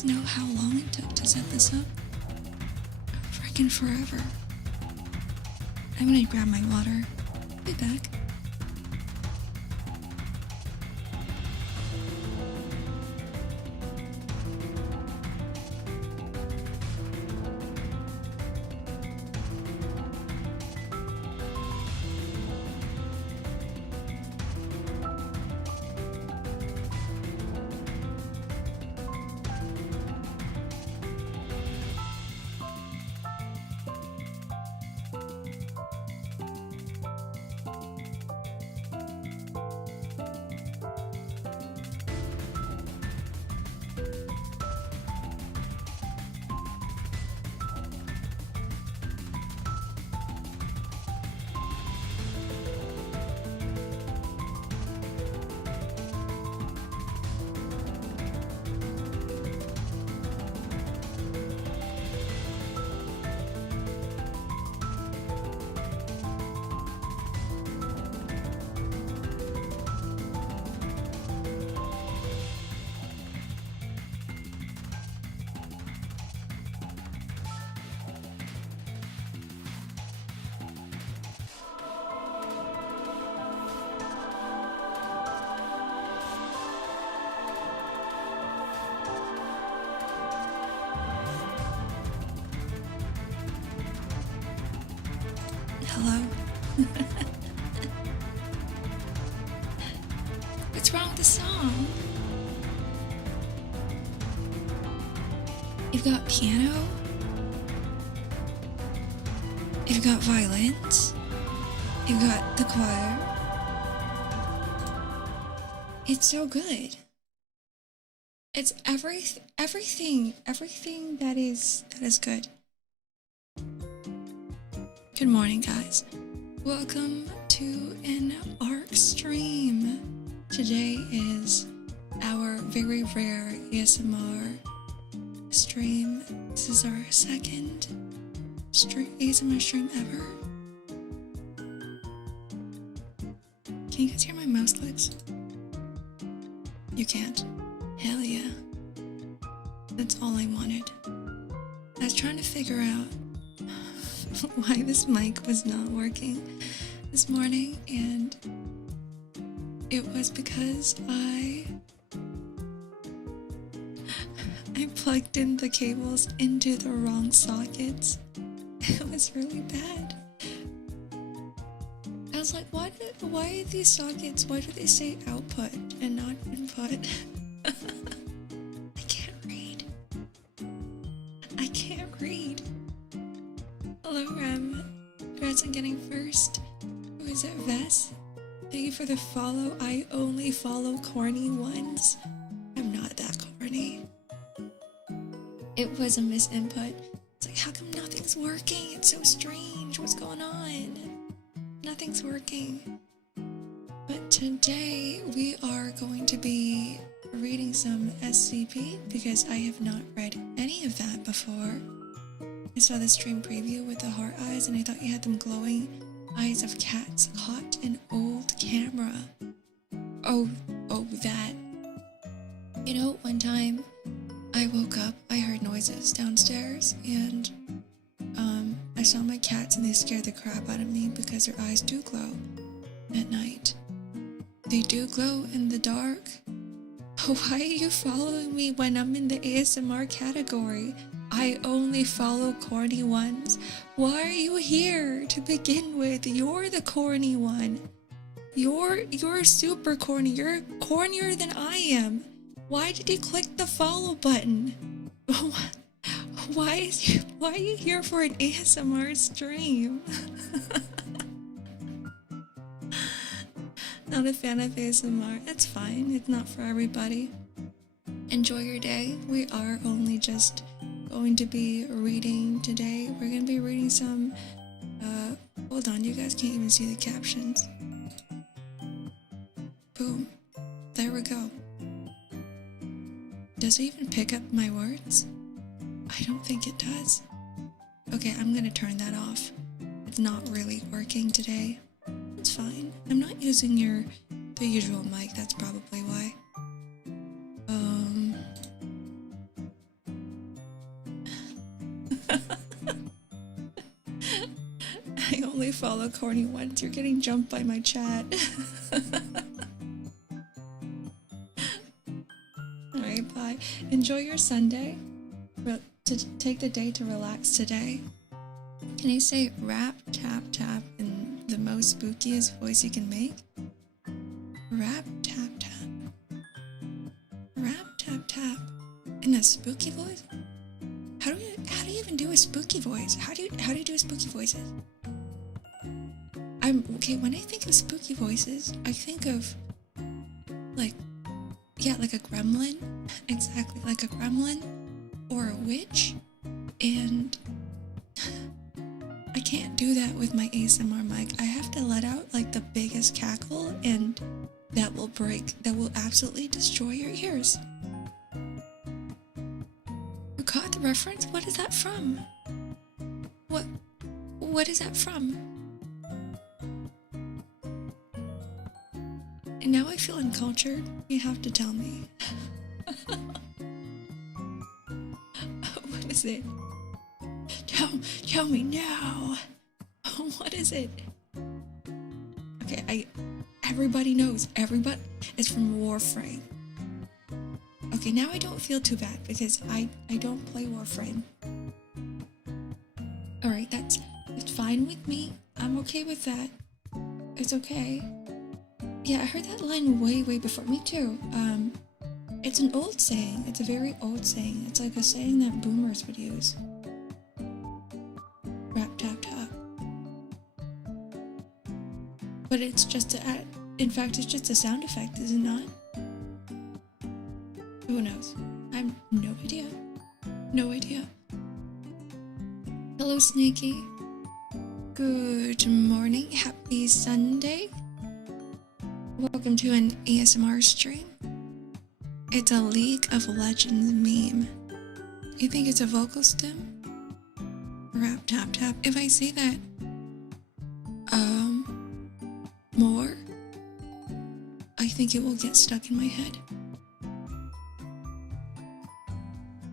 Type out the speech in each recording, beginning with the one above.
guys know how long it took to set this up? Freaking forever. I'm gonna grab my water. Be back. Hello? What's wrong with the song? You've got piano? You've got violins? You've got the choir? It's so good. It's everything that is good. Good morning, guys. Welcome to an Ark stream. Today is our very rare ASMR stream. This is our second ASMR stream ever. Can you guys hear my mouse clicks? You can't. Hell yeah. That's all I wanted. I was trying to figure out why this mic was not working this morning, and it was because I plugged in the cables into the wrong sockets. It was really bad. I was like, why are these sockets, why do they say output and not input? I can't read. Hello, congrats on getting first. Who is it, Vess? Thank you for the follow. I only follow corny ones. I'm not that corny. It was a misinput. It's like, how come nothing's working? It's so strange. What's going on? Nothing's working. But today we are going to be reading some SCP because I have not read any of that before. I saw the stream preview with the heart eyes and I thought you had them glowing eyes of cats caught in old camera. Oh, that. You know, one time I woke up, I heard noises downstairs, and I saw my cats and they scared the crap out of me because their eyes do glow at night. They do glow in the dark. Why are you following me when I'm in the ASMR category? I only follow corny ones. Why are you here to begin with? You're the corny one. You're super corny. You're cornier than I am. Why did you click the follow button? Why are you here for an ASMR stream? Not a fan of ASMR. That's fine. It's not for everybody. Enjoy your day. We are only just going to be reading today. We're going to be reading some, hold on, you guys can't even see the captions. Boom. There we go. Does it even pick up my words? I don't think it does. Okay, I'm going to turn that off. It's not really working today. It's fine. I'm not using the usual mic, that's probably why. only follow corny ones. You're getting jumped by my chat. Alright, bye. Enjoy your Sunday. To take the day to relax today. Can you say rap, tap, tap in the most spookiest voice you can make? Rap, tap, tap. Rap, tap, tap. In a spooky voice? How do you even do a spooky voice? How do you do spooky voices? Okay, when I think of spooky voices, I think of like a gremlin. Exactly, like a gremlin or a witch. And I can't do that with my ASMR mic. I have to let out like the biggest cackle, and that will absolutely destroy your ears. You caught the reference? What is that from? What is that from? And now I feel uncultured. You have to tell me. What is it? Tell me now. What is it? Okay, everybody knows. Everybody is from Warframe. Okay, now I don't feel too bad because I don't play Warframe. Alright, that's fine with me. I'm okay with that. It's okay. Yeah, I heard that line way before. Me too. It's an old saying. It's a very old saying. It's like a saying that boomers would use. Rap, tap, tap. But it's just in fact, it's just a sound effect, is it not? Who knows? I have no idea. No idea. Hello, Snaky. Good morning. Happy Sunday. Welcome to an ASMR stream. It's a League of Legends meme. You think it's a vocal stim? Rap, tap, tap. If I say that, more, I think it will get stuck in my head.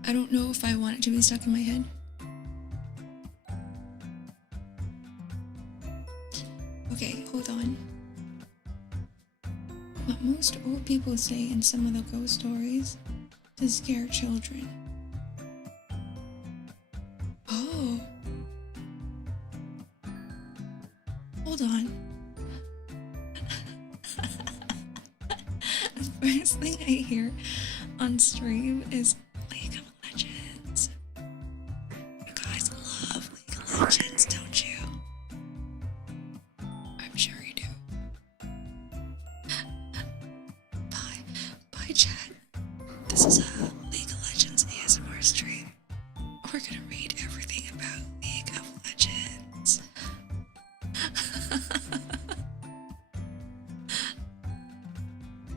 I don't know if I want it to be stuck in my head. Okay, hold on. What most old people say in some of the ghost stories to scare children. Oh. Hold on. The first thing I hear on stream is League of Legends. You guys love League of Legends, don't you? I'm sure you do. Bye chat. This is a League of Legends ASMR stream. We're gonna read everything about League of Legends.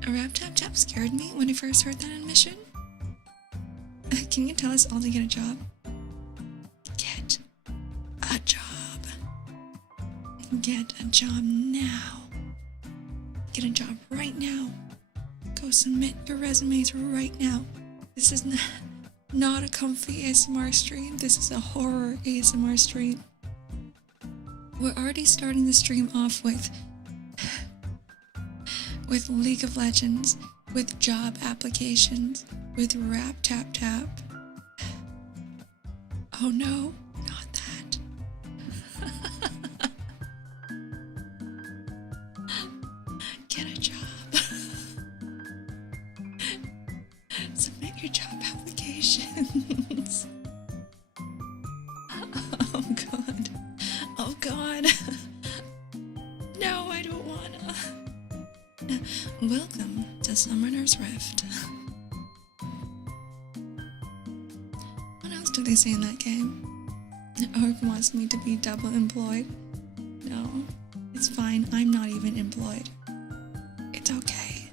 A rap tap tap scared me when I first heard that in Mission. Can you tell us all to get a job? Get a job. Get a job now. Get a job right now. Go submit your resumes right now. This is not a comfy ASMR stream. This is a horror ASMR stream. We're already starting the stream off with League of Legends, with job applications, with rap tap tap. Oh no, not that. Get a job. Submit your job applications. Oh god. Oh god. No, I don't wanna. Welcome to Summoner's Rift. What else do they say in that game? Ark wants me to be double employed. No, it's fine. I'm not even employed. It's okay.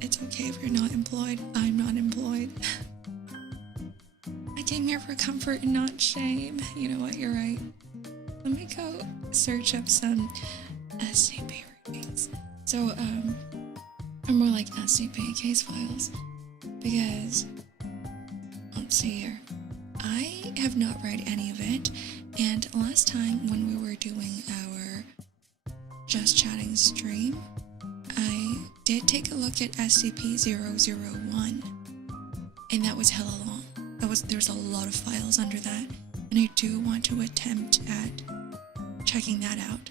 It's okay if you're not employed. I'm not employed. I came here for comfort and not shame. You know what? You're right. Let me go search up some SCP readings. So, or more like SCP case files, because, let's see here, I have not read any of it, And last time when we were doing our Just Chatting stream, I did take a look at SCP-001, and that was hella long. There's a lot of files under that, and I do want to attempt at checking that out.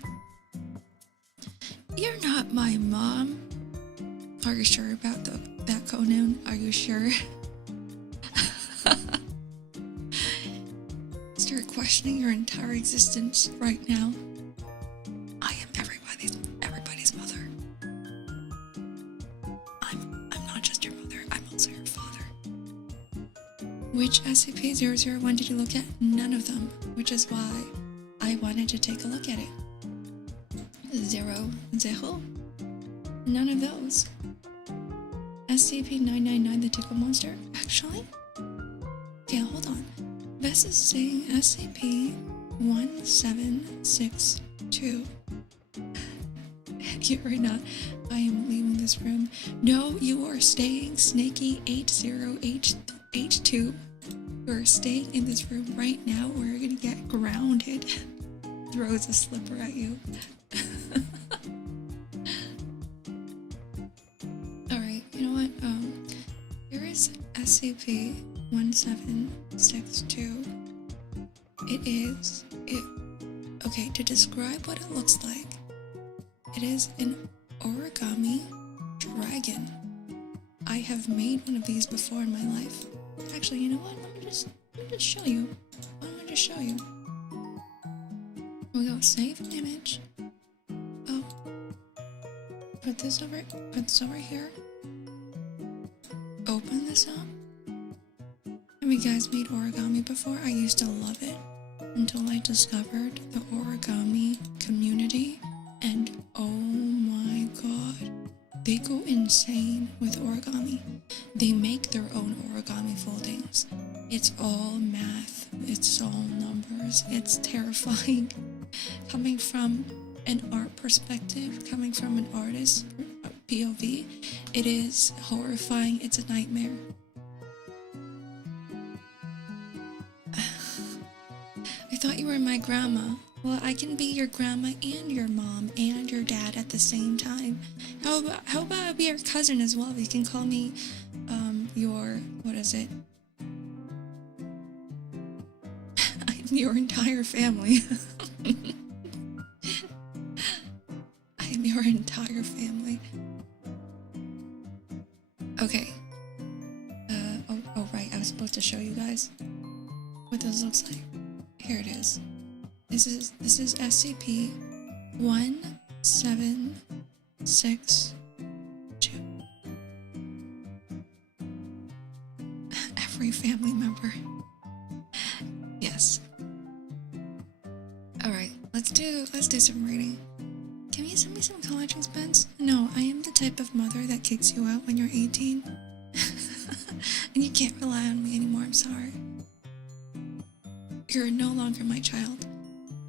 You're not my mom. Are you sure about that, Conan? Are you sure? Start questioning your entire existence right now. I am everybody's mother. I'm not just your mother, I'm also your father. Which SCP-001 did you look at? None of them, which is why I wanted to take a look at it. 0. None of those. SCP-999, the tickle monster? Actually? Okay, hold on. Vess is saying SCP-1762. You're not. I am leaving this room. No, you are staying, Snaky 80H2. You're staying in this room right now, or you're gonna get grounded. Throws a slipper at you. Alright, you know what? Here is SCP-1762. Okay, to describe what it looks like, it is an origami dragon. I have made one of these before in my life. Actually, you know what? Let me just show you. We go save image. Oh, put this over here. Open this up. Have you guys made origami before? I used to love it until I discovered the origami community, and oh my god, they go insane with origami. They make their own origami foldings. It's all math, it's all numbers, it's terrifying. Coming from an art perspective, coming from an artist POV, it is horrifying, it's a nightmare. I thought you were my grandma. Well, I can be your grandma and your mom and your dad at the same time. How about I be your cousin as well? You can call me, what is it? I'm your entire family. I am your entire family. Okay. Oh right, I was supposed to show you guys what this looks like. Here it is. This is SCP-1762. Every family member. Yes. Alright, let's do some reading. Can you send me some college expense? No, I am the type of mother that kicks you out when you're 18. And you can't rely on me anymore, I'm sorry. You're no longer my child.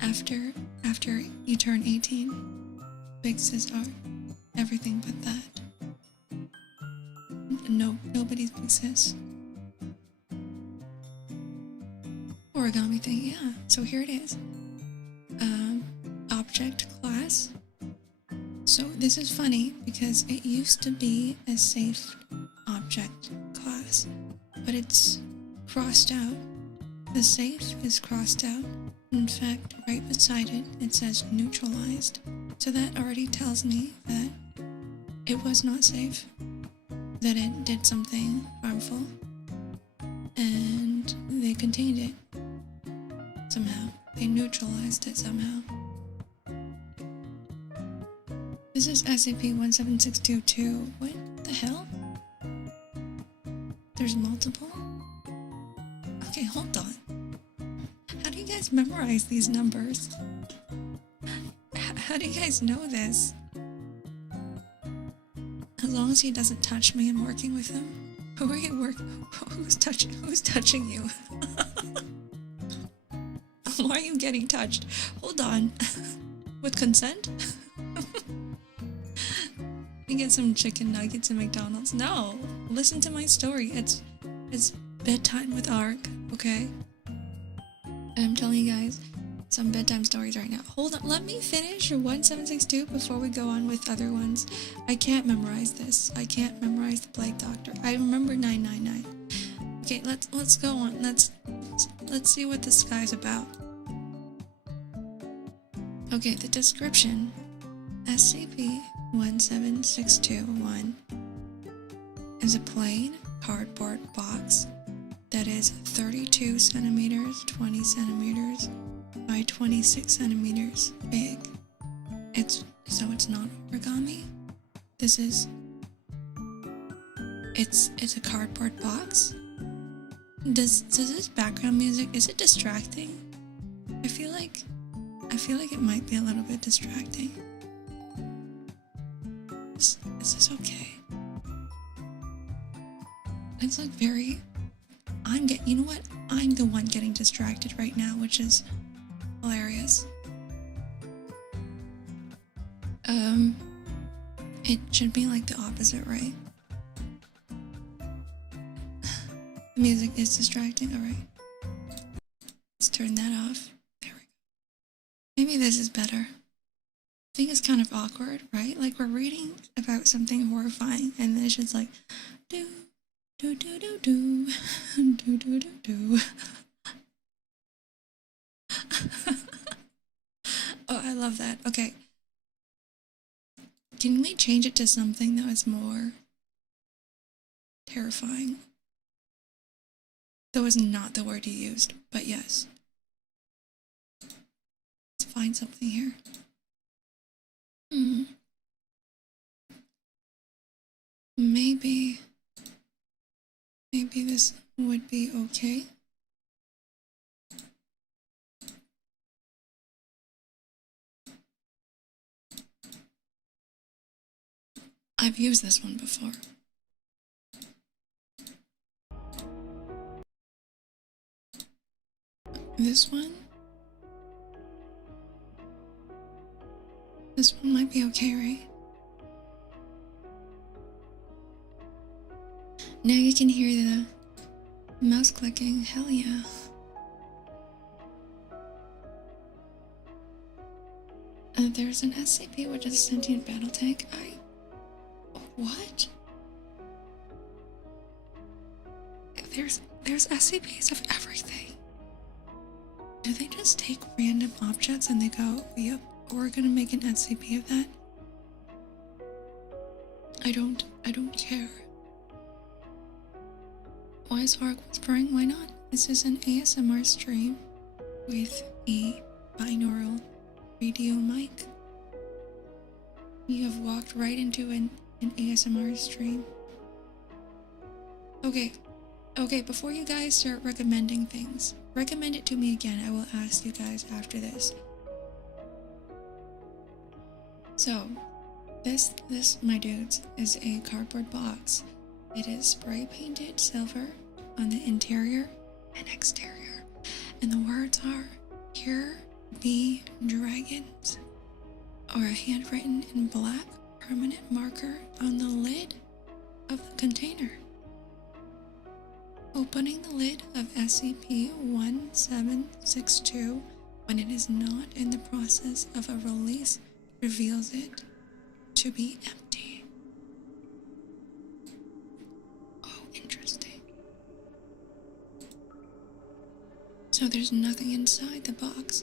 After you turn 18, big sis are everything but that. No, nobody's big sis. Origami thing, yeah. So here it is. Object class. So this is funny because it used to be a safe object class, but it's crossed out. The safe is crossed out. In fact, right beside it, it says neutralized. So that already tells me that it was not safe, that it did something harmful, and they contained it somehow. They neutralized it somehow. This is SCP-17622. What the hell? There's multiple? Okay, hold on. How do you guys memorize these numbers? How do you guys know this? As long as he doesn't touch me, I'm working with him. Who are you Who's touching you? Why are you getting touched? Hold on. With consent? You get some chicken nuggets at McDonald's? No! Listen to my story. It's bedtime with Ark, okay? And I'm telling you guys, some bedtime stories right now. Hold on, let me finish 1762 before we go on with other ones. I can't memorize this. I can't memorize the Plague Doctor. I remember 999. Okay, let's go on. Let's see what this guy's about. Okay, the description. SCP-17621 is a plain cardboard box that is 32 centimeters, 20 centimeters by 26 centimeters big. It's not origami. It's a cardboard box. Does this background music, is it distracting? I feel like it might be a little bit distracting. Is this okay? It's like very, you know what? I'm the one getting distracted right now, which is hilarious. It should be like the opposite, right? The music is distracting, alright. Let's turn that off. There we go. Maybe this is better. I think it's kind of awkward, right? Like we're reading about something horrifying and then it's just like do do do do do do do do do. Oh, I love that. Okay. Can we change it to something that was more terrifying? That was not the word you used, but yes. Let's find something here. Maybe this would be okay. I've used this one before. This one might be okay, right? Now you can hear the mouse clicking. Hell yeah. There's an SCP, which is a sentient battle tank. What? There's SCPs of everything. Do they just take random objects and they go, yep, we're gonna make an SCP of that? I don't care. Why is Ark whispering? Why not? This is an ASMR stream with a binaural radio mic. You have walked right into an ASMR stream. Okay, before you guys start recommending things, recommend it to me again. I will ask you guys after this. So, this, my dudes, is a cardboard box. It is spray painted silver on the interior and exterior. And the words are, "Here be dragons," or a handwritten in black permanent marker on the lid of the container. Opening the lid of SCP-1762 when it is not in the process of a release reveals it to be empty. Oh, interesting. So there's nothing inside the box.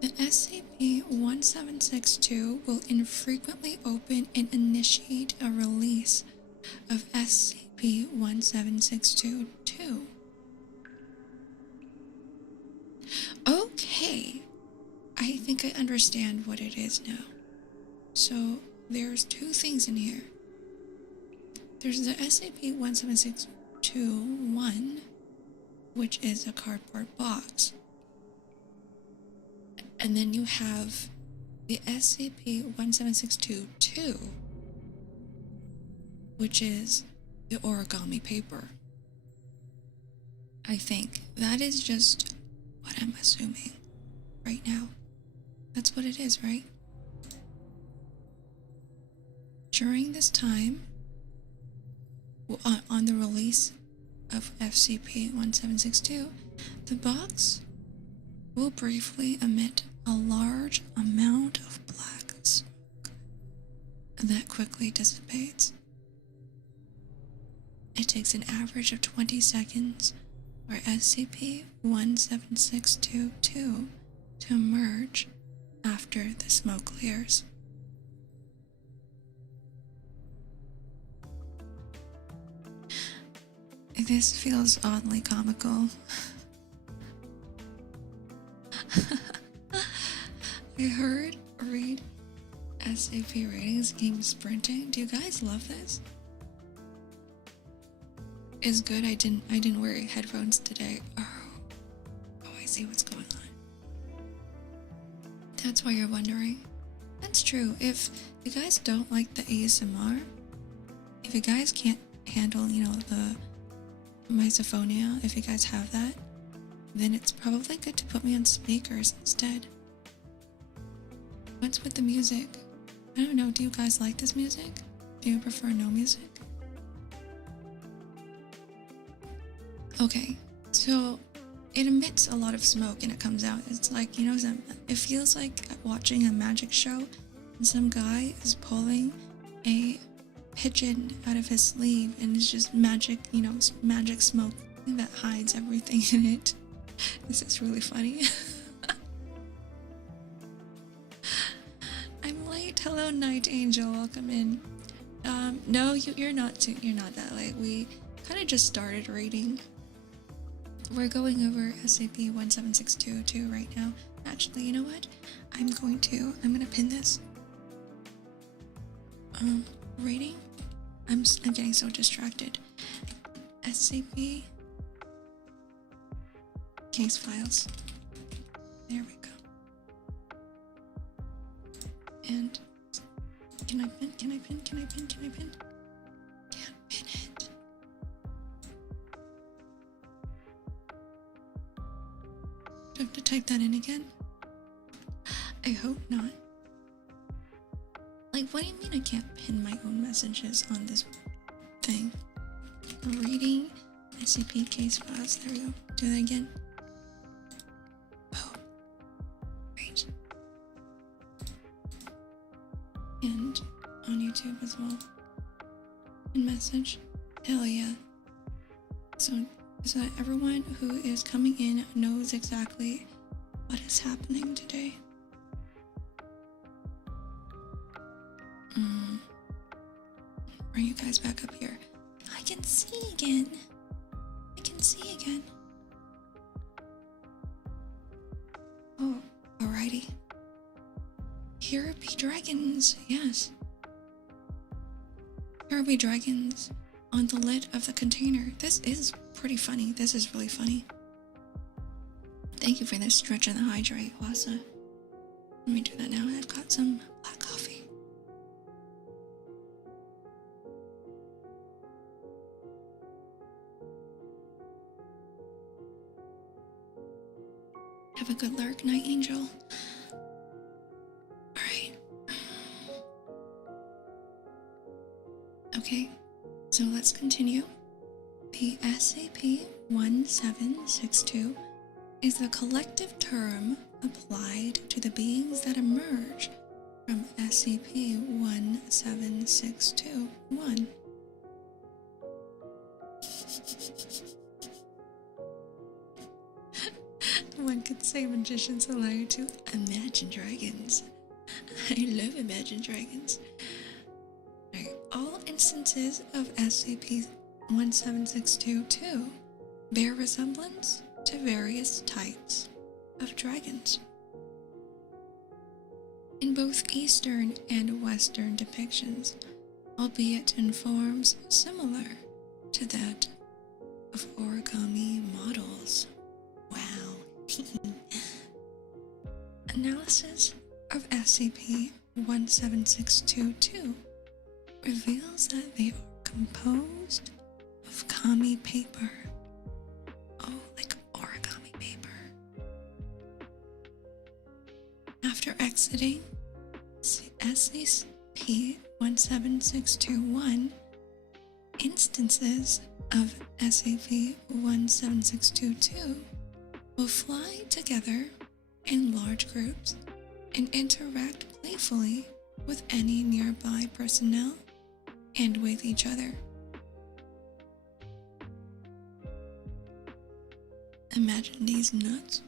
The SCP-1762 will infrequently open and initiate a release of SCP-1762-2. Okay, I think I understand what it is now. So there's two things in here. There's the SCP-1762-1, which is a cardboard box. And then you have the SCP-1762-2, which is the origami paper. I think that is just what I'm assuming right now. That's what it is, right? During this time, on the release of SCP-1762, the box will briefly emit a large amount of black smoke that quickly dissipates. It takes an average of 20 seconds for SCP-17622 to emerge after the smoke clears. This feels oddly comical. I heard read SCP ratings game sprinting. Do you guys love this? It's good I didn't wear headphones today. Oh, I see what's going on. That's why you're wondering. That's true. If you guys don't like the ASMR, if you guys can't handle, the misophonia, if you guys have that, then it's probably good to put me on speakers instead. What's with the music? I don't know, do you guys like this music? Do you prefer no music? Okay, so it emits a lot of smoke and it comes out. It's like, it feels like watching a magic show and some guy is pulling a pigeon out of his sleeve and it's just magic, magic smoke that hides everything in it. This is really funny. I'm late. Hello, Night Angel. Welcome in. No, you're not that late. We kind of just started reading. We're going over SCP-17622 right now. Actually, you know what? I'm gonna pin this. Reading? I'm getting so distracted. SCP case files. There we go. And can I pin? Can't pin it. Do I have to type that in again? I hope not. Like, what do you mean I can't pin my own messages on this thing? Reading SCP case files. There we go. Do that again. Oh. Great. And on YouTube as well. And message. Hell yeah. So that everyone who is coming in knows exactly what is happening today. Bring you guys back up here. I can see again. Oh, alrighty. Here be dragons, yes. Here be dragons on the lid of the container. This is pretty funny. This is really funny. Thank you for this stretch and the hydrate, Wasa. Let me do that now. I've got some black coffee. Have a good lurk, Night Angel. Alright. Okay, so let's continue. The SCP-1762 is the collective term applied to the beings that emerge from SCP-17621. One could say magicians allow you to imagine dragons. I love imagine dragons. Right. All instances of SCP-17622 bear resemblance to various types of dragons. In both Eastern and Western depictions, albeit in forms similar to that of origami models. Wow. Analysis of SCP-17622 reveals that they are composed of kami paper. Oh, like origami paper. After exiting SCP-17621, instances of SCP-17622 will fly together in large groups and interact playfully with any nearby personnel and with each other. Imagine these nuts.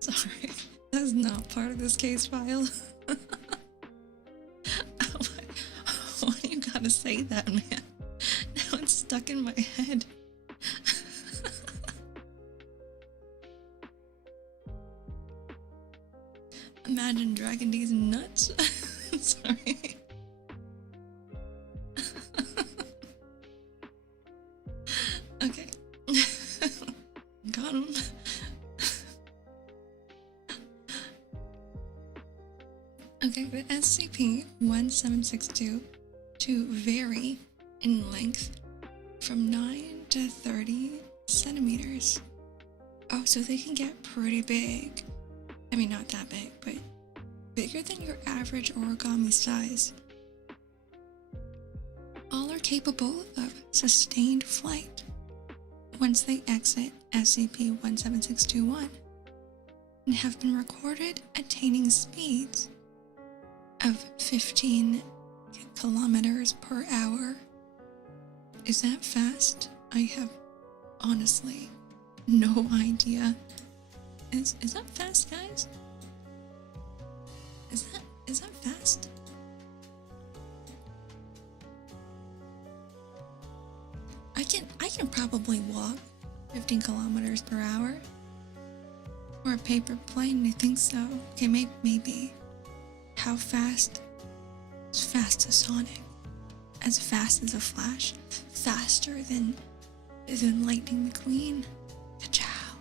Sorry, that's not part of this case file. Why you gotta say that, man? Now it's stuck in my head. Imagine dragging these nuts. Sorry. Okay. Got him. Okay, the SCP-1762 to vary in length from 9 to 30 centimeters. Oh, so they can get pretty big. I mean, not that big, but bigger than your average origami size. All are capable of sustained flight once they exit SCP-17621 and have been recorded attaining speeds of 15 kilometers per hour. Is that fast? I have honestly no idea. Is that fast, guys? Is that fast? I can probably walk 15 kilometers per hour. Or a paper plane, I think so. Okay, maybe. How fast? As fast as Sonic. As fast as a Flash. Faster than Lightning McQueen. Ka-chow.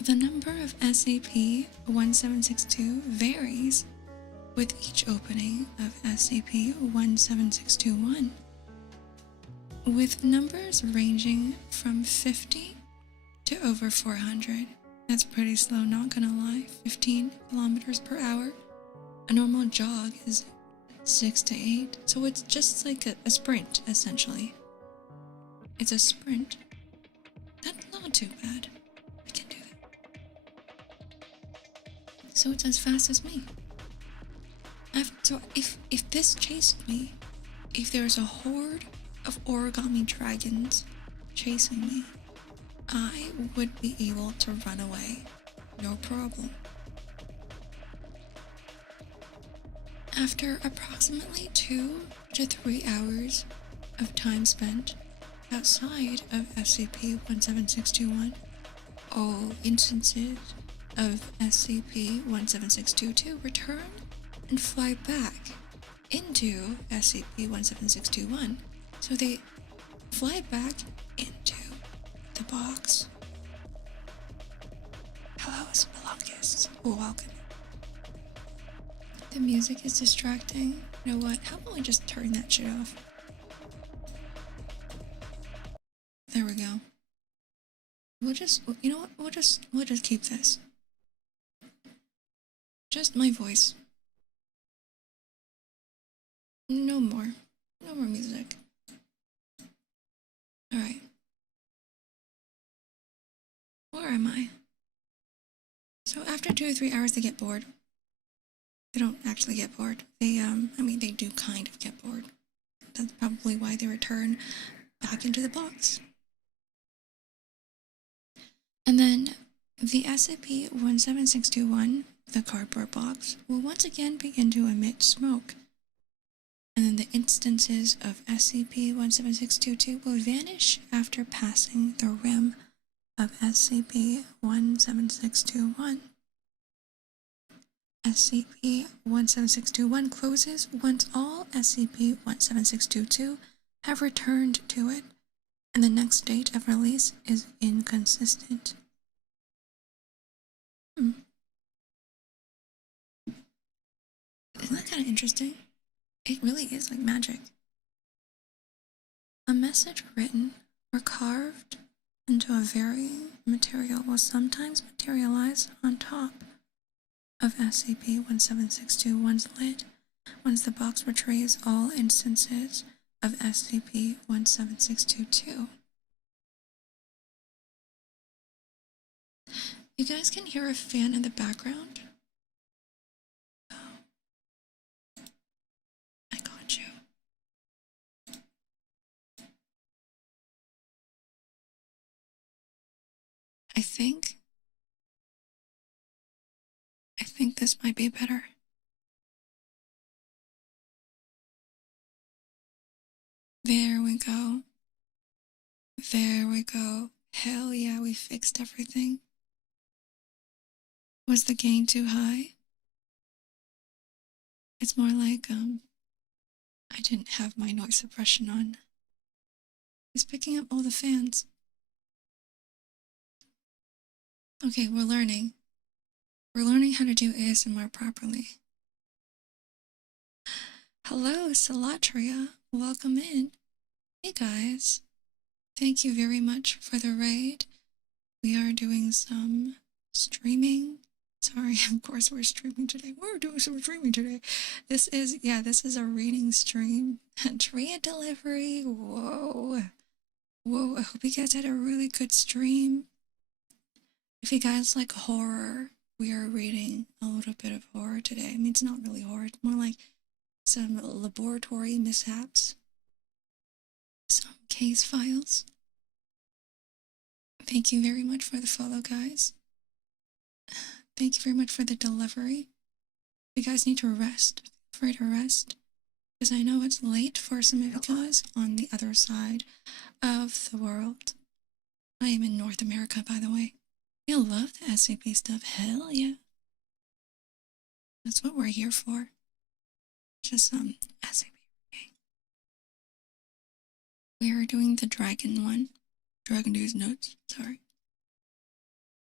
The number of SCP-1762 varies with each opening of SCP-17621, with numbers ranging from 50 to over 400. That's pretty slow, not gonna lie. 15 kilometers per hour. A normal jog is 6 to 8, so it's just like a sprint, essentially. It's a sprint. That's not too bad. I can do that. So it's as fast as me. So if this chased me, if there's a horde of origami dragons chasing me, I would be able to run away, no problem. After approximately 2 to 3 hours of time spent outside of SCP-17621, all instances of SCP-17622 return and fly back into SCP-17621. So they fly back into the box. Hello, Spelunkists. Welcome. The music is distracting. You know what? How about we just turn that shit off? There we go. We'll just, you know what? We'll just keep this. Just my voice. No more music. Alright. Where am I? So after 2 or 3 hours they get bored. They don't actually get bored. They they do kind of get bored. That's probably why they return back into the box. And then the SCP-17621, the cardboard box, will once again begin to emit smoke. And then the instances of SCP-17622 will vanish after passing the rim of SCP-17621. SCP-17621 closes once all SCP-17622 have returned to it, and the next date of release is inconsistent. Isn't that kind of interesting? It really is like magic. A message written or carved into a varying material will sometimes materialize on top of SCP-17621's lid once the box portrays all instances of SCP-17622. You guys can hear a fan in the background? Oh. I got you. I think this might be better. There we go. There we go. Hell yeah, we fixed everything. Was the gain too high? It's more like, I didn't have my noise suppression on. It's picking up all the fans. Okay, we're learning. We're learning how to do ASMR properly. Hello, Salatria. Welcome in. Hey guys. Thank you very much for the raid. We are doing some streaming. Sorry, of course we're streaming today. We're doing some streaming today. This is a reading stream. Tria delivery. Whoa. Whoa, I hope you guys had a really good stream. If you guys like horror, we are reading a little bit of horror today. I mean, it's not really horror. It's more like some laboratory mishaps. Some case files. Thank you very much for the follow, guys. Thank you very much for the delivery. You guys need to rest. Feel free to rest. Because I know it's late for some of you guys on the other side of the world. I am in North America, by the way. You'll love the SCP stuff. Hell yeah. That's what we're here for. Just SCP. Okay. We are doing the dragon one. Dragon Dude's nuts. Sorry.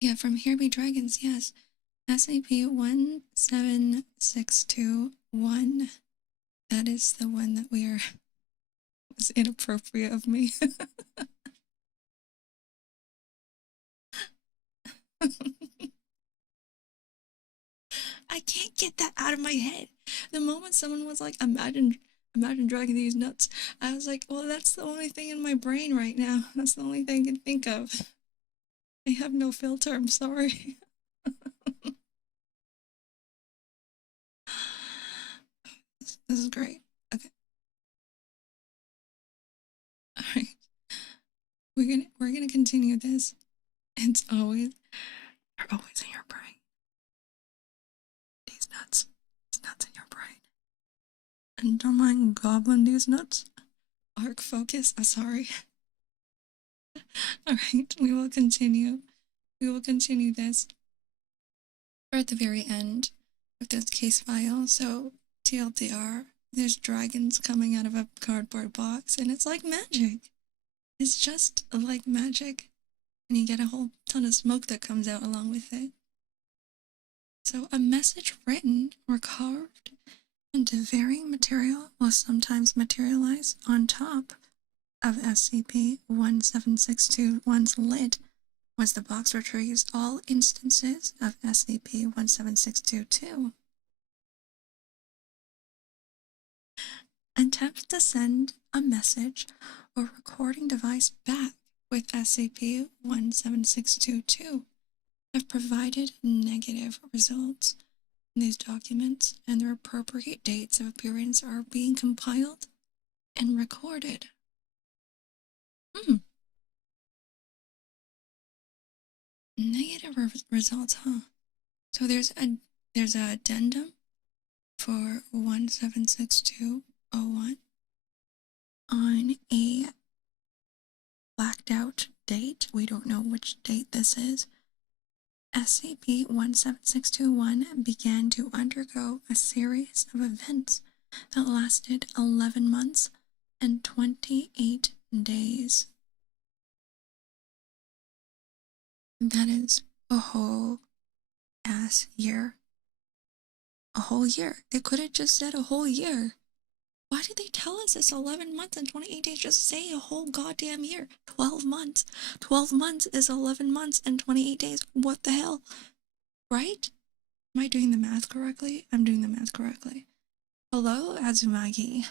Yeah, from Here Be Dragons, yes. SCP-17621. That is the one that we are... It was inappropriate of me. I can't get that out of my head. The moment someone was like, imagine dragging these nuts, I was like, well, that's the only thing in my brain right now. That's the only thing I can think of. I have no filter, I'm sorry. This is great. Okay. Alright. We're gonna continue this. It's always they're always in your brain. These nuts. These nuts in your brain. And don't mind gobbling these nuts. Arc focus. I'm sorry. Alright, we will continue. We will continue this. We're at the very end of this case file, so TLDR, there's dragons coming out of a cardboard box, and it's like magic. It's just like magic. And you get a whole ton of smoke that comes out along with it. So a message written or carved into varying material will sometimes materialize on top of SCP-17621's lid once the box retrieves all instances of SCP-17622. Attempts to send a message or recording device back with SCP-17622 have provided negative results. These documents and their appropriate dates of appearance are being compiled and recorded. Negative results, huh? So there's a addendum for 176201 on a blacked out date. We don't know which date this is. SCP-17621 began to undergo a series of events that lasted 11 months and 28 days. That is a whole ass year. A whole year. They could have just said a whole year. Why did they tell us it's 11 months and 28 days? Just say a whole goddamn year. 12 months. 12 months is 11 months and 28 days. What the hell? Right? Am I doing the math correctly? I'm doing the math correctly. Hello, Azumagi.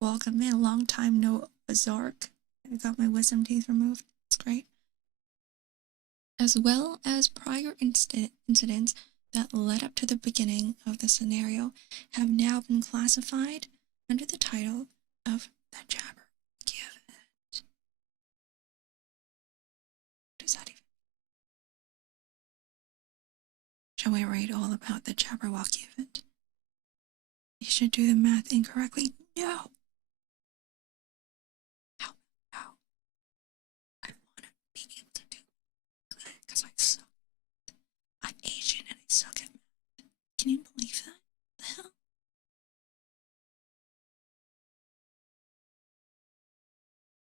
Welcome in. Long time no X-Ark. I got my wisdom teeth removed. It's great. As well as prior incidents that led up to the beginning of the scenario have now been classified under the title of the Jabber Given. What does that even mean? Shall we read all about the Jabberwock event? You should do the math incorrectly. No! How? I want to be able to do good because I suck. I'm Asian and I suck at math. Can you believe that? The hell?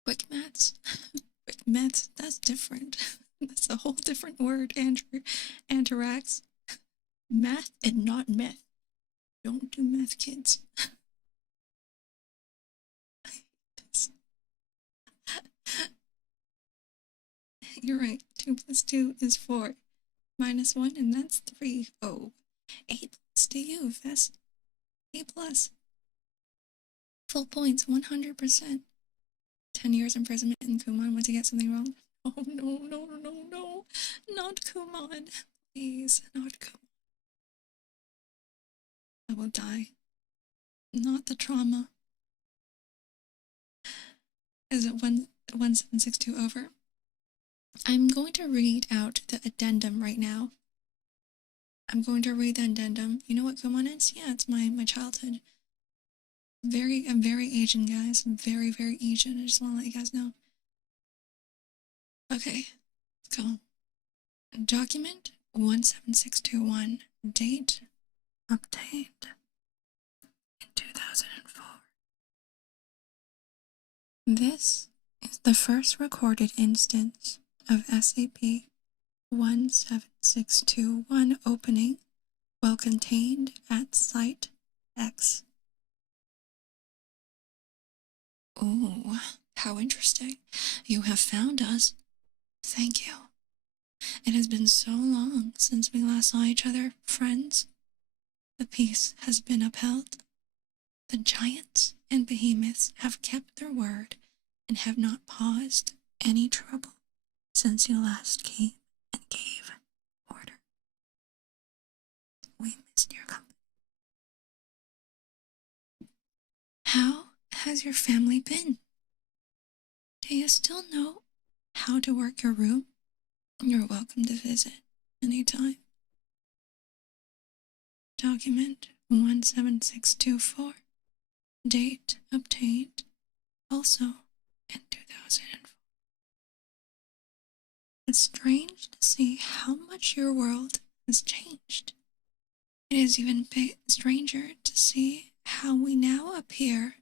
Quick maths? Quick maths? That's different. That's a whole different word, Andrew. Antarax. Math and not myth. Don't do math, kids. You're right. 2 plus 2 is 4. Minus 1, and that's 3. Oh. 8 plus to you, Vess. 8 plus. Full points, 100%. 10 years imprisonment in Kumon once you get something wrong. Oh, no. Not Kumon. Please, not Kumon. I will die. Not the trauma. Is it 1762 over? I'm going to read out the addendum right now. I'm going to read the addendum. You know what Kumon is? Yeah, it's my childhood. I'm very Asian, guys. I'm very, very Asian. I just want to let you guys know. Okay, let's go. Document 17621. Date obtained in 2004. This is the first recorded instance of SCP-17621 opening while contained at Site X. Ooh, how interesting. You have found us. Thank you. It has been so long since we last saw each other, friends. The peace has been upheld. The giants and behemoths have kept their word and have not paused any trouble since you last came and gave order. We missed your company. How has your family been? Do you still know how to work your room? You're welcome to visit anytime. Document 17624. Date obtained also in 2004. It's strange to see how much your world has changed. It is even stranger to see how we now appear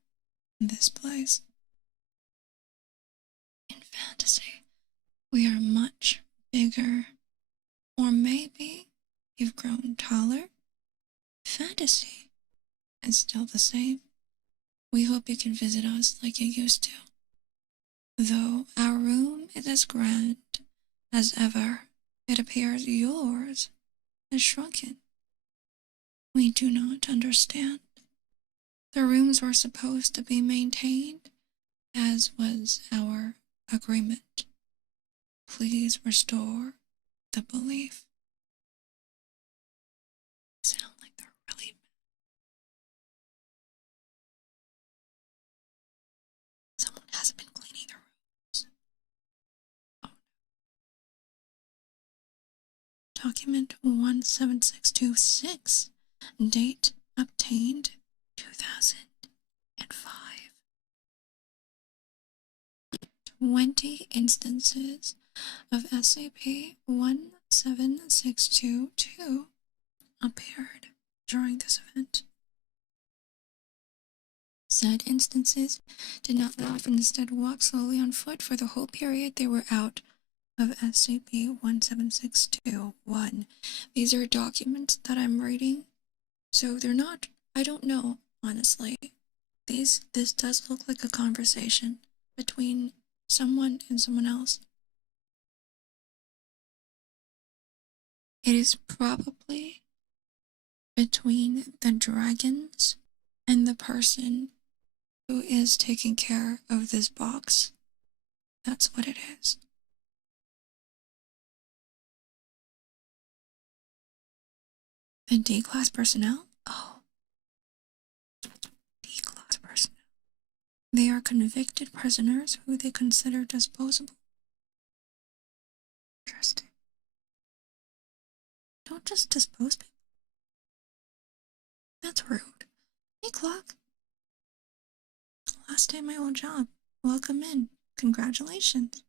in this place. In fantasy, we are much bigger, or maybe you've grown taller. Fantasy is still the same. We hope you can visit us like you used to. Though our room is as grand as ever, it appears yours has shrunken. We do not understand. The rooms were supposed to be maintained, as was our agreement. Please restore the belief. Sound like they're really mad. Someone hasn't been cleaning their rooms. Oh no. Document 17626. Date obtained 2005. 20 instances of SCP-17622 appeared during this event. Said instances did not laugh and instead walk slowly on foot for the whole period they were out of SCP-17621. These are documents that I'm reading, so they're not, I don't know, honestly. This does look like a conversation between someone and someone else. It is probably between the dragons and the person Who is taking care of this box? That's what it is. The D-class personnel? Oh. D-class personnel. They are convicted prisoners who they consider disposable. Interesting. Don't just dispose people. That's rude. Hey, Clock. Last day of my old job. Welcome in. Congratulations.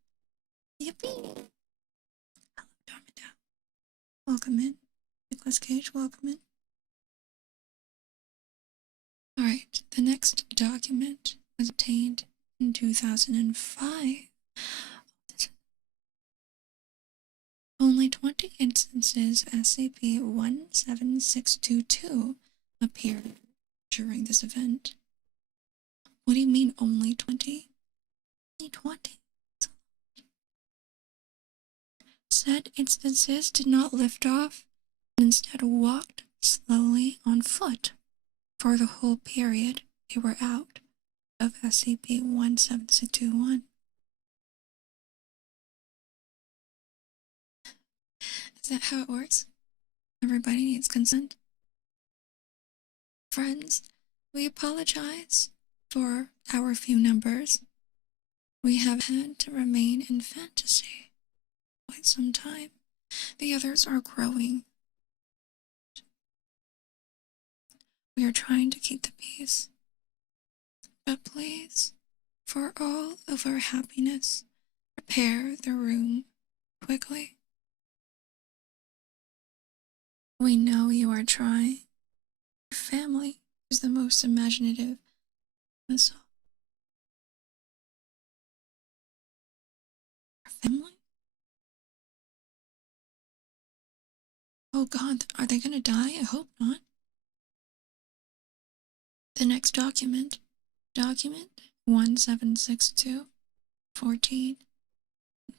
Yippee. Hello, Darmada. Welcome in. Nicholas Cage, welcome in. Alright, the next document was obtained in 2005. Only 20 instances SCP-17622 appeared during this event. What do you mean only 20? Only 20? Said instances did not lift off and instead walked slowly on foot for the whole period they were out of SCP-17621. Is that how it works? Everybody needs consent? Friends, we apologize for our few numbers. We have had to remain in fantasy quite some time. The others are growing. We are trying to keep the peace. But please, for all of our happiness, prepare the room quickly. We know you are trying. Your family is the most imaginative of us all. Our family? Oh God, are they gonna die? I hope not. The next document 1762 14,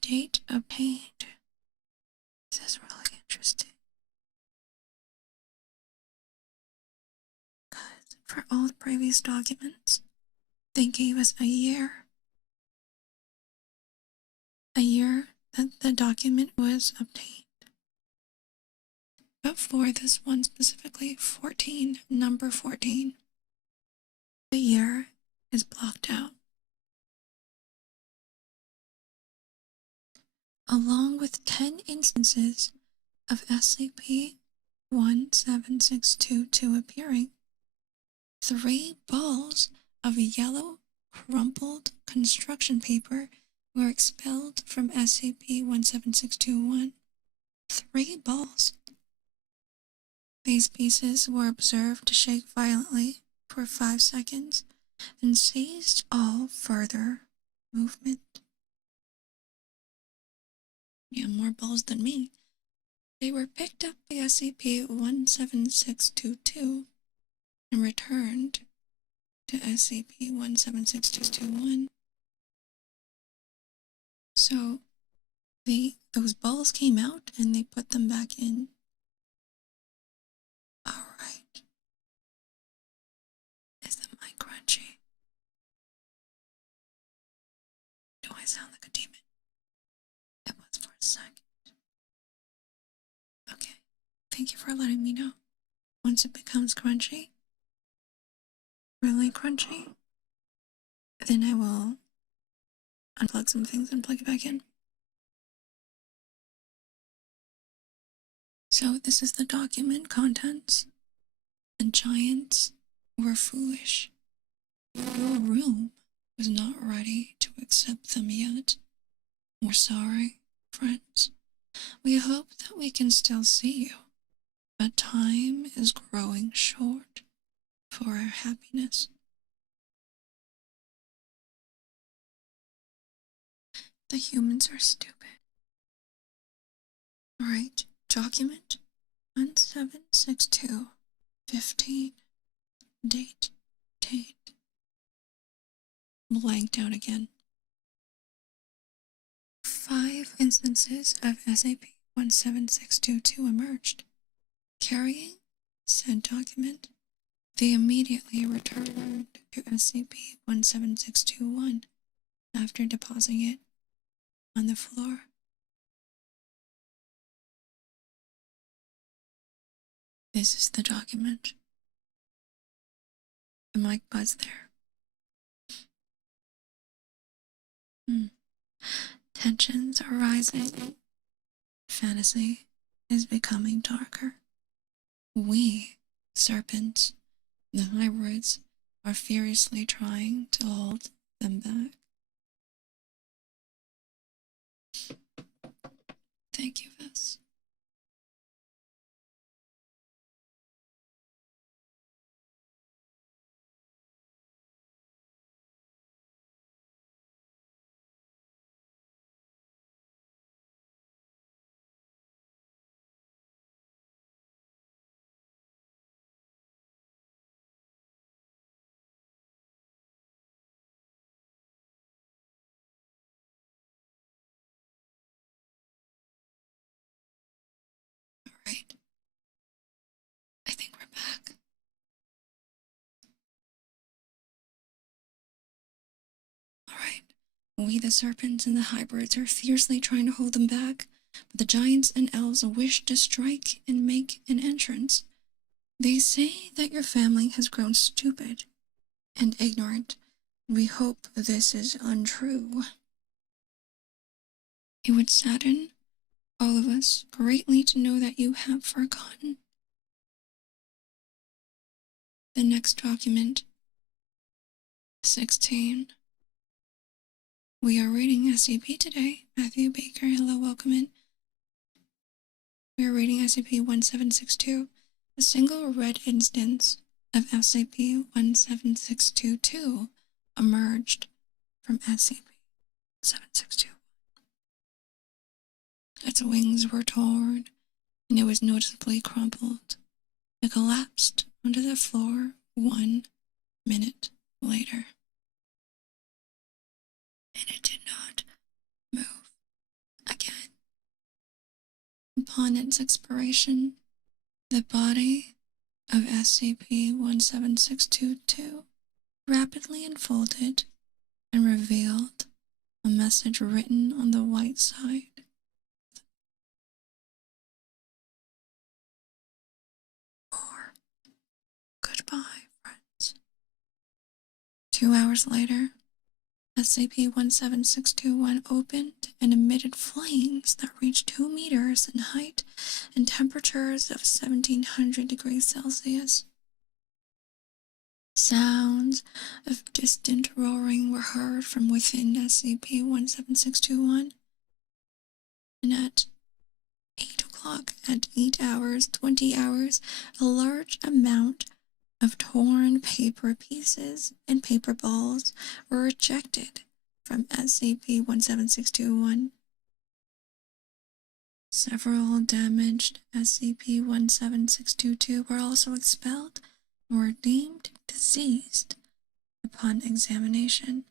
date obtained. This is really interesting. Because for all the previous documents, they gave us a year. A year that the document was obtained. But for this one specifically, 14, number 14, the year is blocked out. Along with 10 instances of SCP-17622 appearing, 3 balls of yellow crumpled construction paper were expelled from SCP-17621. 3 balls. These pieces were observed to shake violently for 5 seconds and ceased all further movement. Yeah, more balls than me. They were picked up by SCP-17622 and returned to SCP-17621. So those balls came out and they put them back in. Alright. Is the mic crunchy? Do I sound like a demon? It was for a second. Okay. Thank you for letting me know. Once it becomes crunchy, really crunchy, then I will unplug some things and plug it back in. So this is the document contents. The giants were foolish. Your room was not ready to accept them yet. We're sorry, friends. We hope that we can still see you, but time is growing short for our happiness. The humans are stupid. Alright, document 1762 15, date, blanked out again. 5 instances of SCP-17622 emerged, carrying said document They immediately returned to SCP-17621 after depositing it on the floor. This is the document. The mic buzz there. Tensions are rising. Fantasy is becoming darker. We, serpents, the hybrids, are furiously trying to hold them back. Thank you, Vess. Alright. I think we're back. Alright. We, the serpents and the hybrids, are fiercely trying to hold them back, but the giants and elves wish to strike and make an entrance. They say that your family has grown stupid and ignorant. We hope this is untrue. It would sadden all of us greatly to know that you have forgotten. The next document, 16. We are reading SCP today. Matthew Baker, hello, welcome in. We are reading SCP-1762. A single red instance of SCP-17622 emerged from SCP-762. Its wings were torn, and it was noticeably crumpled. It collapsed onto the floor 1 minute later. And it did not move again. Upon its expiration, the body of SCP-17622 rapidly unfolded and revealed a message written on the white side. Or, goodbye, friends. 2 hours later, SCP-17621 opened and emitted flames that reached 2 meters in height and temperatures of 1700 degrees Celsius. Sounds of distant roaring were heard from within SCP-17621, and at 8 o'clock, at 8 hours, 20 hours, a large amount of torn paper pieces and paper balls were ejected from SCP-17621. Several damaged SCP-17622 were also expelled and were deemed deceased upon examination.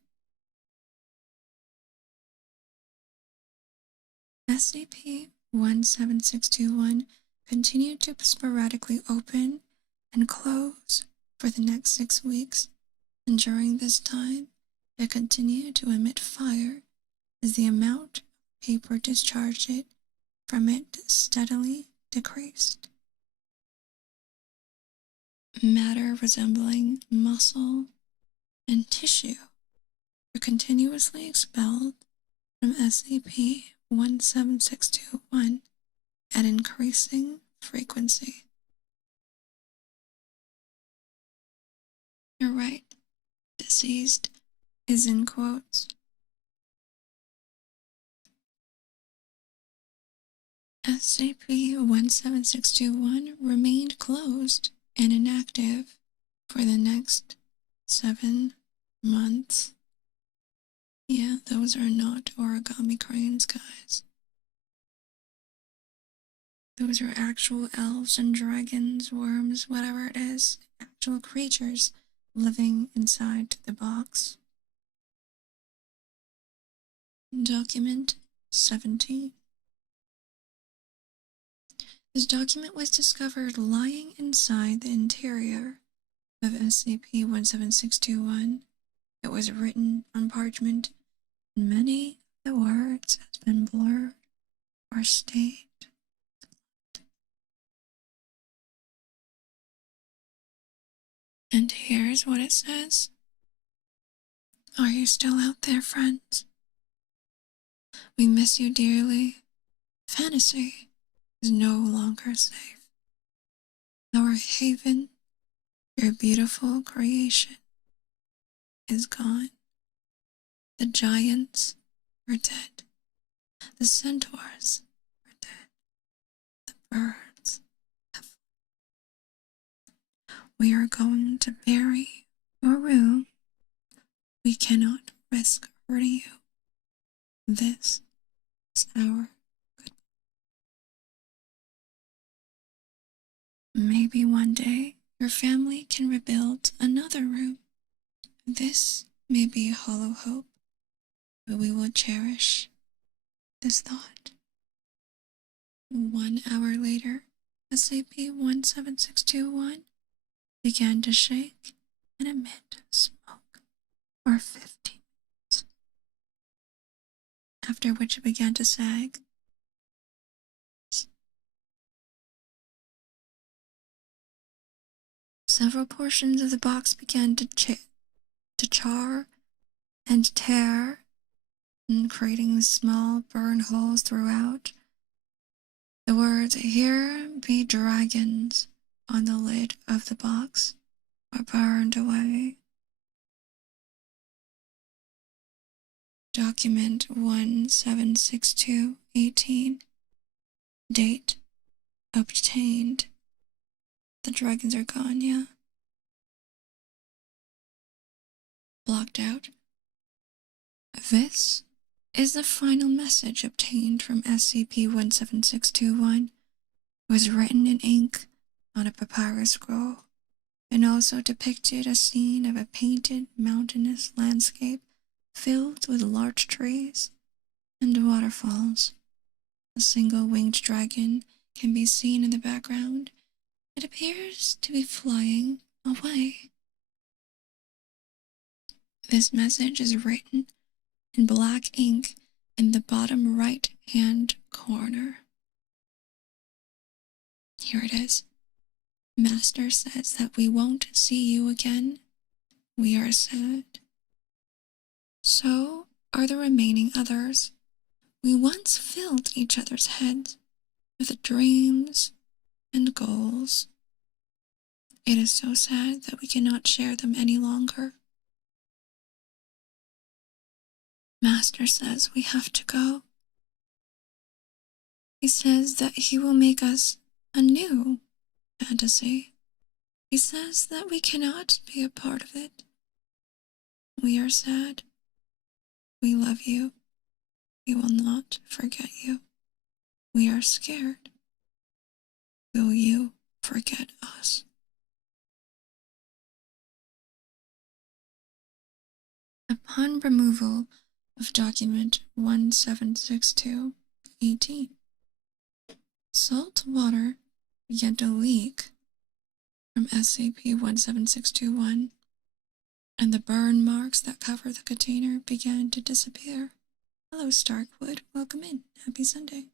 SCP-17621 continued to sporadically open and close for the next 6 weeks, and during this time, it continued to emit fire as the amount of paper discharged from it steadily decreased. Matter resembling muscle and tissue were continuously expelled from SCP-17621 at increasing frequency. You're right. Deceased is in quotes. SCP-17621 remained closed and inactive for the next 7 months. Yeah, those are not origami cranes, guys. Those are actual elves and dragons, worms, whatever it is, actual creatures living inside the box. Document 17. This document was discovered lying inside the interior of SCP-17621. It was written on parchment, and many of the words has been blurred or stained. And here's what it says. Are you still out there, friends? We miss you dearly. Fantasy is no longer safe. Our haven, your beautiful creation, is gone. The giants are dead. The centaurs are dead. The birds have. We are going to bury your room. We cannot risk hurting you. This is our goodbye. Maybe one day your family can rebuild another room. This may be a hollow hope, but we will cherish this thought. 1 hour later, SCP-17621 began to shake and emit smoke for 15 minutes, after which it began to sag. Several portions of the box began to char and tear, and creating small burn holes throughout. The words, "Here be dragons," on the lid of the box were burned away. Document 176218. Date obtained. The dragons are gone, yeah. Blocked out. This is the final message obtained from SCP-17621. It was written in ink on a papyrus scroll, and also depicted a scene of a painted mountainous landscape filled with large trees and waterfalls. A single winged dragon can be seen in the background. It appears to be flying away. This message is written in black ink in the bottom right-hand corner. Here it is. Master says that we won't see you again. We are sad. So are the remaining others. We once filled each other's heads with dreams and goals. It is so sad that we cannot share them any longer. Master says we have to go. He says that he will make us a new fantasy. He says that we cannot be a part of it. We are sad. We love you. We will not forget you. We are scared. Will you forget us? Upon removal of document 176218, salt water began to leak from SCP-17621, and the burn marks that cover the container began to disappear. Hello, Starkwood. Welcome in. Happy Sunday.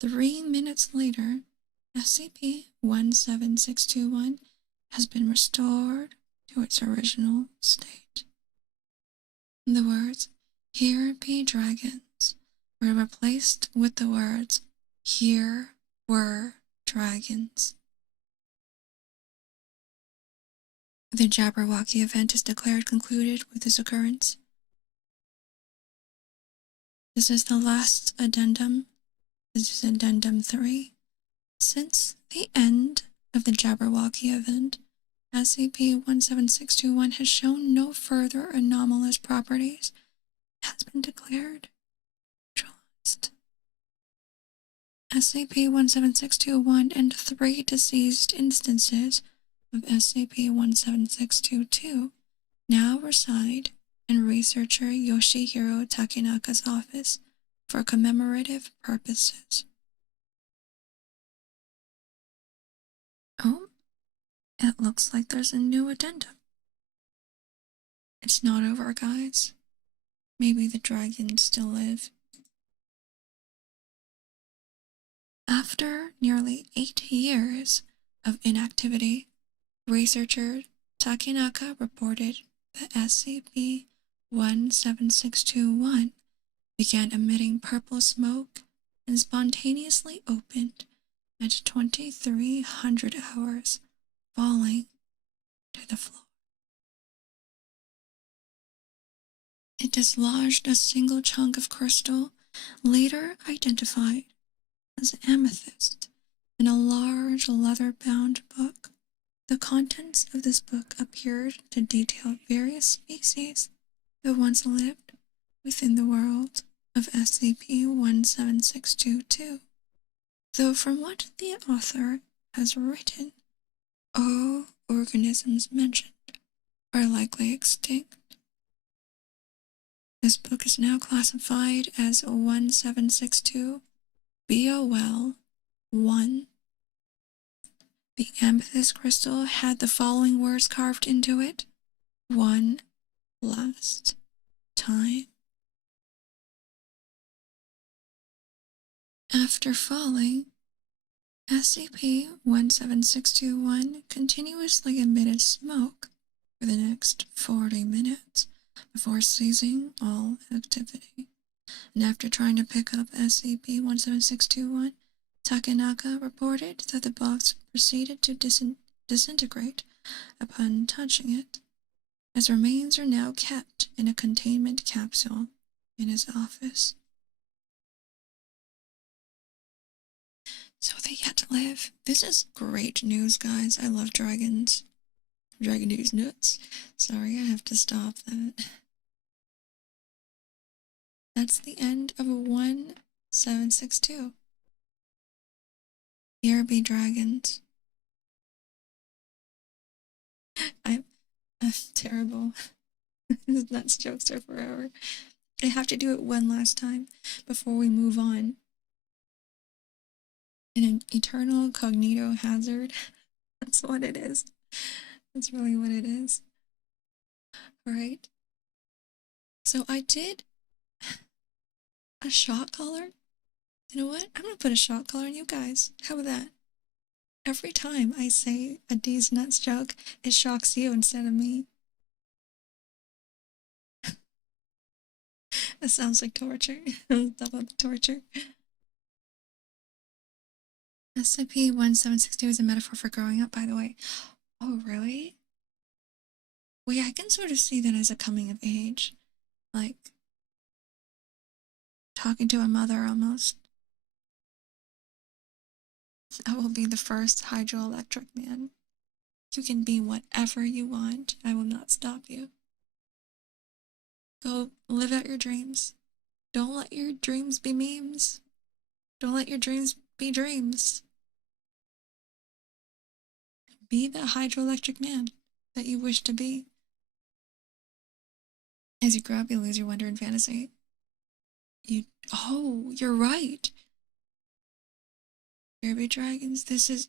3 minutes later, SCP-17621 has been restored to its original state. The words, "Here be dragons," were replaced with the words, "Here were dragons." The Jabberwocky event is declared concluded with this occurrence. This is the last addendum. This is Addendum 3. Since the end of the Jabberwocky event, SCP-17621 has shown no further anomalous properties. It has been declared neutralized. SCP-17621 and 3 deceased instances of SCP-17622 now reside in researcher Yoshihiro Takenaka's office for commemorative purposes. Oh, It looks like there's a new addendum. It's not over, guys. Maybe the dragons still live. After nearly 8 years of inactivity, researcher Takenaka reported that SCP-17621 began emitting purple smoke and spontaneously opened at 2300 hours, falling to the floor. It dislodged a single chunk of crystal, later identified as amethyst, in a large leather-bound book. The contents of this book appeared to detail various species that once lived within the world of SCP-17622. Though from what the author has written, all organisms mentioned are likely extinct. This book is now classified as 1762 BOL 1. The amethyst crystal had the following words carved into it: one last time. After falling, SCP-17621 continuously emitted smoke for the next 40 minutes before ceasing all activity. And after trying to pick up SCP-17621, Takenaka reported that the box proceeded to disintegrate upon touching it, as remains are now kept in a containment capsule in his office. So they yet live. This is great news, guys. I love dragons. Dragon news nuts. Sorry, I have to stop that. That's the end of 1762. Here be dragons. I'm terrible. Nuts jokes are forever. I have to do it one last time before we move on. An eternal cognito hazard. That's what it is. That's really what it is. Alright. So I did a shock collar. You know what? I'm gonna put a shock collar on you guys. How about that? Every time I say a D's nuts joke, it shocks you instead of me. That sounds like torture. Double the torture. SCP-1762 is a metaphor for growing up, by the way. Oh, really? Wait, I can sort of see that as a coming of age. Like, talking to a mother almost. I will be the first hydroelectric man. You can be whatever you want. I will not stop you. Go live out your dreams. Don't let your dreams be memes. Don't let your dreams be dreams. Be the hydroelectric man that you wish to be. As you grow up, you lose your wonder and fantasy. Oh, you're right. Baby dragons, this is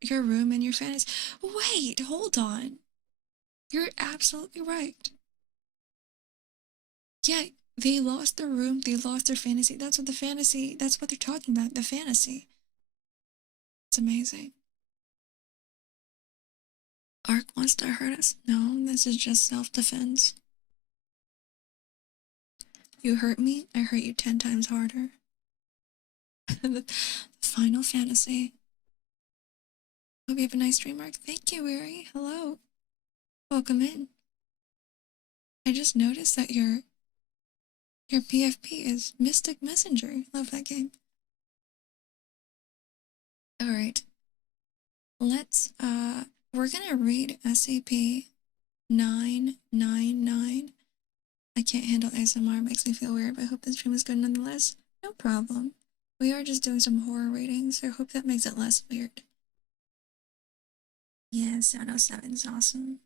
your room and your fantasy. Wait, hold on. You're absolutely right. Yeah, they lost their room, they lost their fantasy. That's what they're talking about, the fantasy. It's amazing. Ark wants to hurt us? No, this is just self-defense. You hurt me, I hurt you 10 times harder. The final fantasy. Hope you have a nice dream, Ark. Thank you, Weary. Hello. Welcome in. I just noticed that your PFP is Mystic Messenger. Love that game. Alright. Let's, we're gonna read SCP-999. I can't handle ASMR, it makes me feel weird, but I hope this stream is good nonetheless. No problem. We are just doing some horror readings, so I hope that makes it less weird. Yeah, 707 is awesome.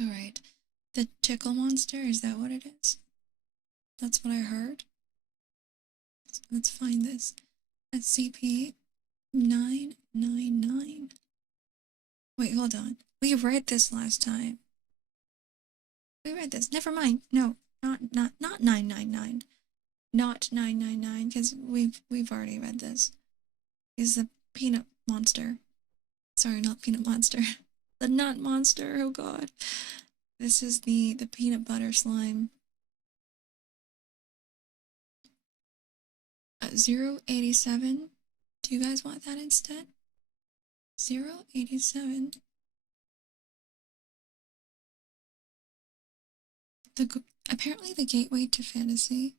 Alright. The tickle monster, is that what it is? That's what I heard. Let's find this. SCP 999. Wait, hold on. We read this last time. We read this. Never mind. No, not 999. Not 999, because we've already read this. Is the peanut monster. Sorry, not peanut monster. The nut monster. Oh god. This is the peanut butter slime. 087. Do you guys want that instead? 087. Apparently the gateway to fantasy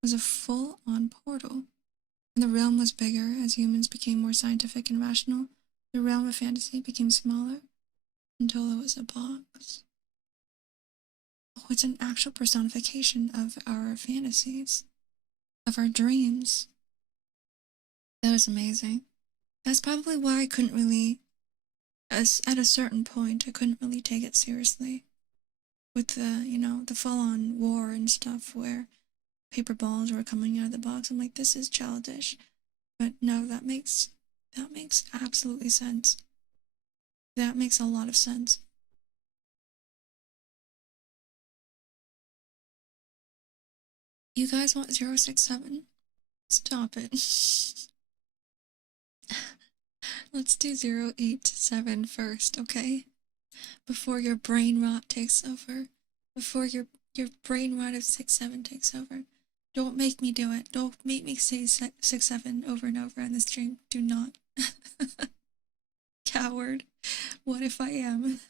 was a full-on portal. And the realm was bigger as humans became more scientific and rational. The realm of fantasy became smaller until it was a box. Oh, it's an actual personification of our fantasies, of our dreams. That was amazing. That's probably why I couldn't really, at a certain point, I couldn't really take it seriously. With the full-on war and stuff where paper balls were coming out of the box. I'm like, this is childish. But no, that makes absolutely sense. That makes a lot of sense. You guys want 067? Stop it. Let's do 087 first, okay? Before your brain rot takes over. Before your brain rot of 67 takes over. Don't make me do it. Don't make me say 67 over and over on the stream. Do not. Coward. What if I am?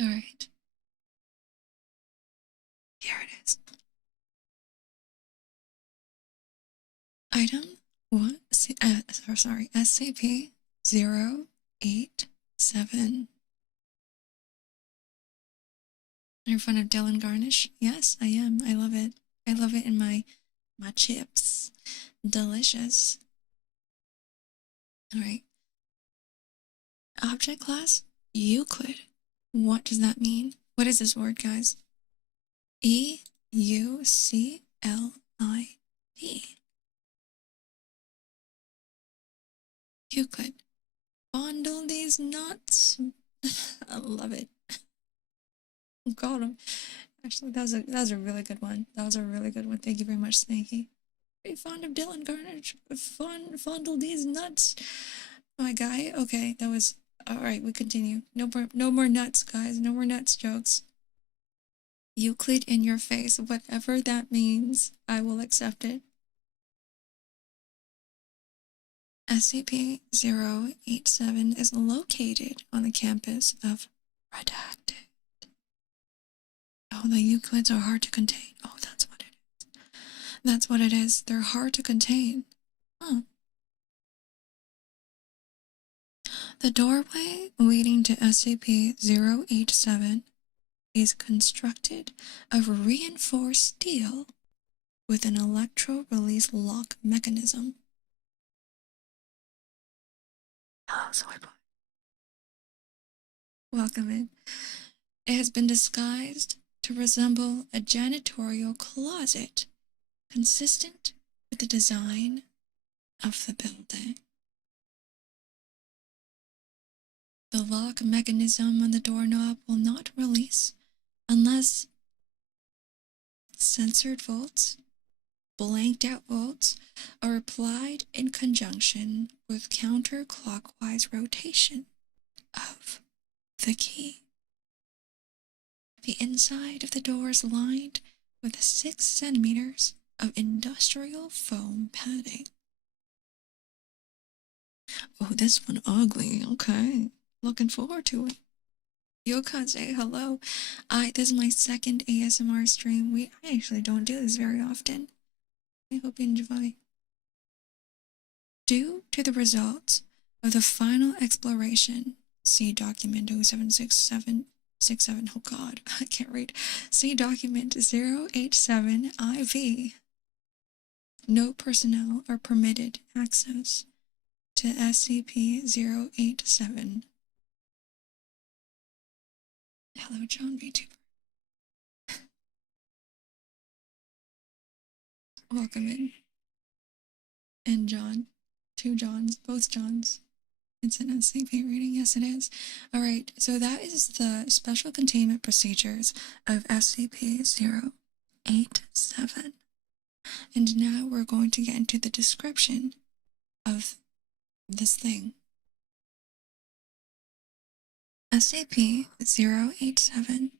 Alright. Here it is. Item 1, sorry, SCP-087. In front of Dylan Garnish? Yes, I am. I love it. I love it in my chips. Delicious. Alright. Object class? Euclid. What does that mean? What is this word, guys? EUCLID. Euclid. Bundle these nuts. I love it. Got him. Actually, that was a really good one. That was a really good one. Thank you very much, Snaky. Very fond of Dylan Garnish. Fondle these nuts. My guy. Okay, that was alright. We continue. No more nuts, guys. No more nuts jokes. Euclid in your face. Whatever that means, I will accept it. SCP-087 is located on the campus of Redacted. Oh, the Euclids are hard to contain. Oh, that's what it is. That's what it is. They're hard to contain. Huh. The doorway leading to SCP-087 is constructed of reinforced steel with an electro-release lock mechanism. Oh, soy boy. Welcome in. It has been disguised to resemble a janitorial closet, consistent with the design of the building. The lock mechanism on the doorknob will not release unless censored volts, blanked out volts, are applied in conjunction with counterclockwise rotation of the key. The inside of the door is lined with 6 centimeters of industrial foam padding. Oh, this one ugly. Okay. Looking forward to it. Yokaze, hello. This is my second ASMR stream. I actually don't do this very often. I hope you enjoy. Due to the results of the final exploration, see document 076767. Oh god, I can't read. See document 087IV. No personnel are permitted access to SCP-087. Hello, John VTuber. Welcome in. and John. Two Johns, both Johns. It's an SCP reading, yes it is. Alright, so that is the special containment procedures of SCP-087. And now we're going to get into the description of this thing. SCP-087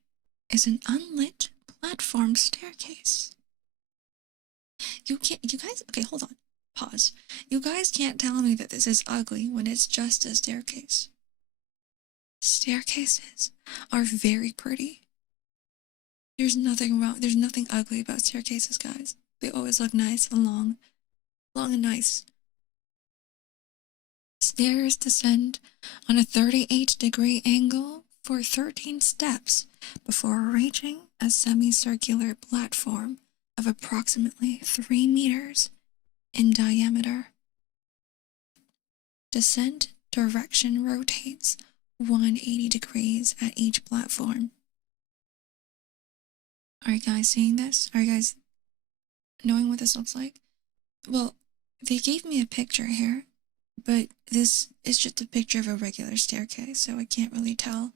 is an unlit platform staircase. You guys, okay, hold on. Pause. You guys can't tell me that this is ugly when it's just a staircase. Staircases are very pretty. There's nothing wrong, there's nothing ugly about staircases, guys. They always look nice and long and nice. Stairs descend on a 38-degree angle for 13 steps before reaching a semicircular platform of approximately 3 meters in diameter. Descent direction rotates 180 degrees at each platform. Are you guys seeing this? Are you guys knowing what this looks like? Well, they gave me a picture here, but this is just a picture of a regular staircase, so I can't really tell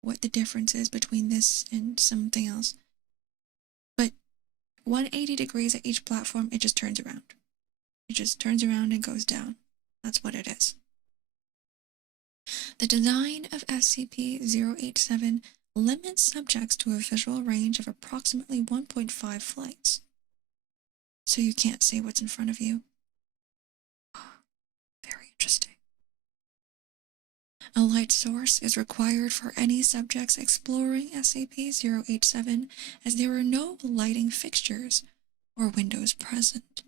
what the difference is between this and something else. But 180 degrees at each platform, it just turns around. It just turns around and goes down. That's what it is. The design of SCP-087 limits subjects to a visual range of approximately 1.5 flights. So you can't see what's in front of you. Very interesting. A light source is required for any subjects exploring SCP-087 as there are no lighting fixtures or windows present.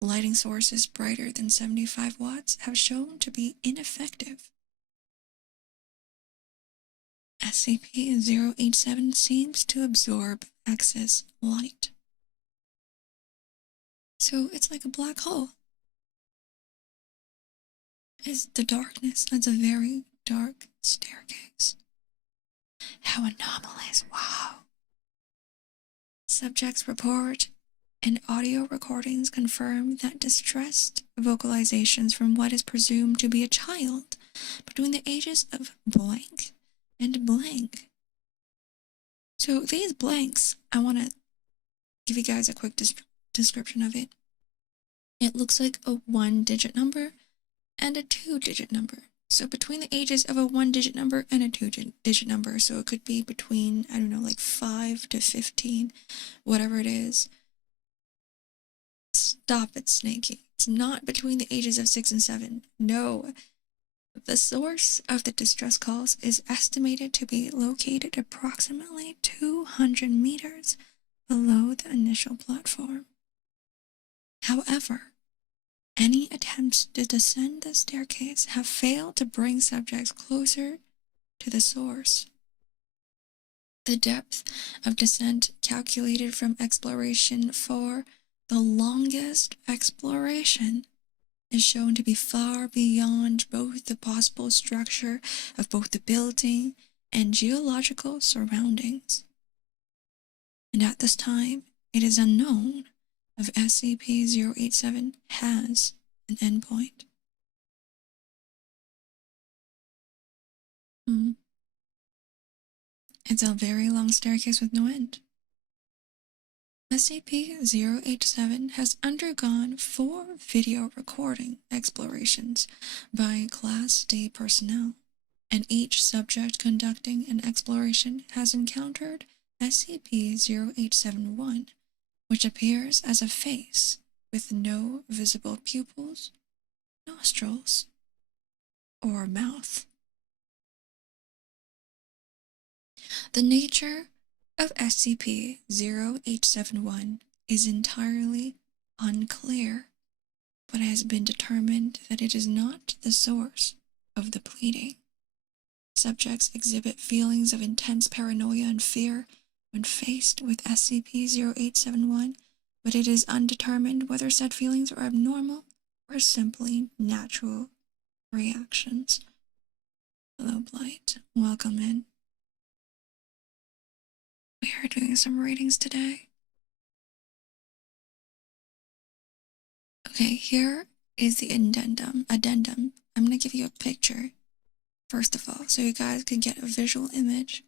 Lighting sources brighter than 75 watts have shown to be ineffective. SCP-087 seems to absorb excess light. So it's like a black hole. It's the darkness. That's a very dark staircase. How anomalous. Wow. Subjects report and audio recordings confirm that distressed vocalizations from what is presumed to be a child between the ages of blank and blank. So these blanks, I want to give you guys a quick description of it. It looks like a 1-digit number and a 2-digit number. So between the ages of a 1-digit number and a 2-digit number. So it could be between, I don't know, like 5 to 15, whatever it is. Stop it, Snakey. It's not between the ages of 6 and 7. No. The source of the distress calls is estimated to be located approximately 200 meters below the initial platform. However, any attempts to descend the staircase have failed to bring subjects closer to the source. The depth of descent calculated from exploration for the longest exploration is shown to be far beyond both the possible structure of both the building and geological surroundings. And at this time, it is unknown if SCP-087 has an endpoint. It's a very long staircase with no end. SCP-087 has undergone 4 video recording explorations by Class D personnel, and each subject conducting an exploration has encountered SCP-0871, which appears as a face with no visible pupils, nostrils, or mouth. The nature of SCP-0871 is entirely unclear, but it has been determined that it is not the source of the bleeding. Subjects exhibit feelings of intense paranoia and fear when faced with SCP-0871, but it is undetermined whether said feelings are abnormal or simply natural reactions. Hello, Blight. Welcome in. We are doing some readings today. Okay, here is the addendum. I'm going to give you a picture, first of all, so you guys can get a visual image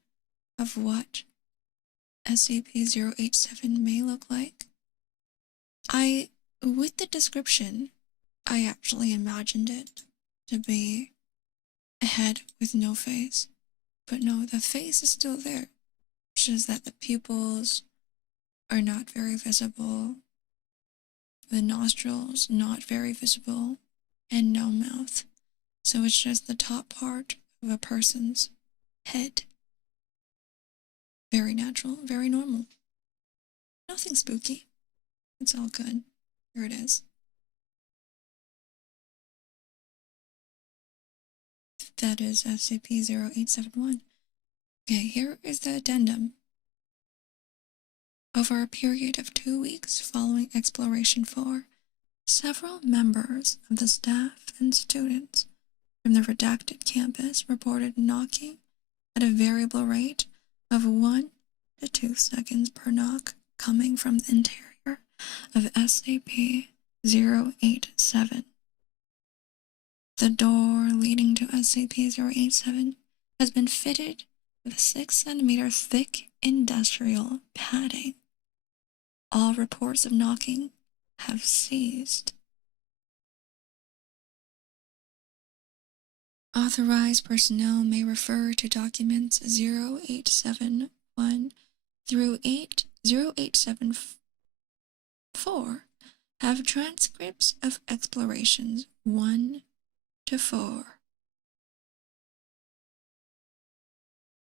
of what SCP-087 may look like. With the description, I actually imagined it to be a head with no face. But no, the face is still there. It's just that the pupils are not very visible, the nostrils not very visible, and no mouth. So it's just the top part of a person's head. Very natural, very normal. Nothing spooky. It's all good. Here it is. That is SCP-0871. Okay, here is the addendum. Over a period of 2 weeks following Exploration 4, several members of the staff and students from the redacted campus reported knocking at a variable rate of 1 to 2 seconds per knock coming from the interior of SCP-087. The door leading to SCP-087 has been fitted with 6 centimeter thick industrial padding. All reports of knocking have ceased. Authorized personnel may refer to documents 0871 through 0874 have transcripts of explorations 1 to 4.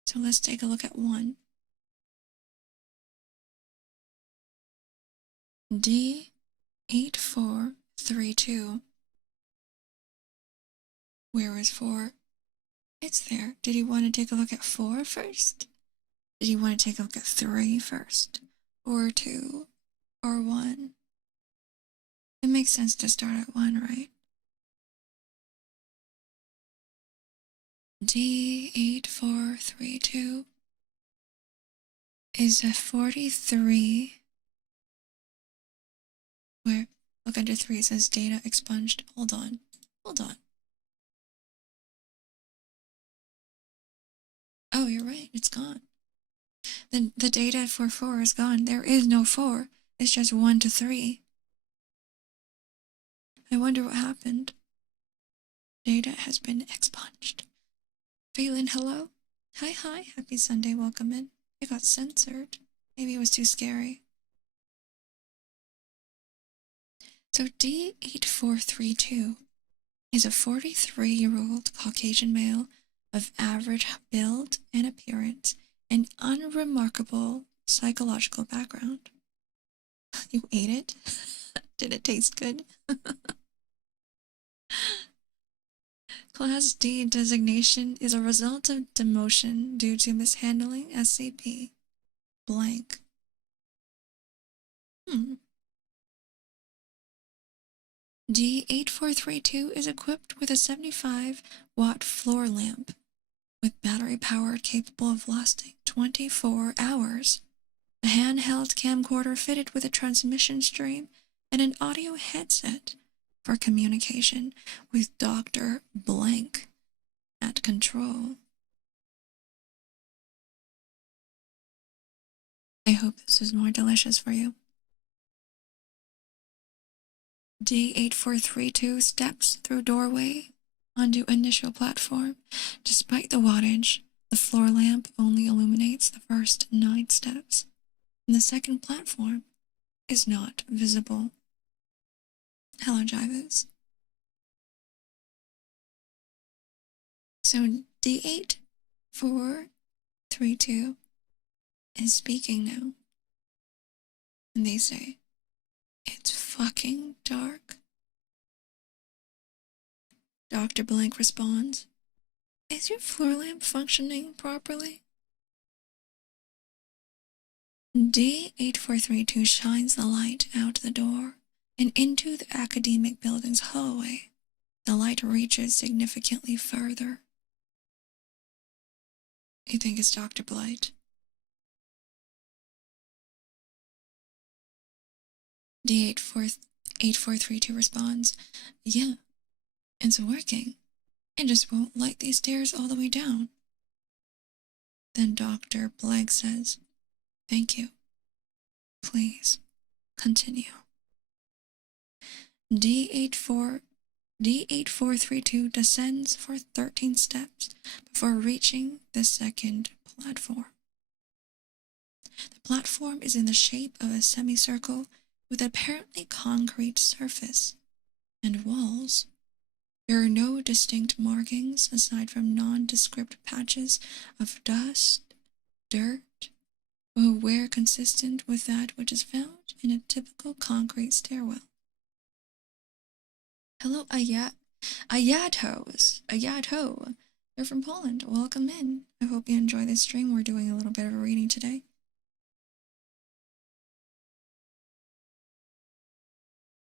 So let's take a look at 1. D8432. Where is 4? It's there. Did you want to take a look at 4 first? Did you want to take a look at 3 first? Or 2? Or 1? It makes sense to start at 1, right? D8432 is a 43. Where? Look under 3, it says data expunged. Hold on. Oh, you're right, it's gone. Then the data for 4 is gone. There is no 4. It's just 1 to 3. I wonder what happened. Data has been expunged. Phelan, hello? Hi, happy Sunday, welcome in. It got censored. Maybe it was too scary. So D8432 is a 43-year-old Caucasian male of average build and appearance and unremarkable psychological background. You ate it? Did it taste good? Class D designation is a result of demotion due to mishandling SCP blank. D8432 is equipped with a 75-watt floor lamp with battery power capable of lasting 24 hours, a handheld camcorder fitted with a transmission stream, and an audio headset for communication with Dr. Blank at control. I hope this is more delicious for you. D8432 steps through doorway onto initial platform. Despite the wattage, the floor lamp only illuminates the first 9 steps, and the second platform is not visible. Hello, Jivas. So D8432 is speaking now, and they say, "It's fucking dark." Dr. Blank responds, "Is your floor lamp functioning properly?" D8432 shines the light out the door and into the academic building's hallway. The light reaches significantly further. You think it's Dr. Blight? D8432 8432 responds, "Yeah, it's working. It just won't light these stairs all the way down." Then Dr. Blank says, "Thank you. Please continue." D8432 descends for 13 steps before reaching the second platform. The platform is in the shape of a semicircle with apparently concrete surface and walls. There are no distinct markings aside from nondescript patches of dust, dirt, or wear consistent with that which is found in a typical concrete stairwell. "Hello, Ayato. They're from Poland. Welcome in. I hope you enjoy this stream. We're doing a little bit of a reading today."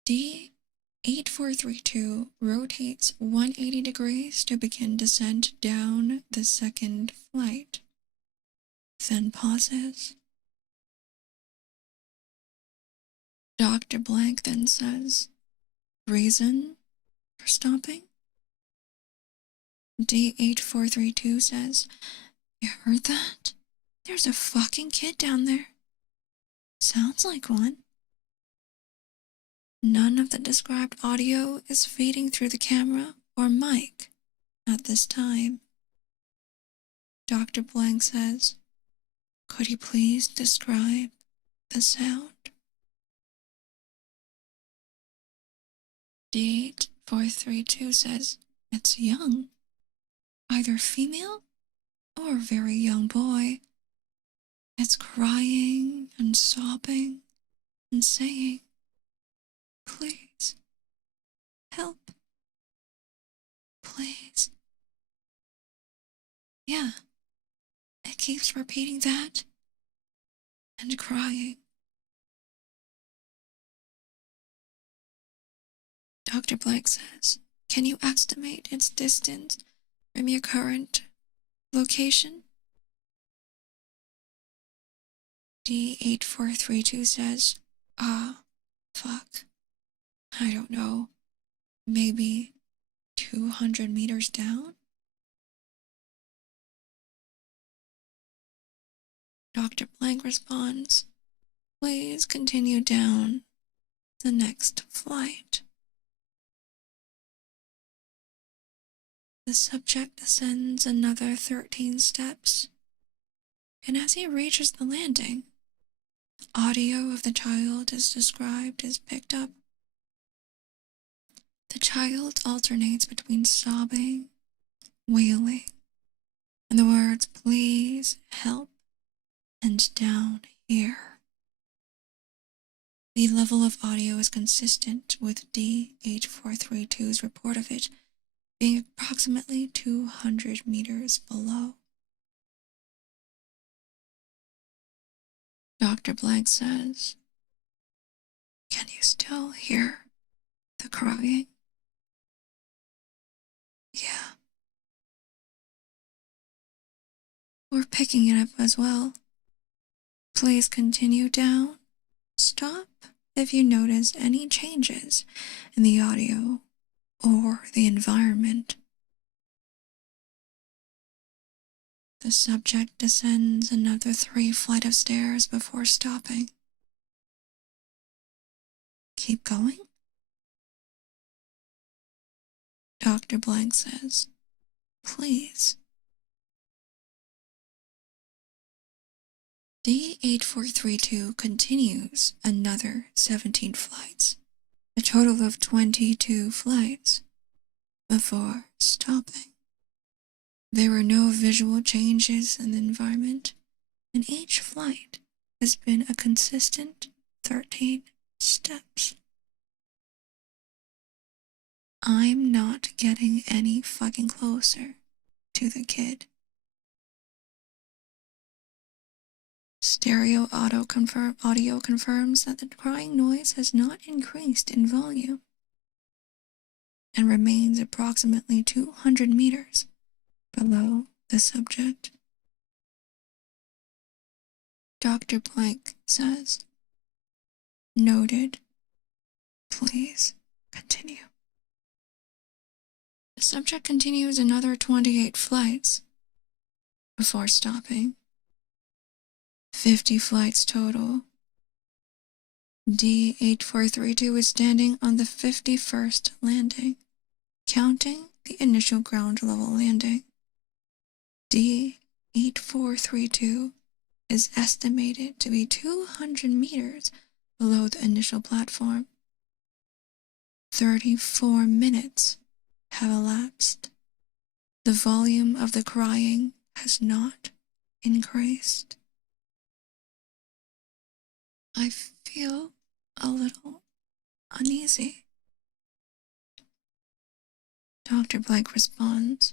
D8432 rotates 180 degrees to begin descent down the second flight, then pauses. Dr. Blank then says, "Reason for stopping?" D8432 says, "You heard that? There's a fucking kid down there." "Sounds like one." None of the described audio is feeding through the camera or mic at this time. Dr. Blank says, "Could you please describe the sound?" D8432 says, "It's young, either female or a very young boy. It's crying and sobbing and saying, 'Please, help, please.' Yeah, it keeps repeating that and crying." Dr. Blake says, "Can you estimate its distance from your current location?" D8432 says, Fuck. I don't know. Maybe 200 meters down?" Dr. Blank responds, "Please continue down the next flight." The subject descends another 13 steps, and as he reaches the landing, audio of the child is described as picked up. The child alternates between sobbing, wailing, and the words, "Please, help," and "down here." The level of audio is consistent with D8432's report of it being approximately 200 meters below. Dr. Blank says, "Can you still hear the crying?" "Yeah. We're picking it up as well. Please continue down. Stop if you notice any changes in the audio or the environment." The subject descends another 3 flights of stairs before stopping. "Keep going?" Dr. Blank says, "Please." D8432 continues another 17 flights, a total of 22 flights, before stopping. There were no visual changes in the environment, and each flight has been a consistent 13 steps. I'm not getting any fucking closer to the kid. Stereo audio confirms that the crying noise has not increased in volume and remains approximately 200 meters below the subject. Dr. Blank says, "Noted. Please continue. The subject continues another 28 flights before stopping. 50 flights total. D8432 is standing on the 51st landing, counting the initial ground level landing. D8432 is estimated to be 200 meters below the initial platform. 34 minutes have elapsed. The volume of the crying has not increased. I feel a little uneasy. Dr. Blank responds,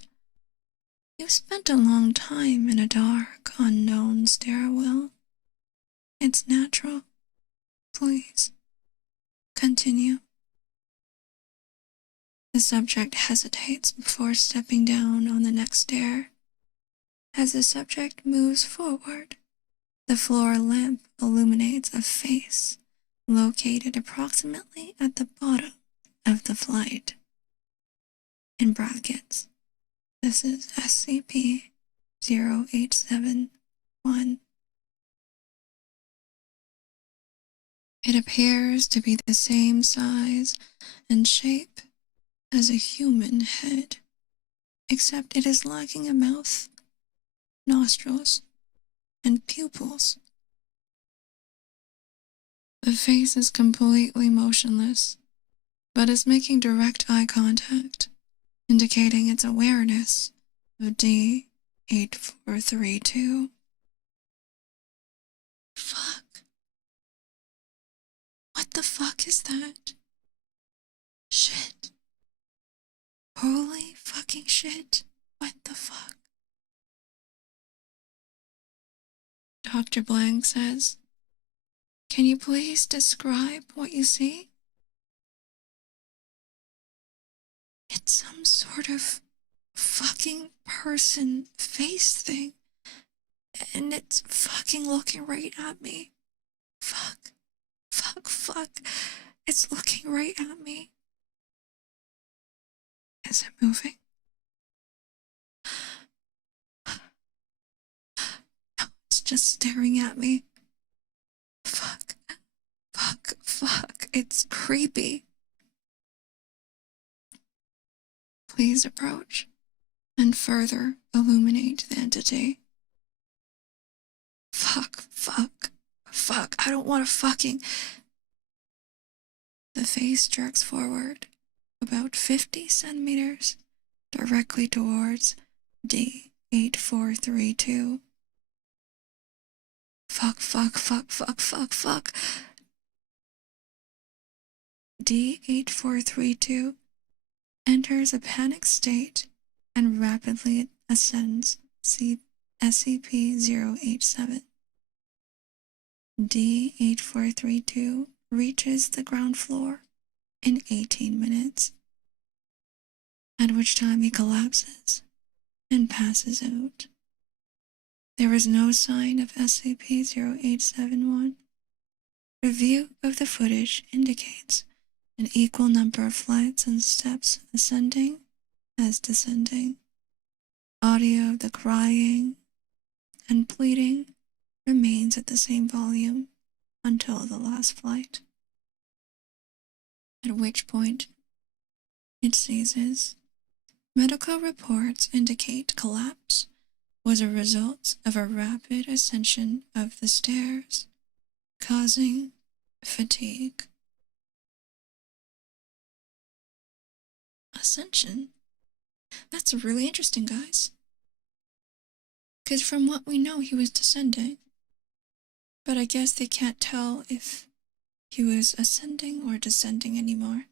"You've spent a long time in a dark, unknown stairwell. It's natural. Please, continue." The subject hesitates before stepping down on the next stair. As the subject moves forward, the floor lamp illuminates a face located approximately at the bottom of the flight. In brackets, this is SCP-0871. It appears to be the same size and shape as a human head, except it is lacking a mouth, nostrils, and pupils. The face is completely motionless, but is making direct eye contact, indicating its awareness of D8432. Fuck. What the fuck is that? Shit. Holy fucking shit. What the fuck? Dr. Blank says, "Can you please describe what you see?" It's some sort of fucking person face thing, and it's fucking looking right at me. Fuck. Fuck, fuck. It's looking right at me. Is it moving? No, it's just staring at me. Fuck. Fuck, fuck. It's creepy. Please approach and further illuminate the entity. Fuck, fuck, fuck. I don't want to fucking... The face jerks forward about 50 centimeters directly towards D8432. Fuck, fuck, fuck, fuck, fuck, fuck. D8432 enters a panic state and rapidly ascends SCP-087. D8432 reaches the ground floor in 18 minutes, at which time he collapses and passes out. There is no sign of SCP-0871. Review of the footage indicates an equal number of flights and steps ascending as descending. Audio of the crying and pleading remains at the same volume until the last flight, at which point it ceases. Medical reports indicate collapse was a result of a rapid ascension of the stairs, causing fatigue. Ascension? That's really interesting, guys. Because from what we know, he was descending. But I guess they can't tell if he was ascending or descending anymore.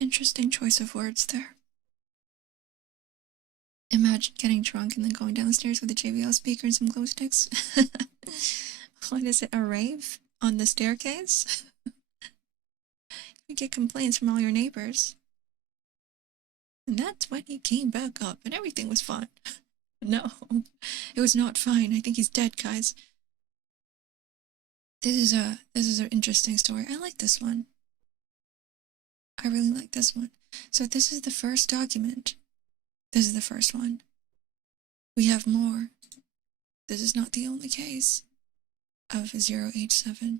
Interesting choice of words there. Imagine getting drunk and then going downstairs with a JBL speaker and some glow sticks. What is it, a rave on the staircase? You get complaints from all your neighbors. And that's when he came back up and everything was fine. No, it was not fine. I think he's dead, guys. This is an interesting story. I like this one. I really like this one. So this is the first document. This is the first one. We have more. This is not the only case of 0H7.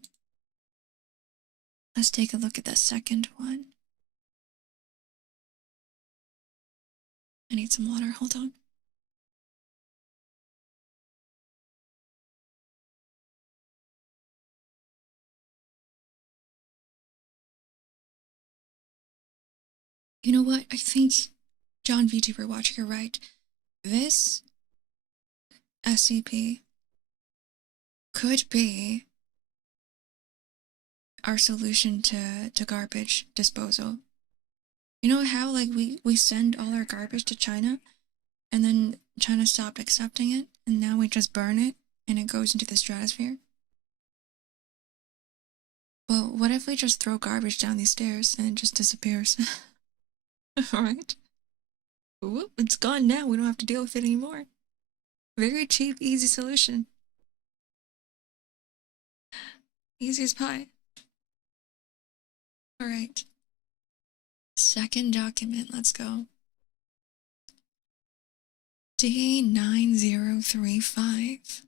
Let's take a look at the second one. I need some water. Hold on. You know what? I think John VTuber watching, you're right. This SCP could be our solution to garbage disposal. You know how like we send all our garbage to China and then China stopped accepting it and now we just burn it and it goes into the stratosphere? Well, what if we just throw garbage down these stairs and it just disappears? Alright. Whoop, it's gone now. We don't have to deal with it anymore. Very cheap, easy solution. Easy as pie. Alright. Second document, let's go. D9035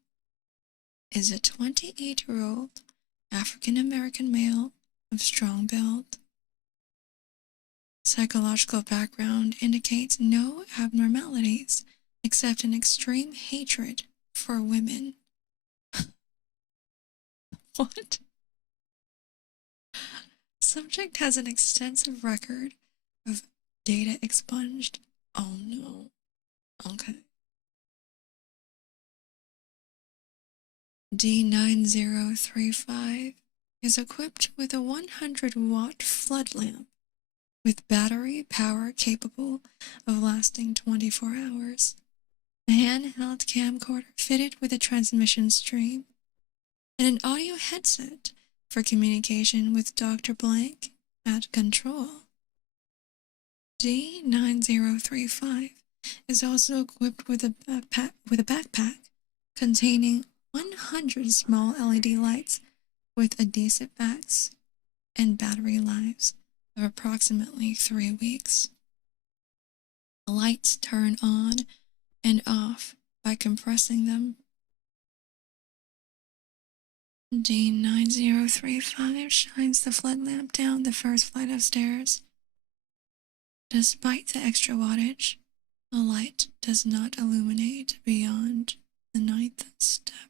is a 28-year-old African-American male of strong build. Psychological background indicates no abnormalities except an extreme hatred for women. What? Subject has an extensive record of data expunged. Oh no. Okay. D9035 is equipped with a 100-watt flood lamp with battery power capable of lasting 24 hours, a handheld camcorder fitted with a transmission stream, and an audio headset for communication with Dr. Blank at control. D9035 is also equipped with a backpack containing 100 small LED lights with adhesive backs and battery lives of approximately 3 weeks. The lights turn on and off by compressing them. D9035 shines the flood lamp down the first flight of stairs. Despite the extra wattage, the light does not illuminate beyond the 9th step.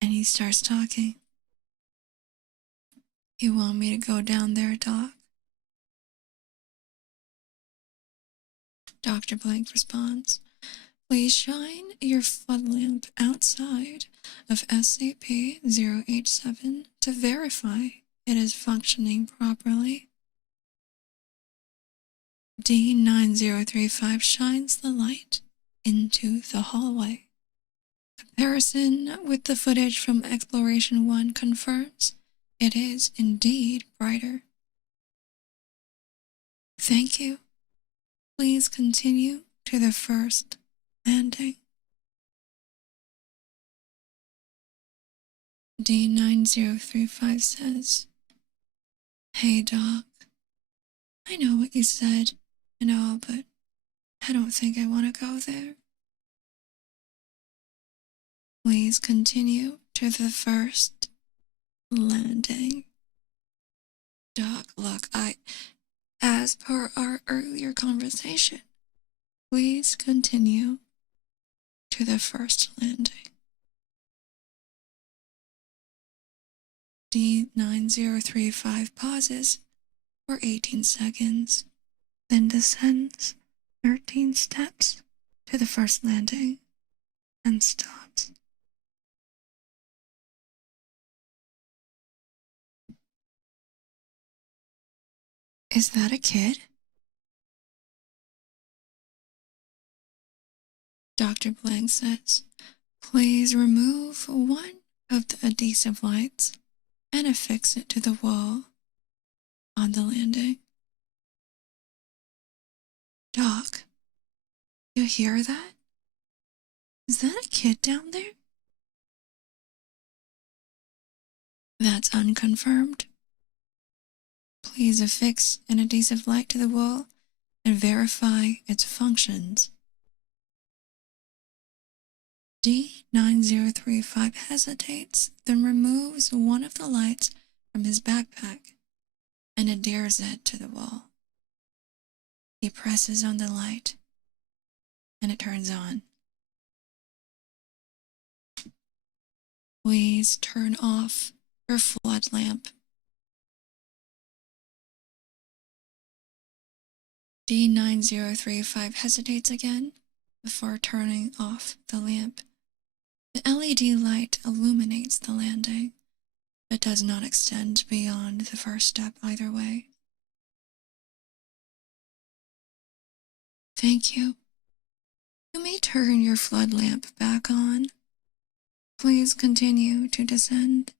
And he starts talking. You want me to go down there, Doc? Dr. Blank responds, please shine your flood lamp outside of SCP-087 to verify it is functioning properly. D9035 shines the light into the hallway. Comparison with the footage from Exploration 1 confirms it is indeed brighter. Thank you. Please continue to the first landing. D9035 says, hey Doc, I know what you said and all, but I don't think I want to go there. Please continue to the first landing. Doc, look, as per our earlier conversation, please continue to the first landing. D9035 pauses for 18 seconds, then descends 13 steps to the first landing and stops. Is that a kid? Dr. Blank says, please remove one of the adhesive lights and affix it to the wall on the landing. Doc, you hear that? Is that a kid down there? That's unconfirmed. Please affix an adhesive light to the wall and verify its functions. D9035 hesitates, then removes one of the lights from his backpack and adheres it to the wall. He presses on the light, and it turns on. Please turn off your flood lamp. D9035 hesitates again before turning off the lamp. The LED light illuminates the landing, but does not extend beyond the first step either way. Thank you. You may turn your flood lamp back on. Please continue to descend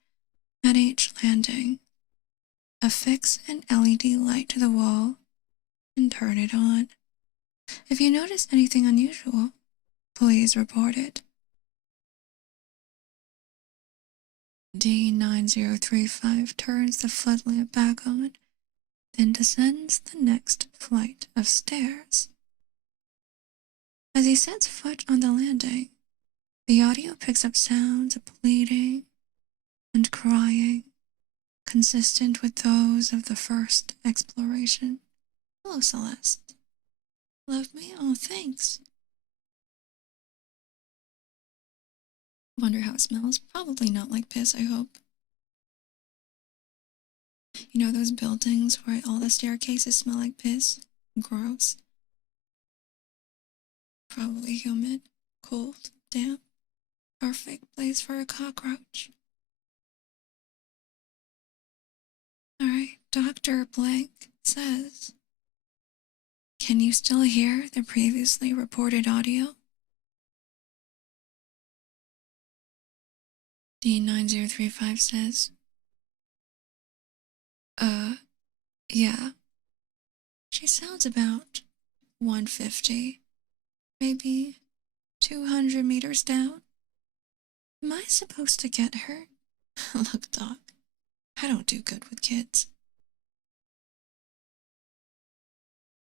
at each landing. Affix an LED light to the wall and turn it on. If you notice anything unusual, please report it. D9035 turns the flood lamp back on, then descends the next flight of stairs. As he sets foot on the landing, the audio picks up sounds of bleating and crying, consistent with those of the first exploration. Hello, Celeste. Love me? Oh, thanks. Wonder how it smells. Probably not like piss, I hope. You know those buildings where all the staircases smell like piss? Gross. Probably humid, cold, damp. Perfect place for a cockroach. Alright, Dr. Blank says, can you still hear the previously reported audio? D9035 says, yeah. She sounds about 150, maybe 200 meters down. Am I supposed to get her? Look, Doc, I don't do good with kids.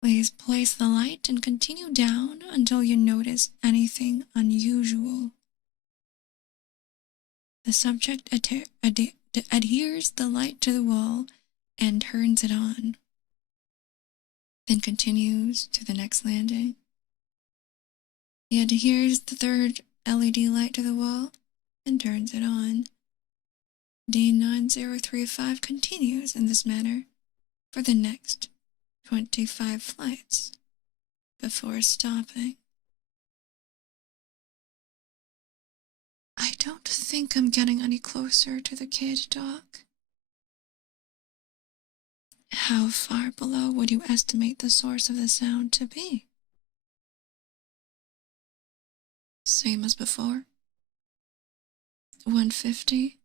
Please place the light and continue down until you notice anything unusual. The subject adheres the light to the wall and turns it on, then continues to the next landing. He adheres the third LED light to the wall and turns it on. D9035 continues in this manner for the next 25 flights before stopping. I don't think I'm getting any closer to the kid, Doc. How far below would you estimate the source of the sound to be? Same as before. 150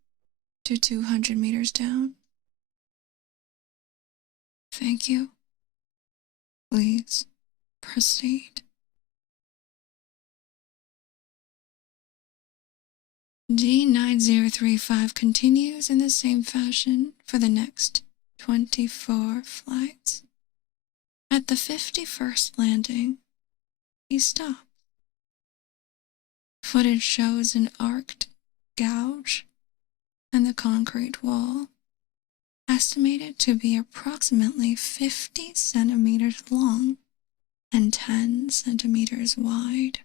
to 200 meters down. Thank you. Please proceed. D9035 continues in the same fashion for the next 24 flights. At the 51st landing, he stops. Footage shows an arced gouge and the concrete wall, estimated to be approximately 50 centimeters long and 10 centimeters wide.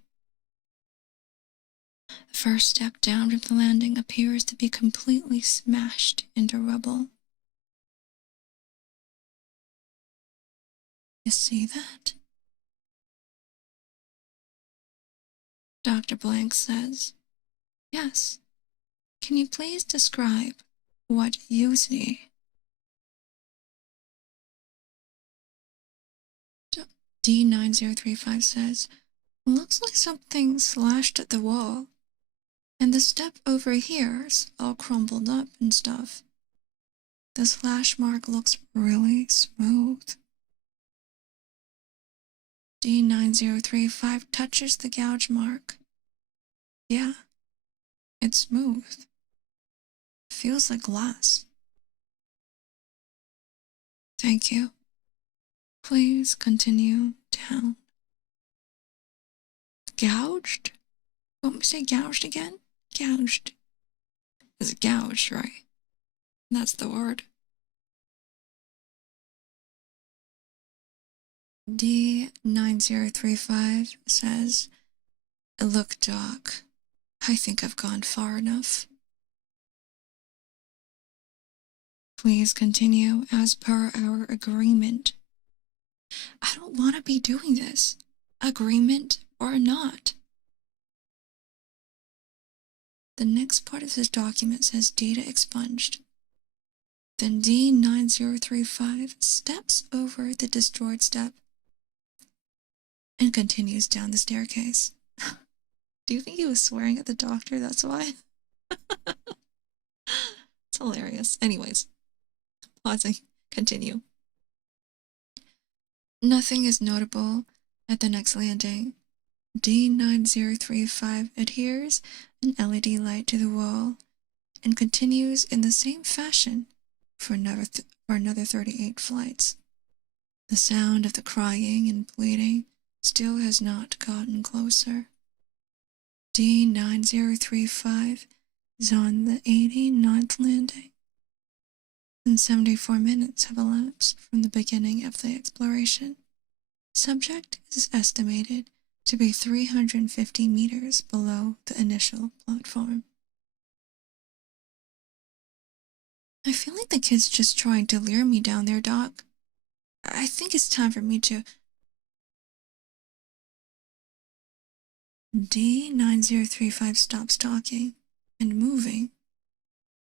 The first step down from the landing appears to be completely smashed into rubble. You see that? Dr. Blank says, yes. Can you please describe what you see? D9035 says, looks like something slashed at the wall, and the step over here's all crumbled up and stuff. The slash mark looks really smooth. D9035 touches the gouge mark, Yeah, it's smooth. Feels like glass. Thank you. Please continue down. Gouged? Want me to say gouged again? Gouged. It's gouged, right? That's the word. D9035 says, "Look, Doc, I think I've gone far enough. Please continue as per our agreement." I don't want to be doing this. Agreement or not. The next part of this document says data expunged. Then D9035 steps over the destroyed step and continues down the staircase. Do you think he was swearing at the doctor? That's why? It's hilarious. Anyways, pausing. Continue. Nothing is notable at the next landing. D9035 adheres an LED light to the wall and continues in the same fashion for another 38 flights. The sound of the crying and pleading still has not gotten closer. D9035 is on the 89th landing, and 74 minutes have elapsed from the beginning of the exploration. Subject is estimated to be 350 meters below the initial platform. I feel like the kid's just trying to lure me down there, Doc. I think it's time for me to... D9035 stops talking and moving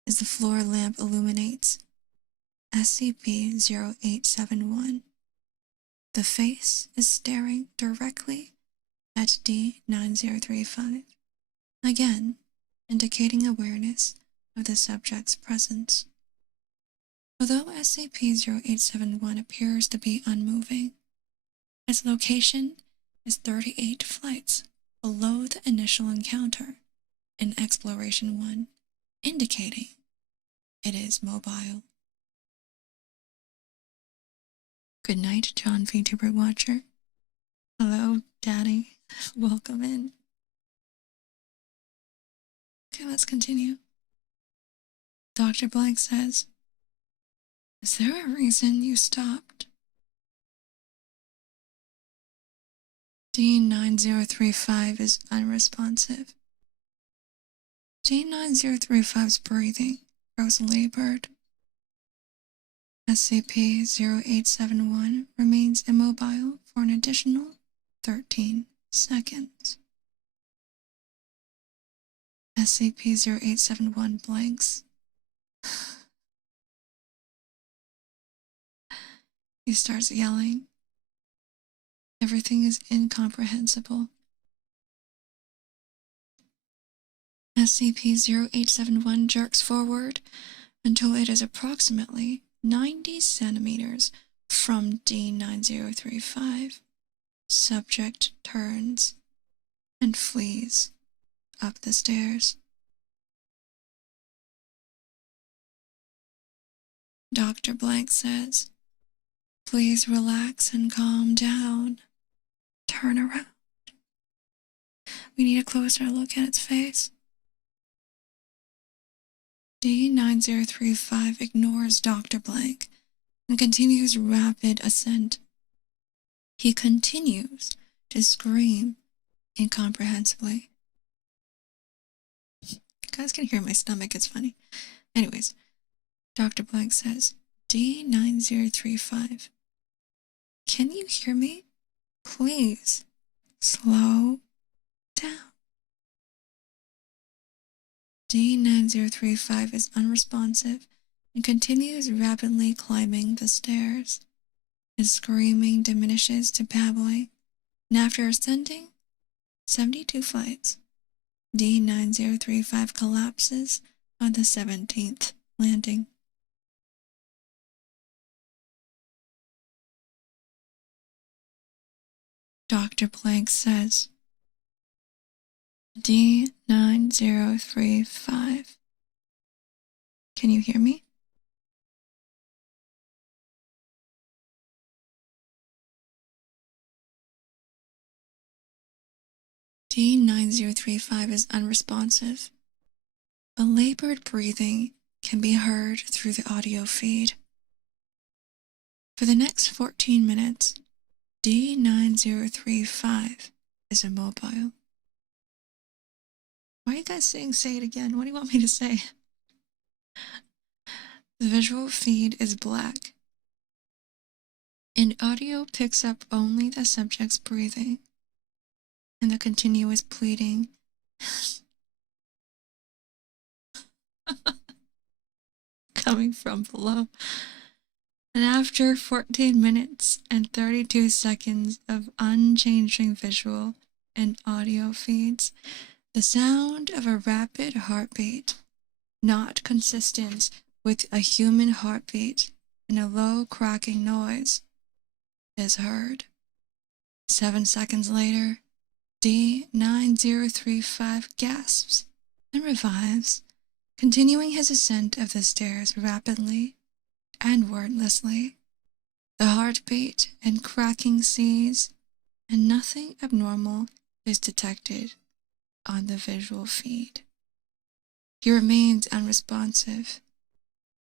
as the floor lamp illuminates SCP-0871. The face is staring directly at D9035, again indicating awareness of the subject's presence. Although SCP-0871 appears to be unmoving, its location is 38 flights below the initial encounter in Exploration 1, indicating it is mobile. Good night, John VTuber Watcher. Hello, Daddy. Welcome in. Okay, let's continue. Dr. Blank says, "Is there a reason you stopped?" D9035 is unresponsive. D9035's breathing grows labored. SCP-0871 remains immobile for an additional 13 seconds. SCP-0871 blanks. He starts yelling. Everything is incomprehensible. SCP-0871 jerks forward until it is approximately 90 centimeters from D9035. Subject turns and flees up the stairs. Dr. Blank says, "Please relax and calm down. Turn around. We need a closer look at its face." D9035 ignores Dr. Blank and continues rapid ascent. He continues to scream incomprehensibly. You guys can hear my stomach, it's funny. Anyways, Dr. Blank says, "D9035, can you hear me? Please, slow down." D9035 is unresponsive and continues rapidly climbing the stairs. His screaming diminishes to babbling, and after ascending 72 flights, D9035 collapses on the 17th landing. Dr. Blank says, D9035. Can you hear me? D9035 is unresponsive. A labored breathing can be heard through the audio feed. For the next 14 minutes, D9035 is immobile. Why are you guys saying say it again? What do you want me to say? The visual feed is black, and audio picks up only the subject's breathing and the continuous pleading. Coming from below. And after 14 minutes and 32 seconds of unchanging visual and audio feeds, the sound of a rapid heartbeat, not consistent with a human heartbeat, and a low cracking noise, is heard. 7 seconds later, D9035 gasps and revives, continuing his ascent of the stairs rapidly and wordlessly. The heartbeat and cracking cease, and nothing abnormal is detected on the visual feed. He remains unresponsive.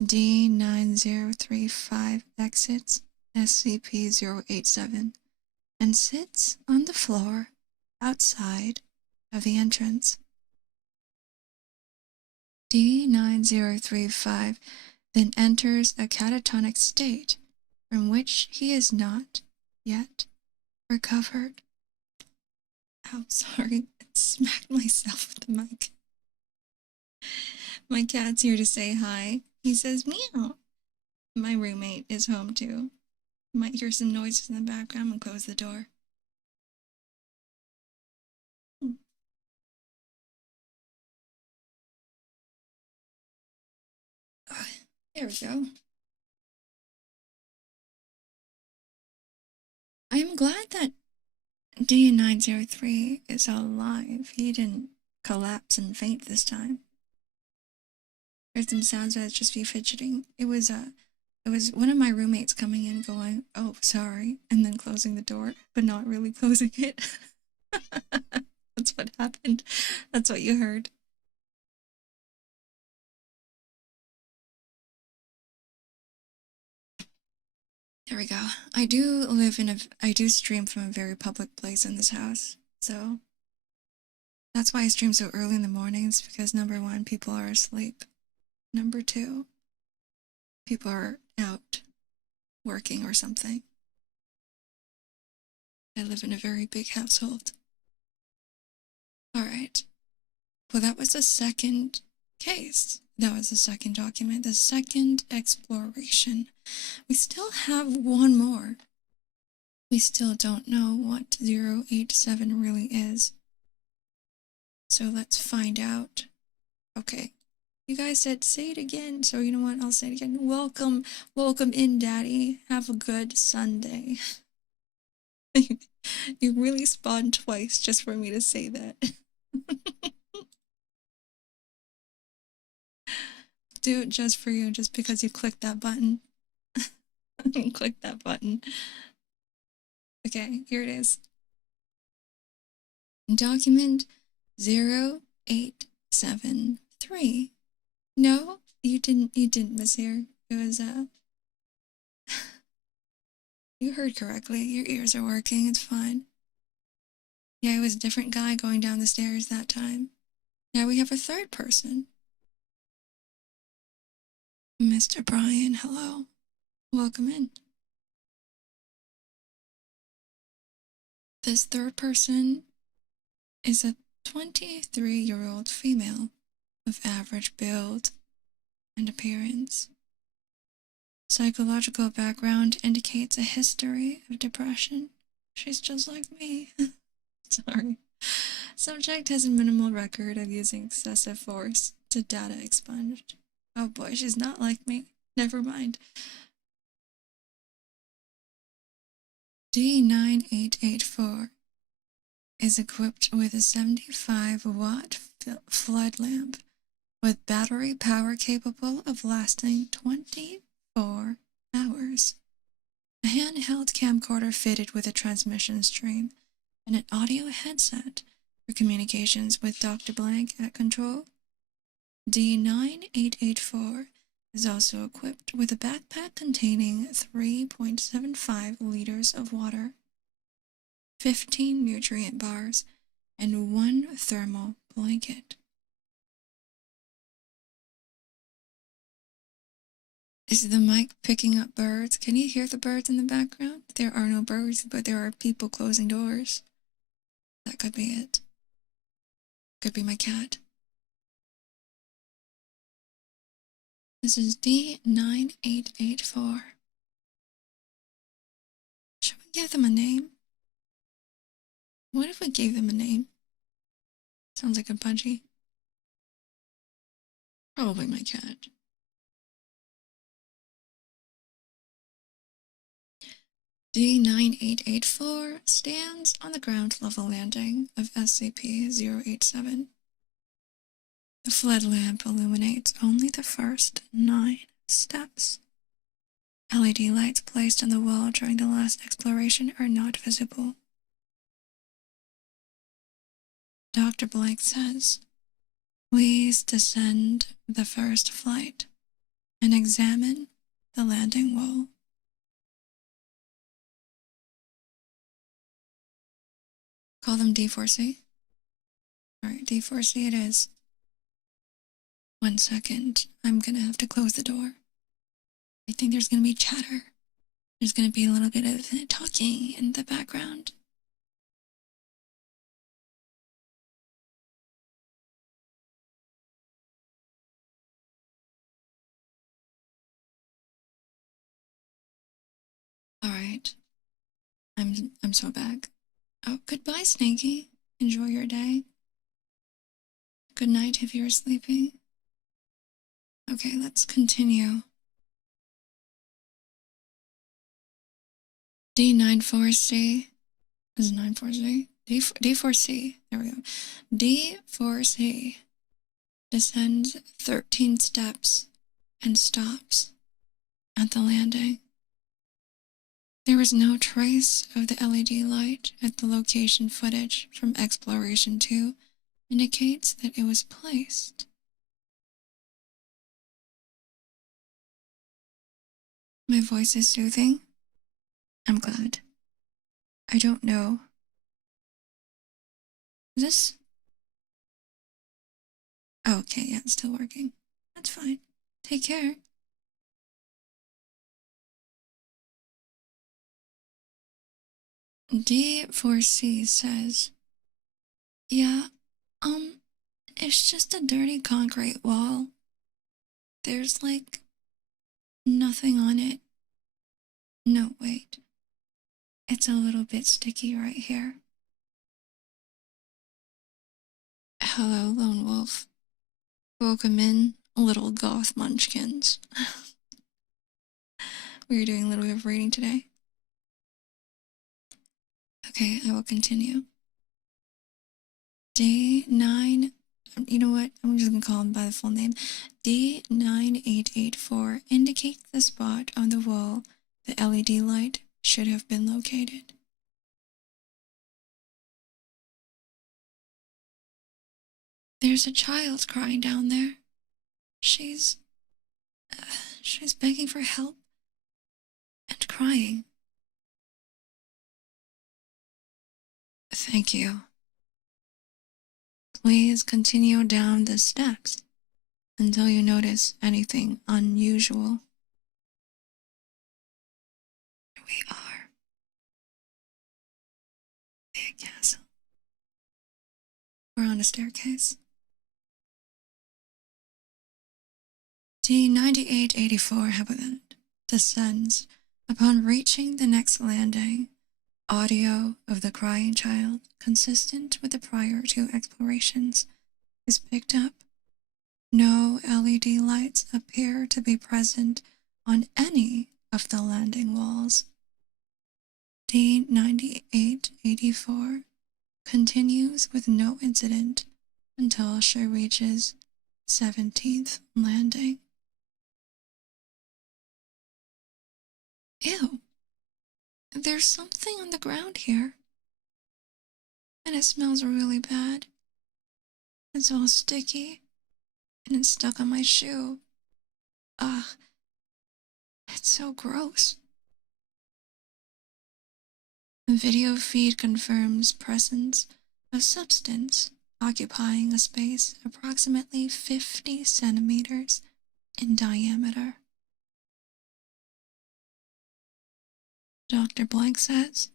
D9035 exits SCP-087 and sits on the floor outside of the entrance. D9035 then enters a catatonic state from which he is not yet recovered. Oh, sorry, I smacked myself with the mic. My cat's here to say hi. He says meow. My roommate is home too. You might hear some noises in the background and close the door. There we go. I'm glad that D903 is alive. He didn't collapse and faint this time. There's some sounds that just be fidgeting. It was one of my roommates coming in going, "Oh, sorry," and then closing the door, but not really closing it. That's what happened. That's what you heard. There we go. I do stream from a very public place in this house, so that's why I stream so early in the mornings, because number one, people are asleep. Number two, people are out working or something. I live in a very big household. Alright. Well, that was the second case. That was the second document, the second exploration. We still have one more. We still don't know what 087 really is. So let's find out. Okay. You guys said say it again, so you know what? I'll say it again. Welcome in, Daddy. Have a good Sunday. You really spawned twice just for me to say that. Do it just for you, just because you clicked that button. Click that button. Okay, here it is. Document 0873. No, you didn't miss here. It was you heard correctly. Your ears are working, it's fine. Yeah, it was a different guy going down the stairs that time. Now we have a third person. Mr. Brian, hello. Welcome in. This third person is a 23-year-old female of average build and appearance. Psychological background indicates a history of depression. She's just like me. Sorry. Subject has a minimal record of using excessive force to data expunged. Oh boy, she's not like me. Never mind. D9884. is equipped with a 75-watt flood lamp with battery power capable of lasting 24 hours. A handheld camcorder fitted with a transmission stream and an audio headset for communications with Dr. Blank at control. D9884 is also equipped with a backpack containing 3.75 liters of water, 15 nutrient bars, and 1 thermal blanket. Is the mic picking up birds? Can you hear the birds in the background? There are no birds, but there are people closing doors. That could be it. Could be my cat. This is D9884. Should we give them a name? What if we gave them a name? Sounds like a budgie. Probably my cat. D9884 stands on the ground level landing of SCP-087. The flood lamp illuminates only the first 9 steps. LED lights placed on the wall during the last exploration are not visible. Dr. Blake says, "Please descend the first flight and examine the landing wall." Call them D4C? Alright, D4C it is. 1 second, I'm gonna have to close the door. I think there's gonna be chatter. There's gonna be a little bit of talking in the background. Alright. I'm so back. Oh, goodbye, Snaky. Enjoy your day. Good night if you're sleeping. Okay, let's continue. D94C. Is it 94C? D4C. There we go. D4C descends 13 steps and stops at the landing. There was no trace of the LED light at the location. Footage from Exploration 2 indicates that it was placed. My voice is soothing. I'm glad. I don't know. Is this? Oh, okay, yeah, it's still working. That's fine. Take care. D4C says, "Yeah, it's just a dirty concrete wall. There's like nothing on it. No, wait. It's a little bit sticky right here." Hello, Lone Wolf. Welcome in, little goth munchkins. We are doing a little bit of reading today. Okay, I will continue. D9, you know what? I'm just gonna call him by the full name. D9884 indicates the spot on the wall the LED light should have been located. There's a child crying down there. She's begging for help and crying. Thank you. Please continue down the steps until you notice anything unusual. Here we are. Big castle. We're on a staircase. D9884, how about that? Descends. Upon reaching the next landing, audio of the crying child, consistent with the prior 2 explorations, is picked up. No LED lights appear to be present on any of the landing walls. D9884 continues with no incident until she reaches 17th landing. Ew, there's something on the ground here, and it smells really bad. It's all sticky, and it's stuck on my shoe. Ugh, it's so gross. The video feed confirms presence of substance occupying a space approximately 50 centimeters in diameter. Dr. Blank says,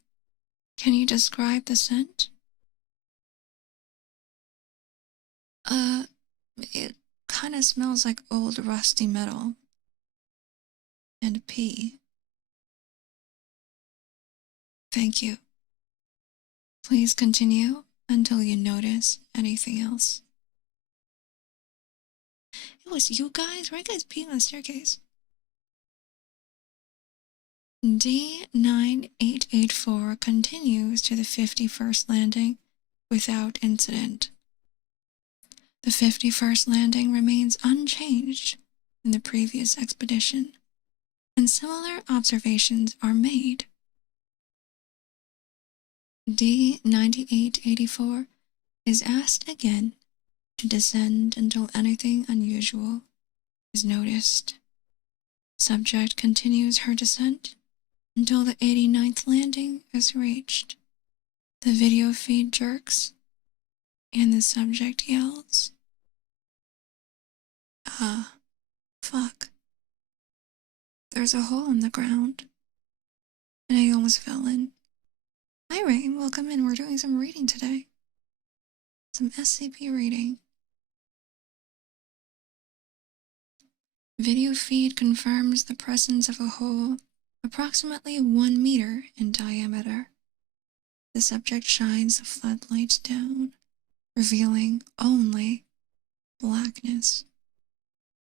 "Can you describe the scent?" It kind of smells like old rusty metal and pee. Thank you. Please continue until you notice anything else. It was you guys? Why are you guys peeing on the staircase? D9884 continues to the 51st landing without incident. The 51st landing remains unchanged in the previous expedition, and similar observations are made. D9884 is asked again to descend until anything unusual is noticed. Subject continues her descent until the 89th landing is reached. The video feed jerks, and the subject yells. Fuck. There's a hole in the ground, and I almost fell in. Hi, Rain. Welcome in. We're doing some reading today. Some SCP reading. Video feed confirms the presence of a hole approximately 1 meter in diameter. The subject shines the floodlights down, revealing only blackness.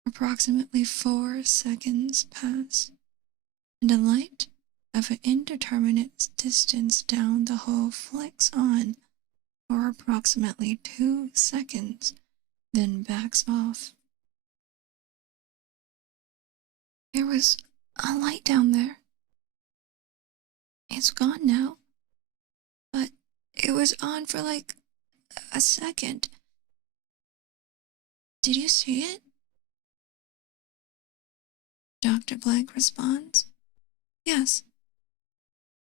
Approximately 4 seconds pass, and a light of an indeterminate distance down the hole flicks on for approximately 2 seconds, then backs off. There was a light down there. It's gone now, but it was on for like a second. Did you see it? Dr. Blank responds, "Yes."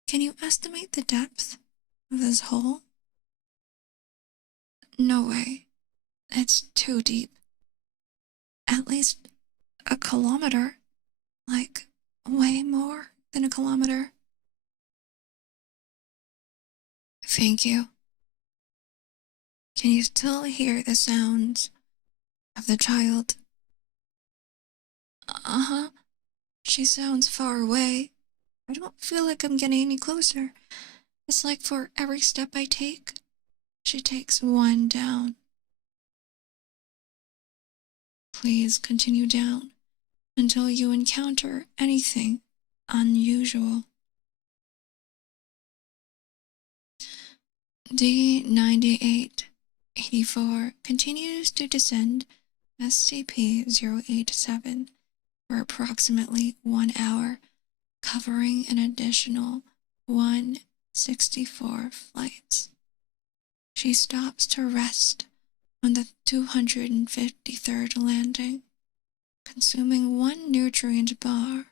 "Can you estimate the depth of this hole?" "No way. It's too deep. At least a kilometer. Like, way more than a kilometer." "Thank you. Can you still hear the sounds of the child?" "Uh-huh. She sounds far away. I don't feel like I'm getting any closer. It's like for every step I take, she takes one down." "Please continue down until you encounter anything unusual." D9884 continues to descend SCP-087 for approximately 1 hour, covering an additional 164 flights. She stops to rest on the 253rd landing, consuming 1 nutrient bar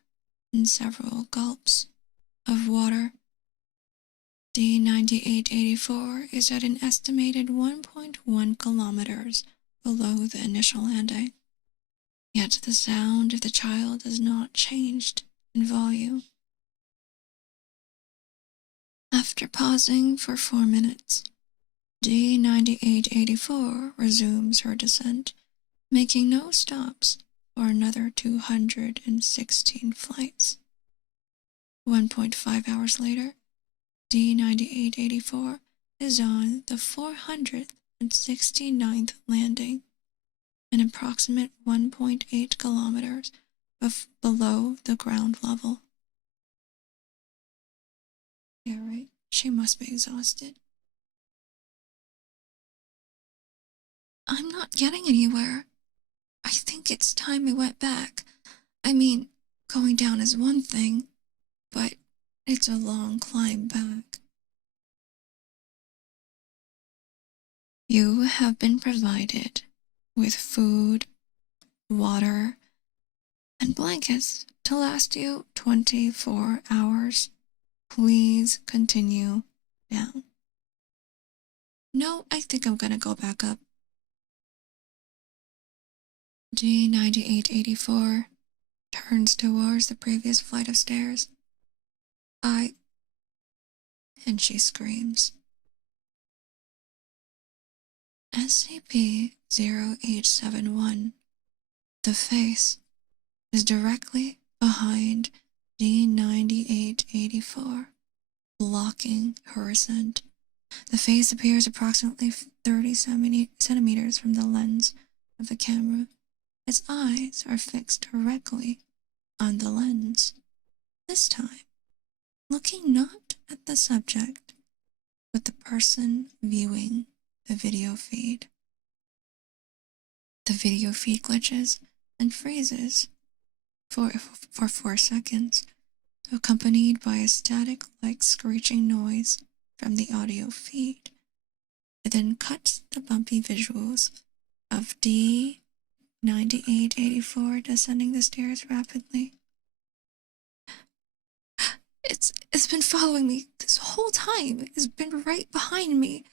and several gulps of water. D9884 is at an estimated 1.1 kilometers below the initial landing, yet the sound of the child has not changed in volume. After pausing for 4 minutes, D9884 resumes her descent, making no stops for another 216 flights. 1.5 hours later, D9884 is on the 469th landing, an approximate 1.8 kilometers below the ground level. Yeah, right. She must be exhausted. not getting anywhere. I think it's time I went back. I mean, going down is one thing, but it's a long climb back. You have been provided with food, water, and blankets to last you 24 hours. Please continue down. No, I think I'm gonna go back up. G9884 turns towards the previous flight of stairs. And she screams. SCP-0871, the face, is directly behind D9884, blocking her ascent. The face appears approximately 30 centimeters from the lens of the camera. Its eyes are fixed directly on the lens, this time looking not at the subject, but the person viewing the video feed. The video feed glitches and freezes for 4 seconds, accompanied by a static-like screeching noise from the audio feed. It then cuts the bumpy visuals of D9884 descending the stairs rapidly. It's been following me this whole time. It's been right behind me.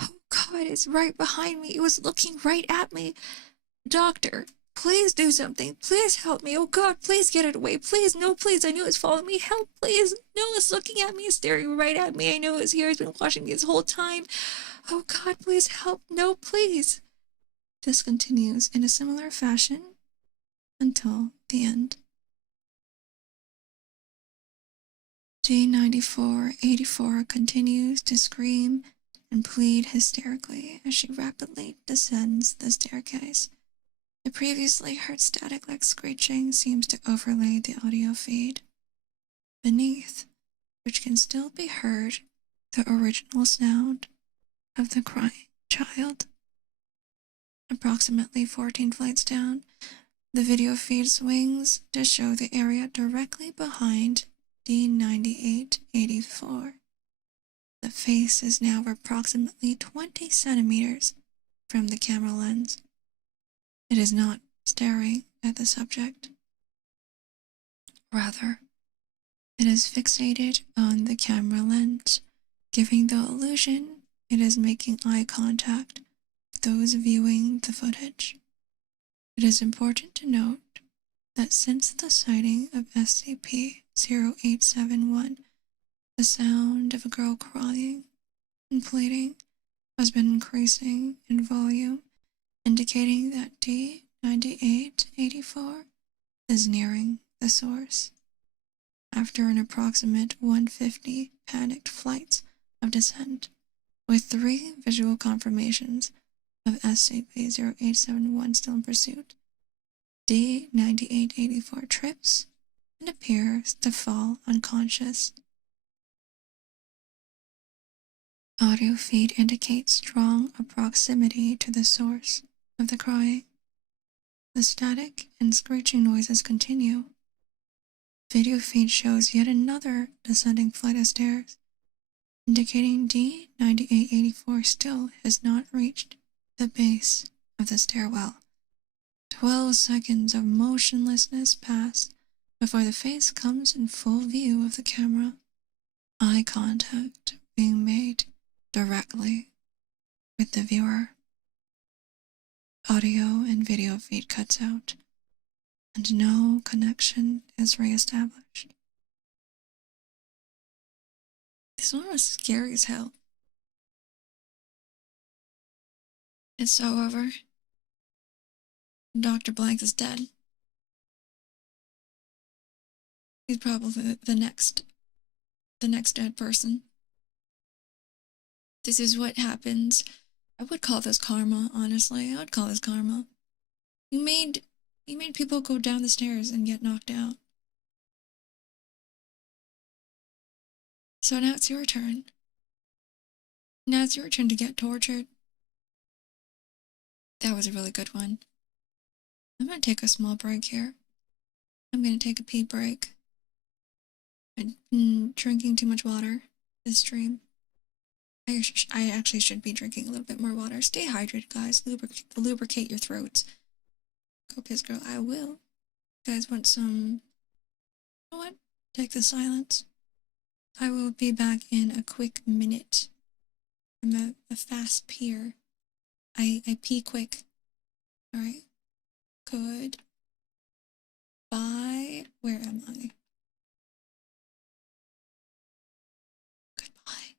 Oh God, it's right behind me. It was looking right at me. Doctor, please do something. Please help me. Oh God, please get it away. Please, no, please. I know it's following me. Help, please. No, it's looking at me. It's staring right at me. I know it's here. It's been watching me this whole time. Oh God, please help. No, please. This continues in a similar fashion until the end. G9484 continues to scream and plead hysterically as she rapidly descends the staircase. The previously heard static-like screeching seems to overlay the audio feed. Beneath, which can still be heard, the original sound of the crying child. Approximately 14 flights down, the video feed swings to show the area directly behind D9884. The face is now approximately 20 centimeters from the camera lens. It is not staring at the subject. Rather, it is fixated on the camera lens, giving the illusion it is making eye contact with those viewing the footage. It is important to note that since the sighting of SCP-0871, the sound of a girl crying and pleading has been increasing in volume, indicating that D9884 is nearing the source. After an approximate 150 panicked flights of descent, with 3 visual confirmations of SCP-0871 still in pursuit, D9884 trips and appears to fall unconscious. Audio feed indicates strong proximity to the source of the crying. The static and screeching noises continue. Video feed shows yet another descending flight of stairs, indicating D9884 still has not reached the base of the stairwell. 12 seconds of motionlessness pass before the face comes in full view of the camera. Eye contact being made directly with the viewer. Audio and video feed cuts out, and no connection is reestablished. This one was scary as hell. It's so over. Dr. Blank is dead. He's probably the next dead person. This is what happens. I would call this karma, honestly. I would call this karma. You made people go down the stairs and get knocked out. So now it's your turn. Now it's your turn to get tortured. That was a really good one. I'm gonna take a small break here. I'm gonna take a pee break. I've been drinking too much water this stream. I actually should be drinking a little bit more water. Stay hydrated, guys. Lubricate your throats. Go piss girl. I will. You guys want some... You know what? Take the silence. I will be back in a quick minute. I'm a fast peer. I pee quick. Alright. Good. Bye. Where am I? Goodbye.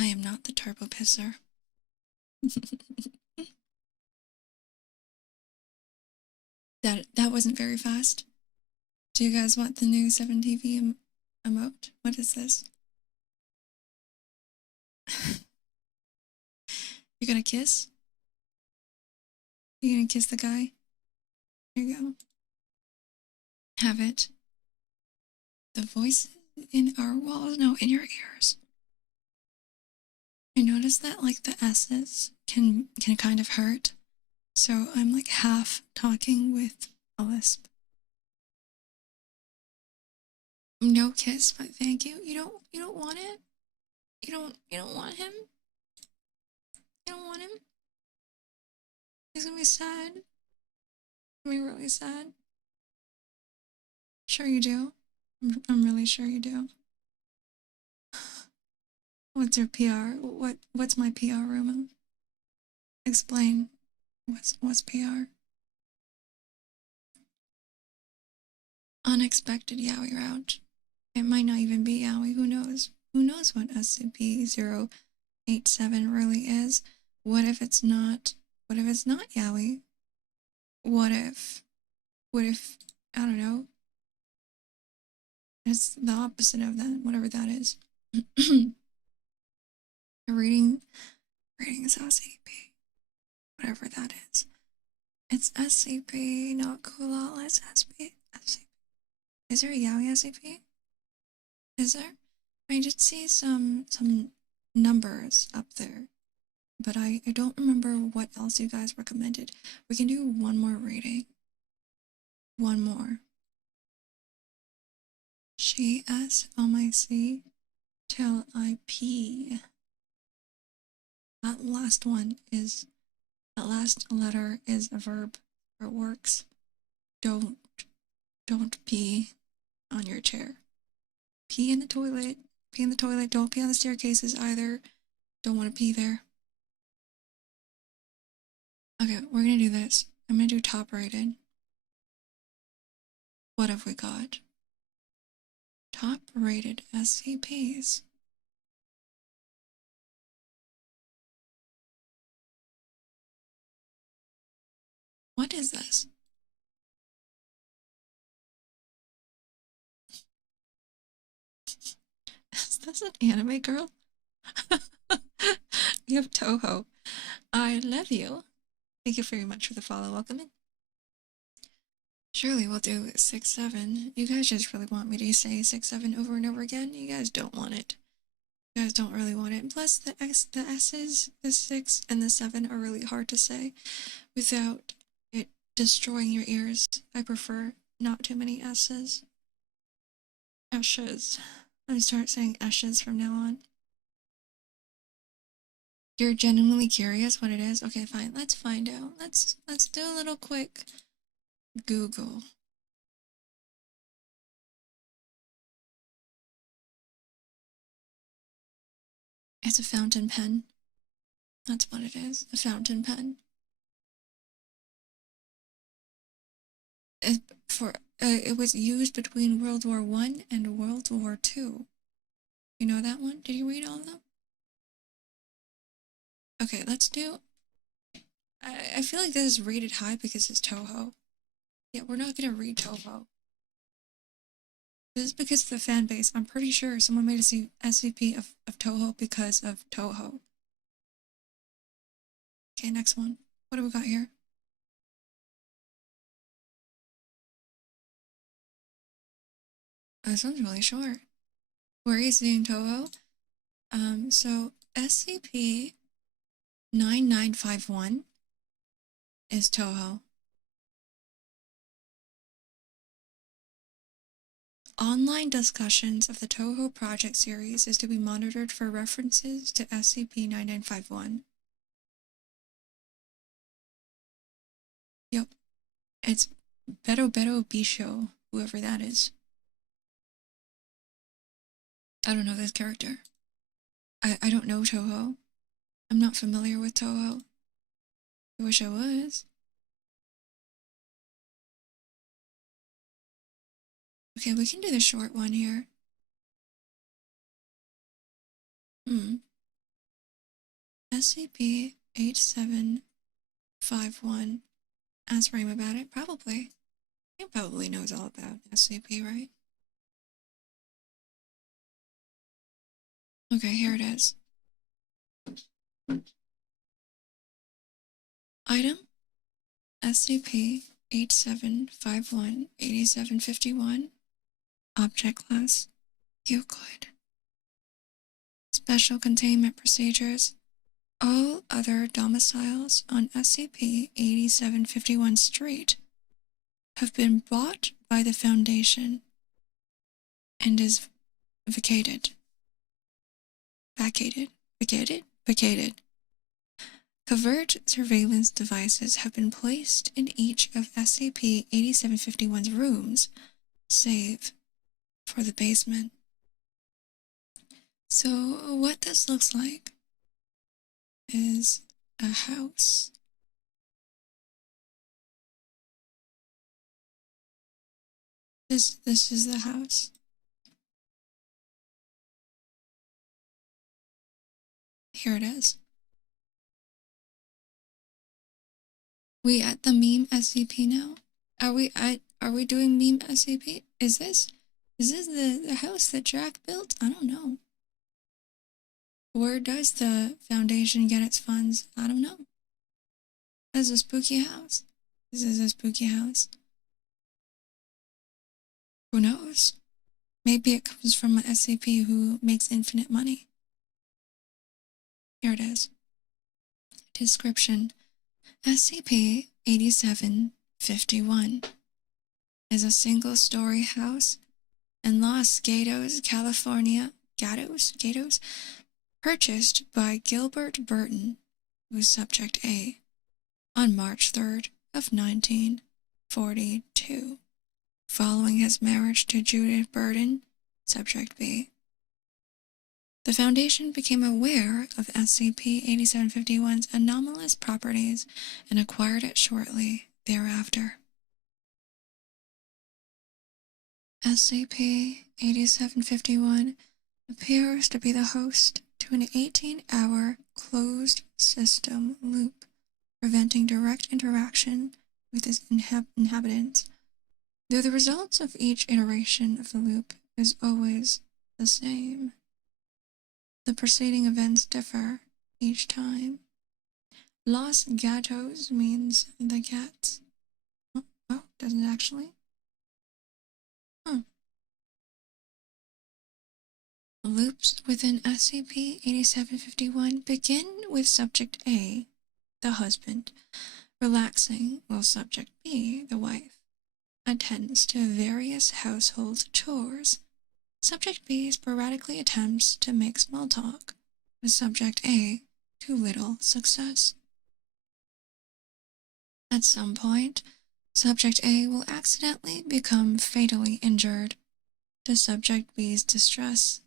I am not the turbo pisser. That wasn't very fast. Do you guys want the new 7TV emote? What is this? You're gonna kiss? You're gonna kiss the guy? Here you go. Have it. The voice in our walls? No, in your ears. I noticed that like the S's can kind of hurt. So I'm like half talking with a lisp. No kiss, but thank you. You don't want it? You don't want him? You don't want him? He's gonna be sad. Gonna be really sad. Sure you do. I'm really sure you do. What's your PR? What's my PR, Roman? Explain. What's PR? Unexpected yaoi route. It might not even be Yaoi. Who knows? Who knows what SCP-087 really is? What if it's not? What if it's not Yaoi? What if? What if? I don't know. It's the opposite of that. Whatever that is. reading is SCP. Whatever that is. It's SCP, not cool. Let's SCP. Is there a Yaoi SCP? Is there? I did see some numbers up there, but I don't remember what else you guys recommended. We can do one more rating. One more. She S on my C till I P. That last letter is a verb, or it works. Don't pee on your chair. Pee in the toilet. Pee in the toilet. Don't pee on the staircases either. Don't want to pee there. Okay, we're gonna do this. I'm gonna do top rated. What have we got? Top rated SCPs. What is this? Is this an anime girl? You have Toho. I love you. Thank you very much for the follow. Welcome in. Surely we'll do 6-7. You guys just really want me to say 6-7 over and over again. You guys don't want it. You guys don't really want it. Plus the S's, the 6 and the 7 are really hard to say without it destroying your ears. I prefer not too many S's. Ashes. I start saying ashes from now on. You're genuinely curious what it is? Okay, fine. Let's find out. Let's do a little quick Google. It's a fountain pen. That's what it is. A fountain pen. It was used between World War I and World War II. You know that one? Did you read all of them? Okay, let's do... I feel like this is rated high because it's Toho. Yeah, we're not gonna read Toho. This is because of the fan base. I'm pretty sure someone made a SCP of Toho because of Toho. Okay, next one. What do we got here? Oh, this one's really short. Where are you seeing Toho? So SCP-9951 is Toho. Online discussions of the Toho project series is to be monitored for references to SCP-9951. Yep. It's Bero Bisho, whoever that is. I don't know this character. I don't know Toho. I'm not familiar with Toho. I wish I was. Okay, we can do the short one here. SCP-8751. Ask Rame about it? Probably. He probably knows all about SCP, right? Okay, here it is. Item SCP-8751-8751. Object Class Euclid. Special Containment Procedures. All other domiciles on SCP-8751 Street have been bought by the Foundation and is vacated. Covert surveillance devices have been placed in each of SCP-8751's rooms, save for the basement. So what this looks like is a house. This is the house. Here it is. We at the meme SCP now? Are we doing meme SCP? Is this the house that Jack built? I don't know. Where does the foundation get its funds? I don't know. This is a spooky house. This is a spooky house. Who knows? Maybe it comes from an SCP who makes infinite money. Here it is. Description. SCP-8751 is a single-story house in Los Gatos, California. Gatos? Purchased by Gilbert Burton, who is Subject A, on March 3rd of 1942, following his marriage to Judith Burton, Subject B. The Foundation became aware of SCP-8751's anomalous properties and acquired it shortly thereafter. SCP-8751 appears to be the host to an 18-hour closed system loop, preventing direct interaction with its inhabitants, though the results of each iteration of the loop is always the same. The preceding events differ each time. Los Gatos means the cats. Oh, doesn't it actually? Loops within SCP-8751 begin with Subject A, the husband, relaxing while Subject B, the wife, attends to various household chores. Subject B sporadically attempts to make small talk, with Subject A to little success. At some point, Subject A will accidentally become fatally injured, to Subject B's distress.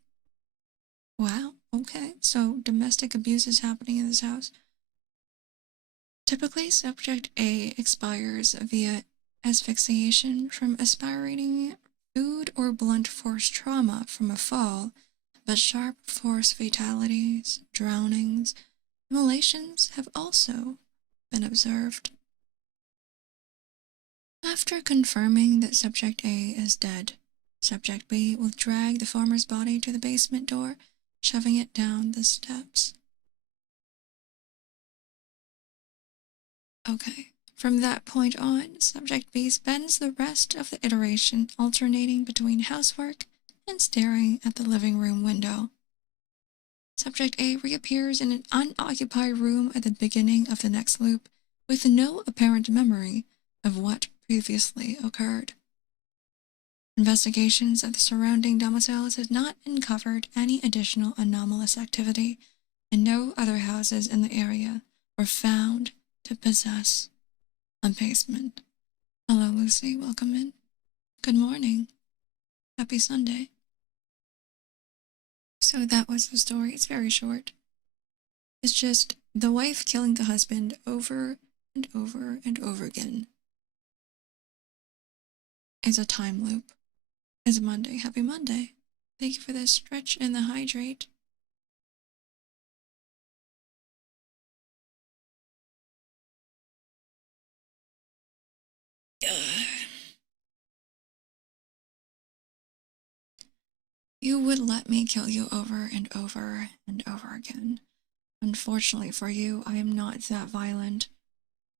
Wow, okay, so domestic abuse is happening in this house. Typically, Subject A expires via asphyxiation from aspirating food or blunt force trauma from a fall, but sharp force fatalities, drownings, immolations have also been observed. After confirming that Subject A is dead, Subject B will drag the former's body to the basement door, shoving it down the steps. Okay, from that point on, Subject B spends the rest of the iteration alternating between housework and staring at the living room window. Subject A reappears in an unoccupied room at the beginning of the next loop, with no apparent memory of what previously occurred. Investigations of the surrounding domiciles have not uncovered any additional anomalous activity, and no other houses in the area were found to possess a basement. Hello, Lucy. Welcome in. Good morning. Happy Sunday. So that was the story. It's very short. It's just the wife killing the husband over and over and over again. It's a time loop. It's Monday. Happy Monday. Thank you for the stretch and the hydrate. You would let me kill you over and over and over again. Unfortunately for you, I am not that violent.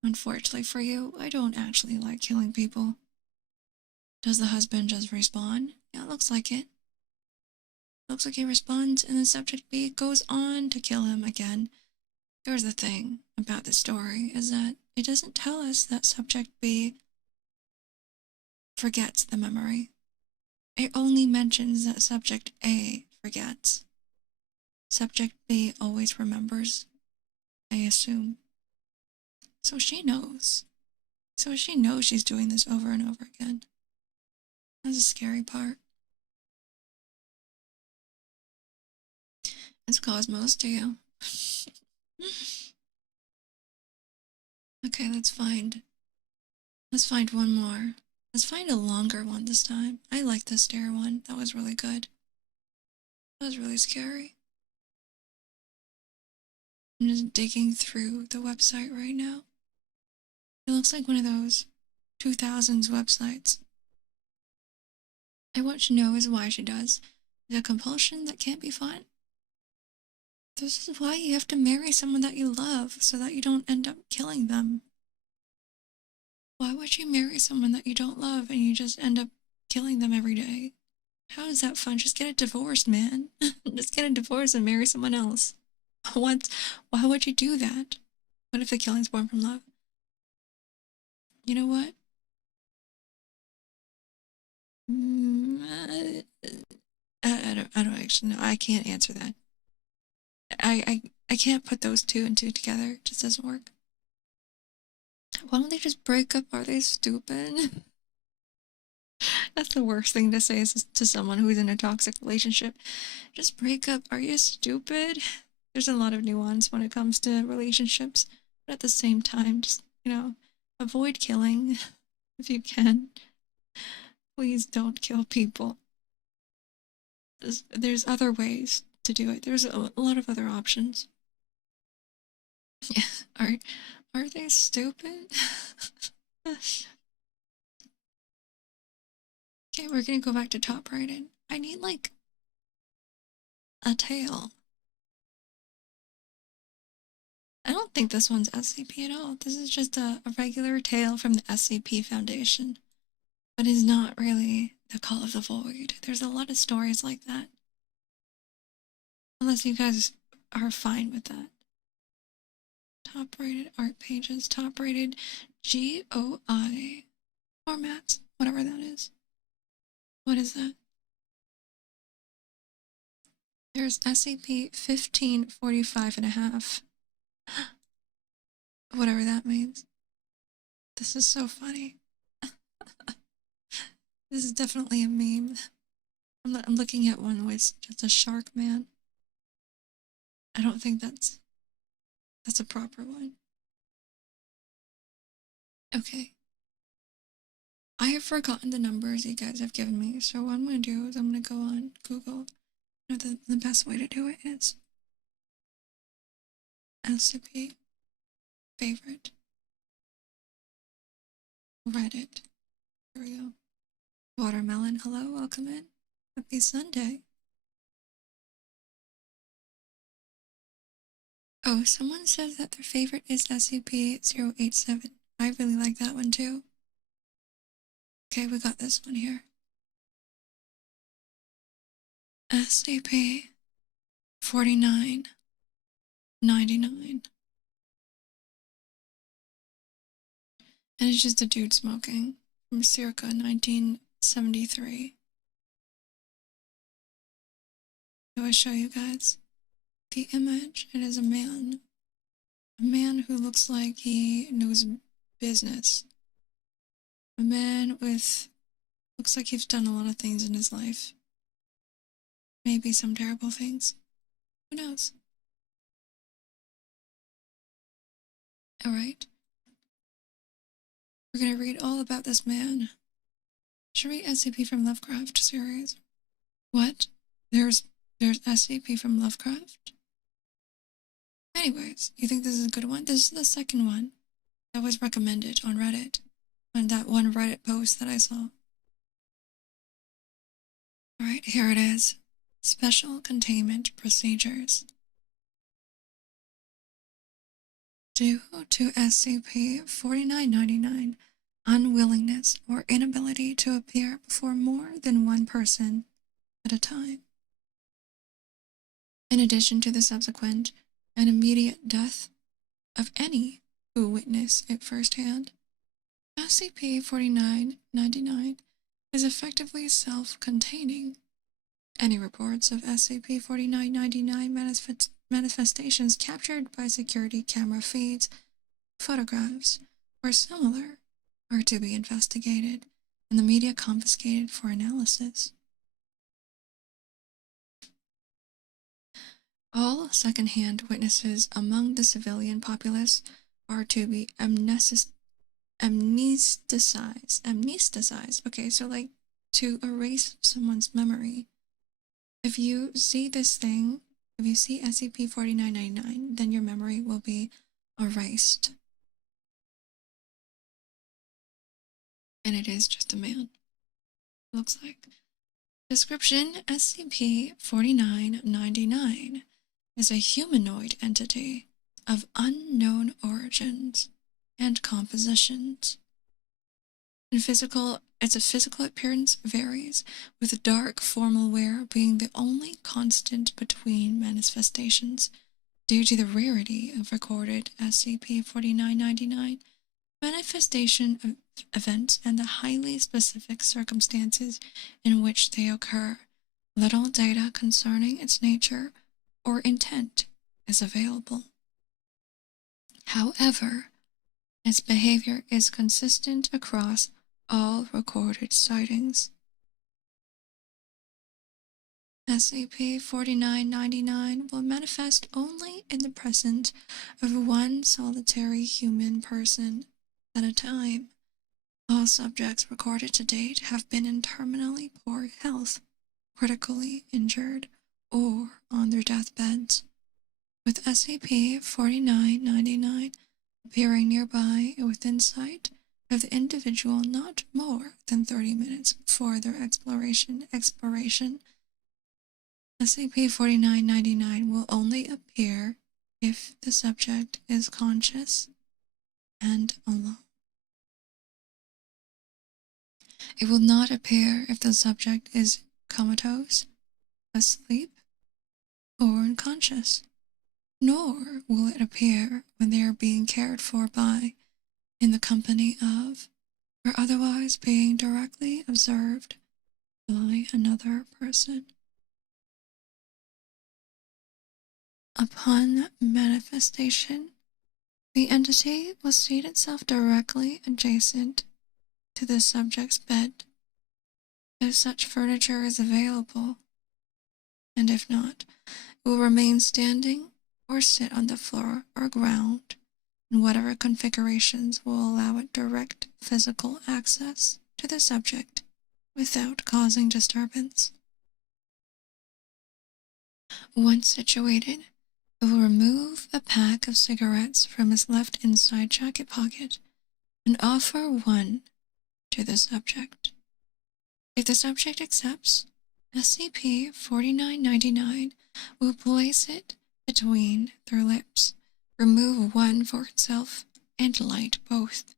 Unfortunately for you, I don't actually like killing people. Does the husband just respawn? Yeah, it looks like it. Looks like he responds, and then Subject B goes on to kill him again. Here's the thing about this story, is that it doesn't tell us that Subject B forgets the memory. It only mentions that Subject A forgets. Subject B always remembers, I assume. So she knows. So she knows she's doing this over and over again. That's the scary part. It's Cosmos to you. Okay, let's find one more. Let's find a longer one this time. I like the stair one. That was really good. That was really scary. I'm just digging through the website right now. It looks like one of those 2000s websites. And what she knows why she does. The compulsion that can't be fought. This is why you have to marry someone that you love, so that you don't end up killing them. Why would you marry someone that you don't love and you just end up killing them every day? How is that fun? Just get a divorce, man. Just get a divorce and marry someone else. What? Why would you do that? What if the killing's born from love? You know what? I don't actually know. I can't answer that. I can't put those two and two together. It just doesn't work. Why don't they just break up? Are they stupid? That's the worst thing to say to someone who's in a toxic relationship. Just break up. Are you stupid? There's a lot of nuance when it comes to relationships. But at the same time, just, avoid killing if you can. Please don't kill people. There's other ways to do it. There's a lot of other options. Yeah, are they stupid? Okay, we're gonna go back to top rated. I need like a tail. I don't think this one's SCP at all. This is just a regular tail from the SCP Foundation. But it's not really the Call of the Void. There's a lot of stories like that. Unless you guys are fine with that. Top rated art pages, top rated GOI formats, whatever that is. What is that? There's SCP-1545.5. Whatever that means. This is so funny. This is definitely a meme. I'm looking at one with just a shark man. I don't think that's a proper one. Okay. I have forgotten the numbers you guys have given me, so what I'm going to do is I'm going to go on Google. The best way to do it is SCP favorite Reddit. Here we go. Watermelon, hello, welcome in. Happy Sunday. Oh, someone says that their favorite is SCP-087. I really like that one too. Okay, we got this one here. SCP-4999. And it's just a dude smoking from circa 1973. Do I show you guys the image? It is a man. A man who looks like he knows business. A man with... looks like he's done a lot of things in his life. Maybe some terrible things. Who knows? Alright. We're gonna read all about this man. Should we read SCP from Lovecraft series? What? There's SCP from Lovecraft? Anyways, you think this is a good one? This is the second one that was recommended on Reddit. On that one Reddit post that I saw. Alright, here it is. Special Containment Procedures. Due to SCP-4999, unwillingness or inability to appear before more than one person at a time. In addition to the subsequent and immediate death of any who witness it firsthand, SCP-4999 is effectively self-containing. Any reports of SCP-4999 manifestations captured by security camera feeds, photographs, or similar are to be investigated and the media confiscated for analysis. All second-hand witnesses among the civilian populace are to be amnesticized. Okay, so like to erase someone's memory. If you see this thing If you see SCP-4999, then your memory will be erased. And it is just a man. Looks like. Description: SCP-4999 is a humanoid entity of unknown origins and compositions. Its physical appearance varies, with dark formal wear being the only constant between manifestations. Due to the rarity of recorded SCP-4999 manifestation events and the highly specific circumstances in which they occur, little data concerning its nature or intent is available. However, its behavior is consistent across all recorded sightings. SCP-4999 will manifest only in the presence of one solitary human person at a time. All subjects recorded to date have been in terminally poor health, critically injured, or on their deathbeds, with SCP-4999 appearing nearby and within sight of the individual not more than 30 minutes before their expiration. SCP-4999 will only appear if the subject is conscious and alone. It will not appear if the subject is comatose, asleep, or unconscious, nor will it appear when they are being cared for by, in the company of, or otherwise being directly observed by another person. Upon manifestation, the entity will seat itself directly adjacent to the subject's bed, if such furniture is available, and if not, it will remain standing or sit on the floor or ground in whatever configurations will allow it direct physical access to the subject without causing disturbance. Once situated, it will remove a pack of cigarettes from its left inside jacket pocket and offer one to the subject. If the subject accepts, SCP-4999 will place it between their lips, remove one for itself, and light both.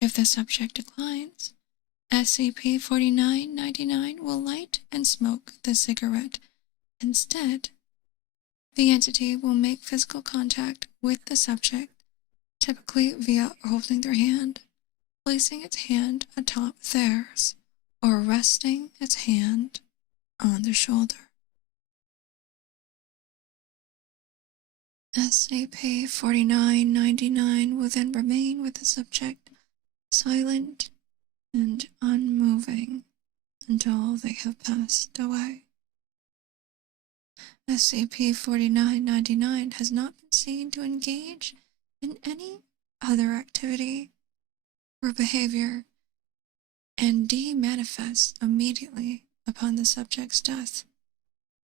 If the subject declines, SCP-4999 will light and smoke the cigarette. Instead, the entity will make physical contact with the subject, typically via holding their hand, placing its hand atop theirs, or resting its hand on their shoulder. SCP-4999 will then remain with the subject, silent and unmoving, until they have passed away. SCP-4999 has not been seen to engage in any other activity or behavior and de-manifests immediately upon the subject's death.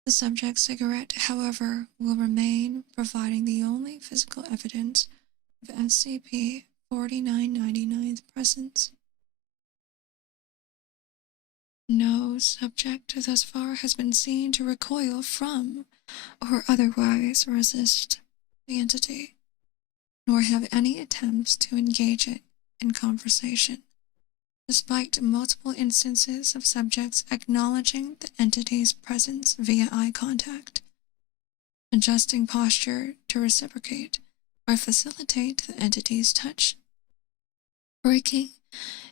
The subject's cigarette, however, will remain, providing the only physical evidence of SCP-4999's presence. No subject thus far has been seen to recoil from or otherwise resist the entity, nor have any attempts to engage it in conversation, despite multiple instances of subjects acknowledging the entity's presence via eye contact, adjusting posture to reciprocate or facilitate the entity's touch, breaking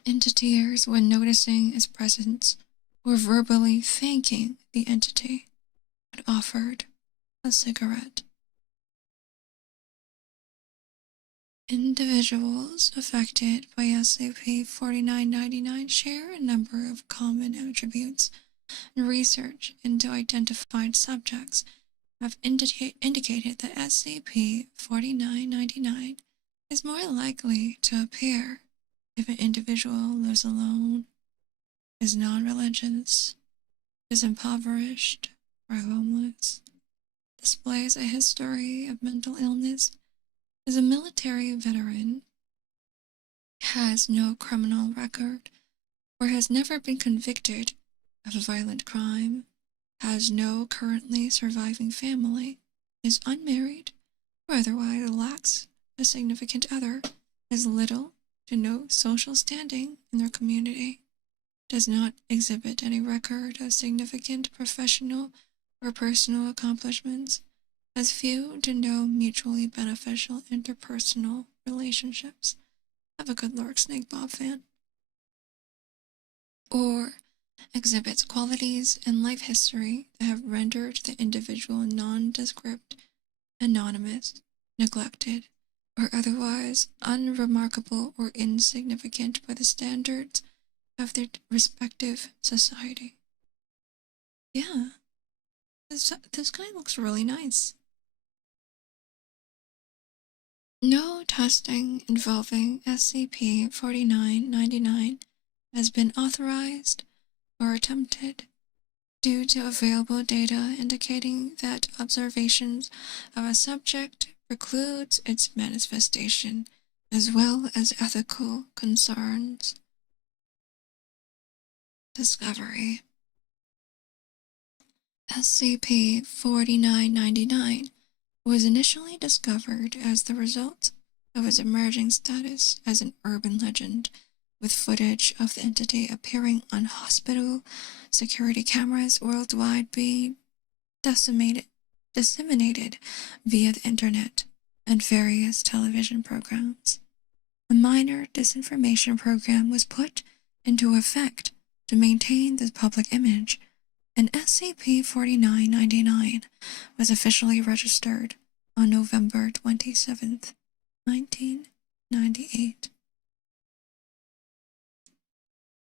into tears when noticing its presence, or verbally thanking the entity when offered a cigarette. Individuals affected by SCP-4999 share a number of common attributes, and research into identified subjects have indicated that SCP-4999 is more likely to appear if an individual lives alone, is non-religious, is impoverished, or homeless. displays a history of mental illness, is a military veteran, has no criminal record, or has never been convicted of a violent crime, has no currently surviving family, is unmarried, or otherwise lacks a significant other, has little to no social standing in their community, does not exhibit any record of significant professional or personal accomplishments, has few to no mutually beneficial interpersonal relationships. Have a good Lord Snake Bob fan. Or exhibits qualities in life history that have rendered the individual nondescript, anonymous, neglected, or otherwise unremarkable or insignificant by the standards of their respective society. Yeah, this guy looks really nice. No testing involving SCP-4999 has been authorized or attempted due to available data indicating that observations of a subject precludes its manifestation, as well as ethical concerns. Discovery. SCP-4999 was initially discovered as the result of its emerging status as an urban legend, with footage of the entity appearing on hospital security cameras worldwide being disseminated via the internet and various television programs. A minor disinformation program was put into effect to maintain the public image, and SCP-4999 was officially registered on November 27, 1998.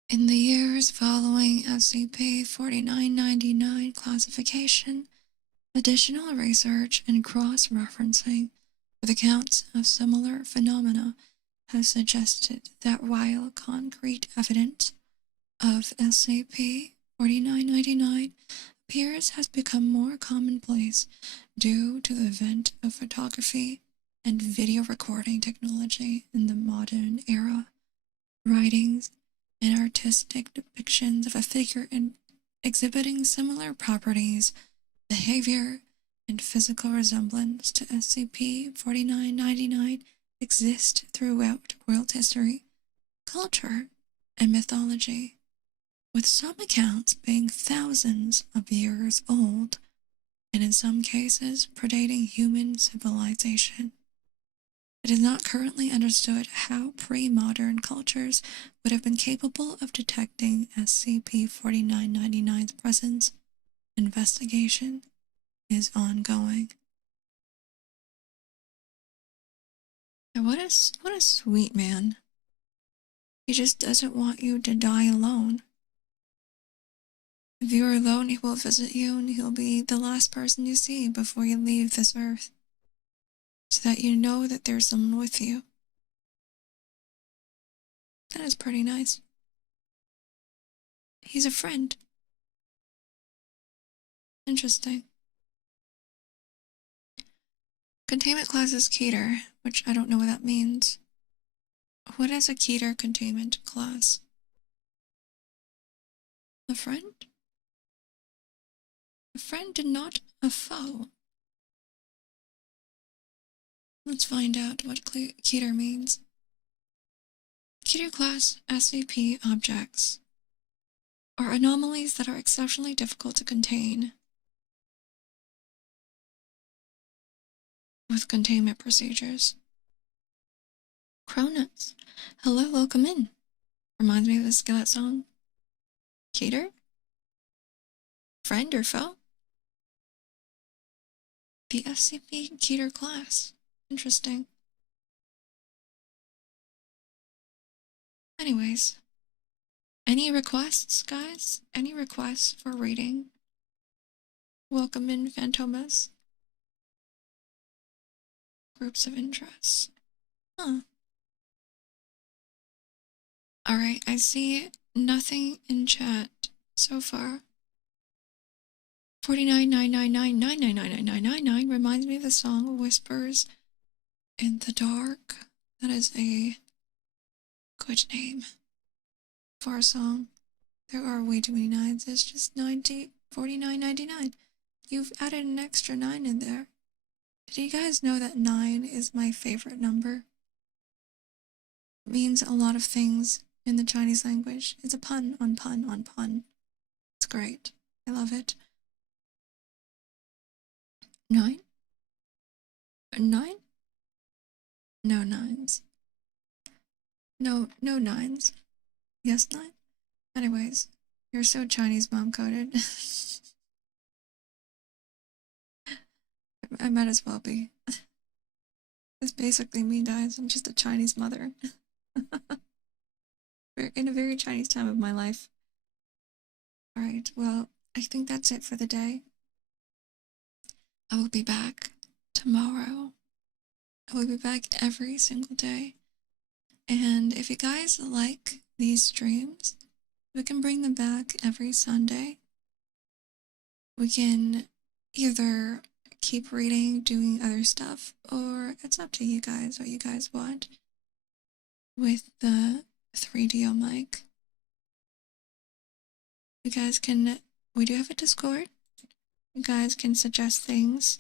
In the years following SCP-4999 classification, additional research and cross-referencing with accounts of similar phenomena has suggested that while concrete evidence of SCP-4999 appears has become more commonplace due to the advent of photography and video recording technology in the modern era, writings and artistic depictions of a figure exhibiting similar properties, behavior, and physical resemblance to SCP-4999 exist throughout world history, culture, and mythology, with some accounts being thousands of years old, and in some cases predating human civilization. It is not currently understood how pre-modern cultures would have been capable of detecting SCP-4999's presence. Investigation is ongoing. And what a sweet man. He just doesn't want you to die alone. If you are alone, he will visit you and he'll be the last person you see before you leave this earth, so that you know that there's someone with you. That is pretty nice. He's a friend. Interesting. Containment class is Keter, which I don't know what that means. What is a Keter containment class? A friend? A friend and not a foe. Let's find out what Keter means. Keter class SCP objects are anomalies that are exceptionally difficult to contain with containment procedures. Cronuts. Hello, welcome in. Reminds me of the Skillet song. Keter? Friend or foe? The SCP Keter class. Interesting. Anyways, any requests, guys? Any requests for reading? Welcome in, Phantomas. Groups of interest. Huh. Alright, I see nothing in chat so far. 49,999,999,999 reminds me of the song Whispers in the Dark. That is a good name for a song. There are way too many nines. It's just 49.99. You've added an extra 9 in there. Did you guys know that 9 is my favorite number? It means a lot of things in the Chinese language. It's a pun on pun on pun. It's great. I love it. 9? 9? No nines. No nines. Yes, 9? Anyways, you're so Chinese mom coded. I might as well be. It's basically me, guys. I'm just a Chinese mother. In a very Chinese time of my life. Alright, well, I think that's it for the day. I will be back tomorrow. I will be back every single day. And if you guys like these streams, we can bring them back every Sunday. We can either keep reading, doing other stuff, or it's up to you guys what you guys want with the 3DO mic. You guys can, we do have a Discord. You guys can suggest things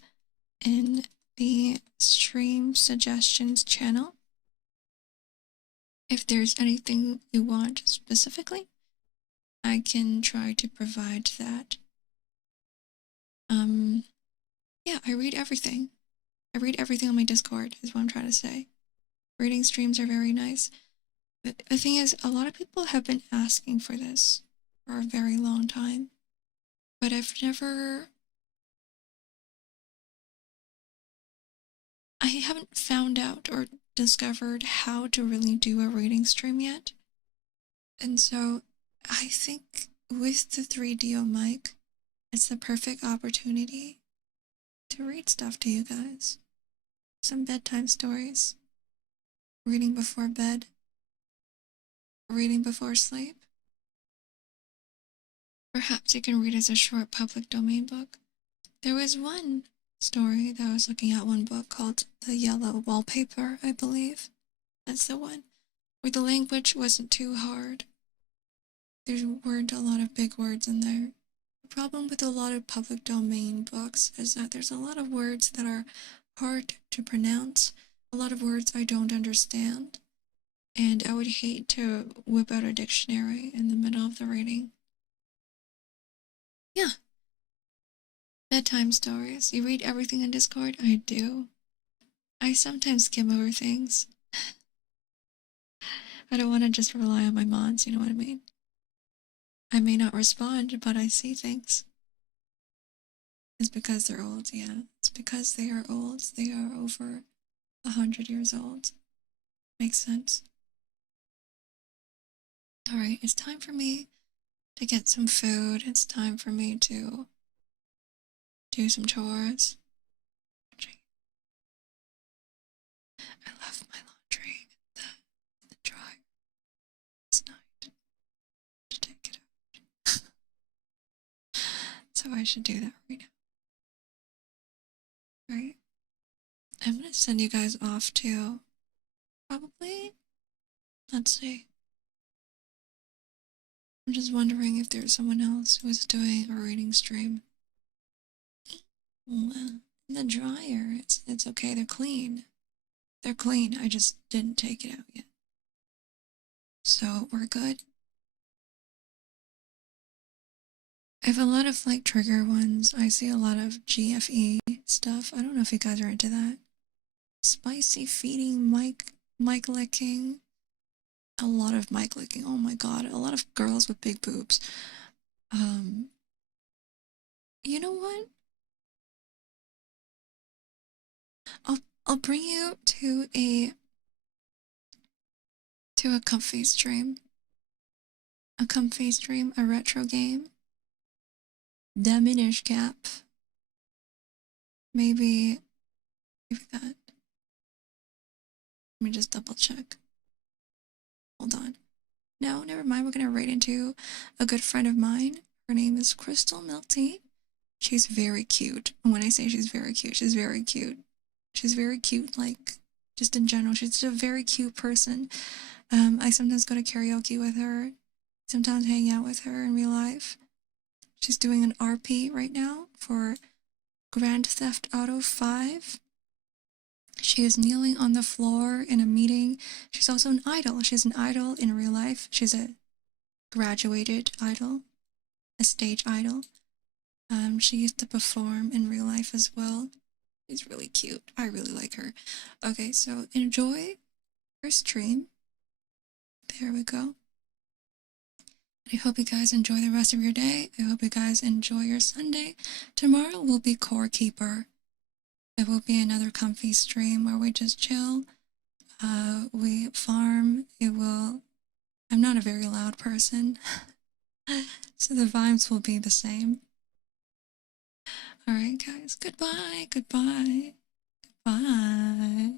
in the stream suggestions channel. If there's anything you want specifically, I can try to provide that. Yeah, I read everything. I read everything on my Discord, is what I'm trying to say. Reading streams are very nice. But the thing is, a lot of people have been asking for this for a very long time. But I haven't found out or discovered how to really do a reading stream yet. And so I think with the 3DO mic, it's the perfect opportunity to read stuff to you guys. Some bedtime stories. Reading before bed. Reading before sleep. Perhaps you can read as a short public domain book. There was one story that I was looking at, one book called The Yellow Wallpaper, I believe. That's the one. Where the language wasn't too hard. There weren't a lot of big words in there. The problem with a lot of public domain books is that there's a lot of words that are hard to pronounce, a lot of words I don't understand, and I would hate to whip out a dictionary in the middle of the reading. Yeah. Bedtime stories. You read everything in Discord? I do. I sometimes skim over things. I don't want to just rely on my mods, you know what I mean? I may not respond, but I see things. It's because they're old, yeah. It's because they are old. They are over 100 years old. Makes sense. Alright, it's time for me to get some food. It's time for me to do some chores. I left my laundry in the dryer this night to take it out. So I should do that right now. Right? I'm gonna send you guys off to probably, let's see. I'm just wondering if there's someone else who is doing a reading stream. Well, in the dryer, it's okay, they're clean. They're clean, I just didn't take it out yet. So we're good. I have a lot of like trigger ones. I see a lot of GFE stuff. I don't know if you guys are into that. Spicy feeding, mic licking. A lot of mic licking. Oh my god, a lot of girls with big boobs. You know what? I'll bring you to a comfy stream. A comfy stream, a retro game. Diminish cap. Maybe that. Let me just double check. Hold on. No, never mind. We're gonna raid into a good friend of mine. Her name is Crystal Milk Tea. She's very cute. And when I say she's very cute, she's very cute. She's very cute, like, just in general. She's just a very cute person. I sometimes go to karaoke with her, sometimes hang out with her in real life. She's doing an RP right now for Grand Theft Auto 5. She is kneeling on the floor in a meeting. She's also an idol. She's an idol in real life. She's a graduated idol, a stage idol. She used to perform in real life as well. She's really cute. I really like her. Okay, so enjoy her stream. There we go. I hope you guys enjoy the rest of your day. I hope you guys enjoy your Sunday. Tomorrow will be Core Keeper. It will be another comfy stream where we just chill. We farm. I'm not a very loud person, so the vibes will be the same. Alright, guys. Goodbye. Goodbye. Goodbye.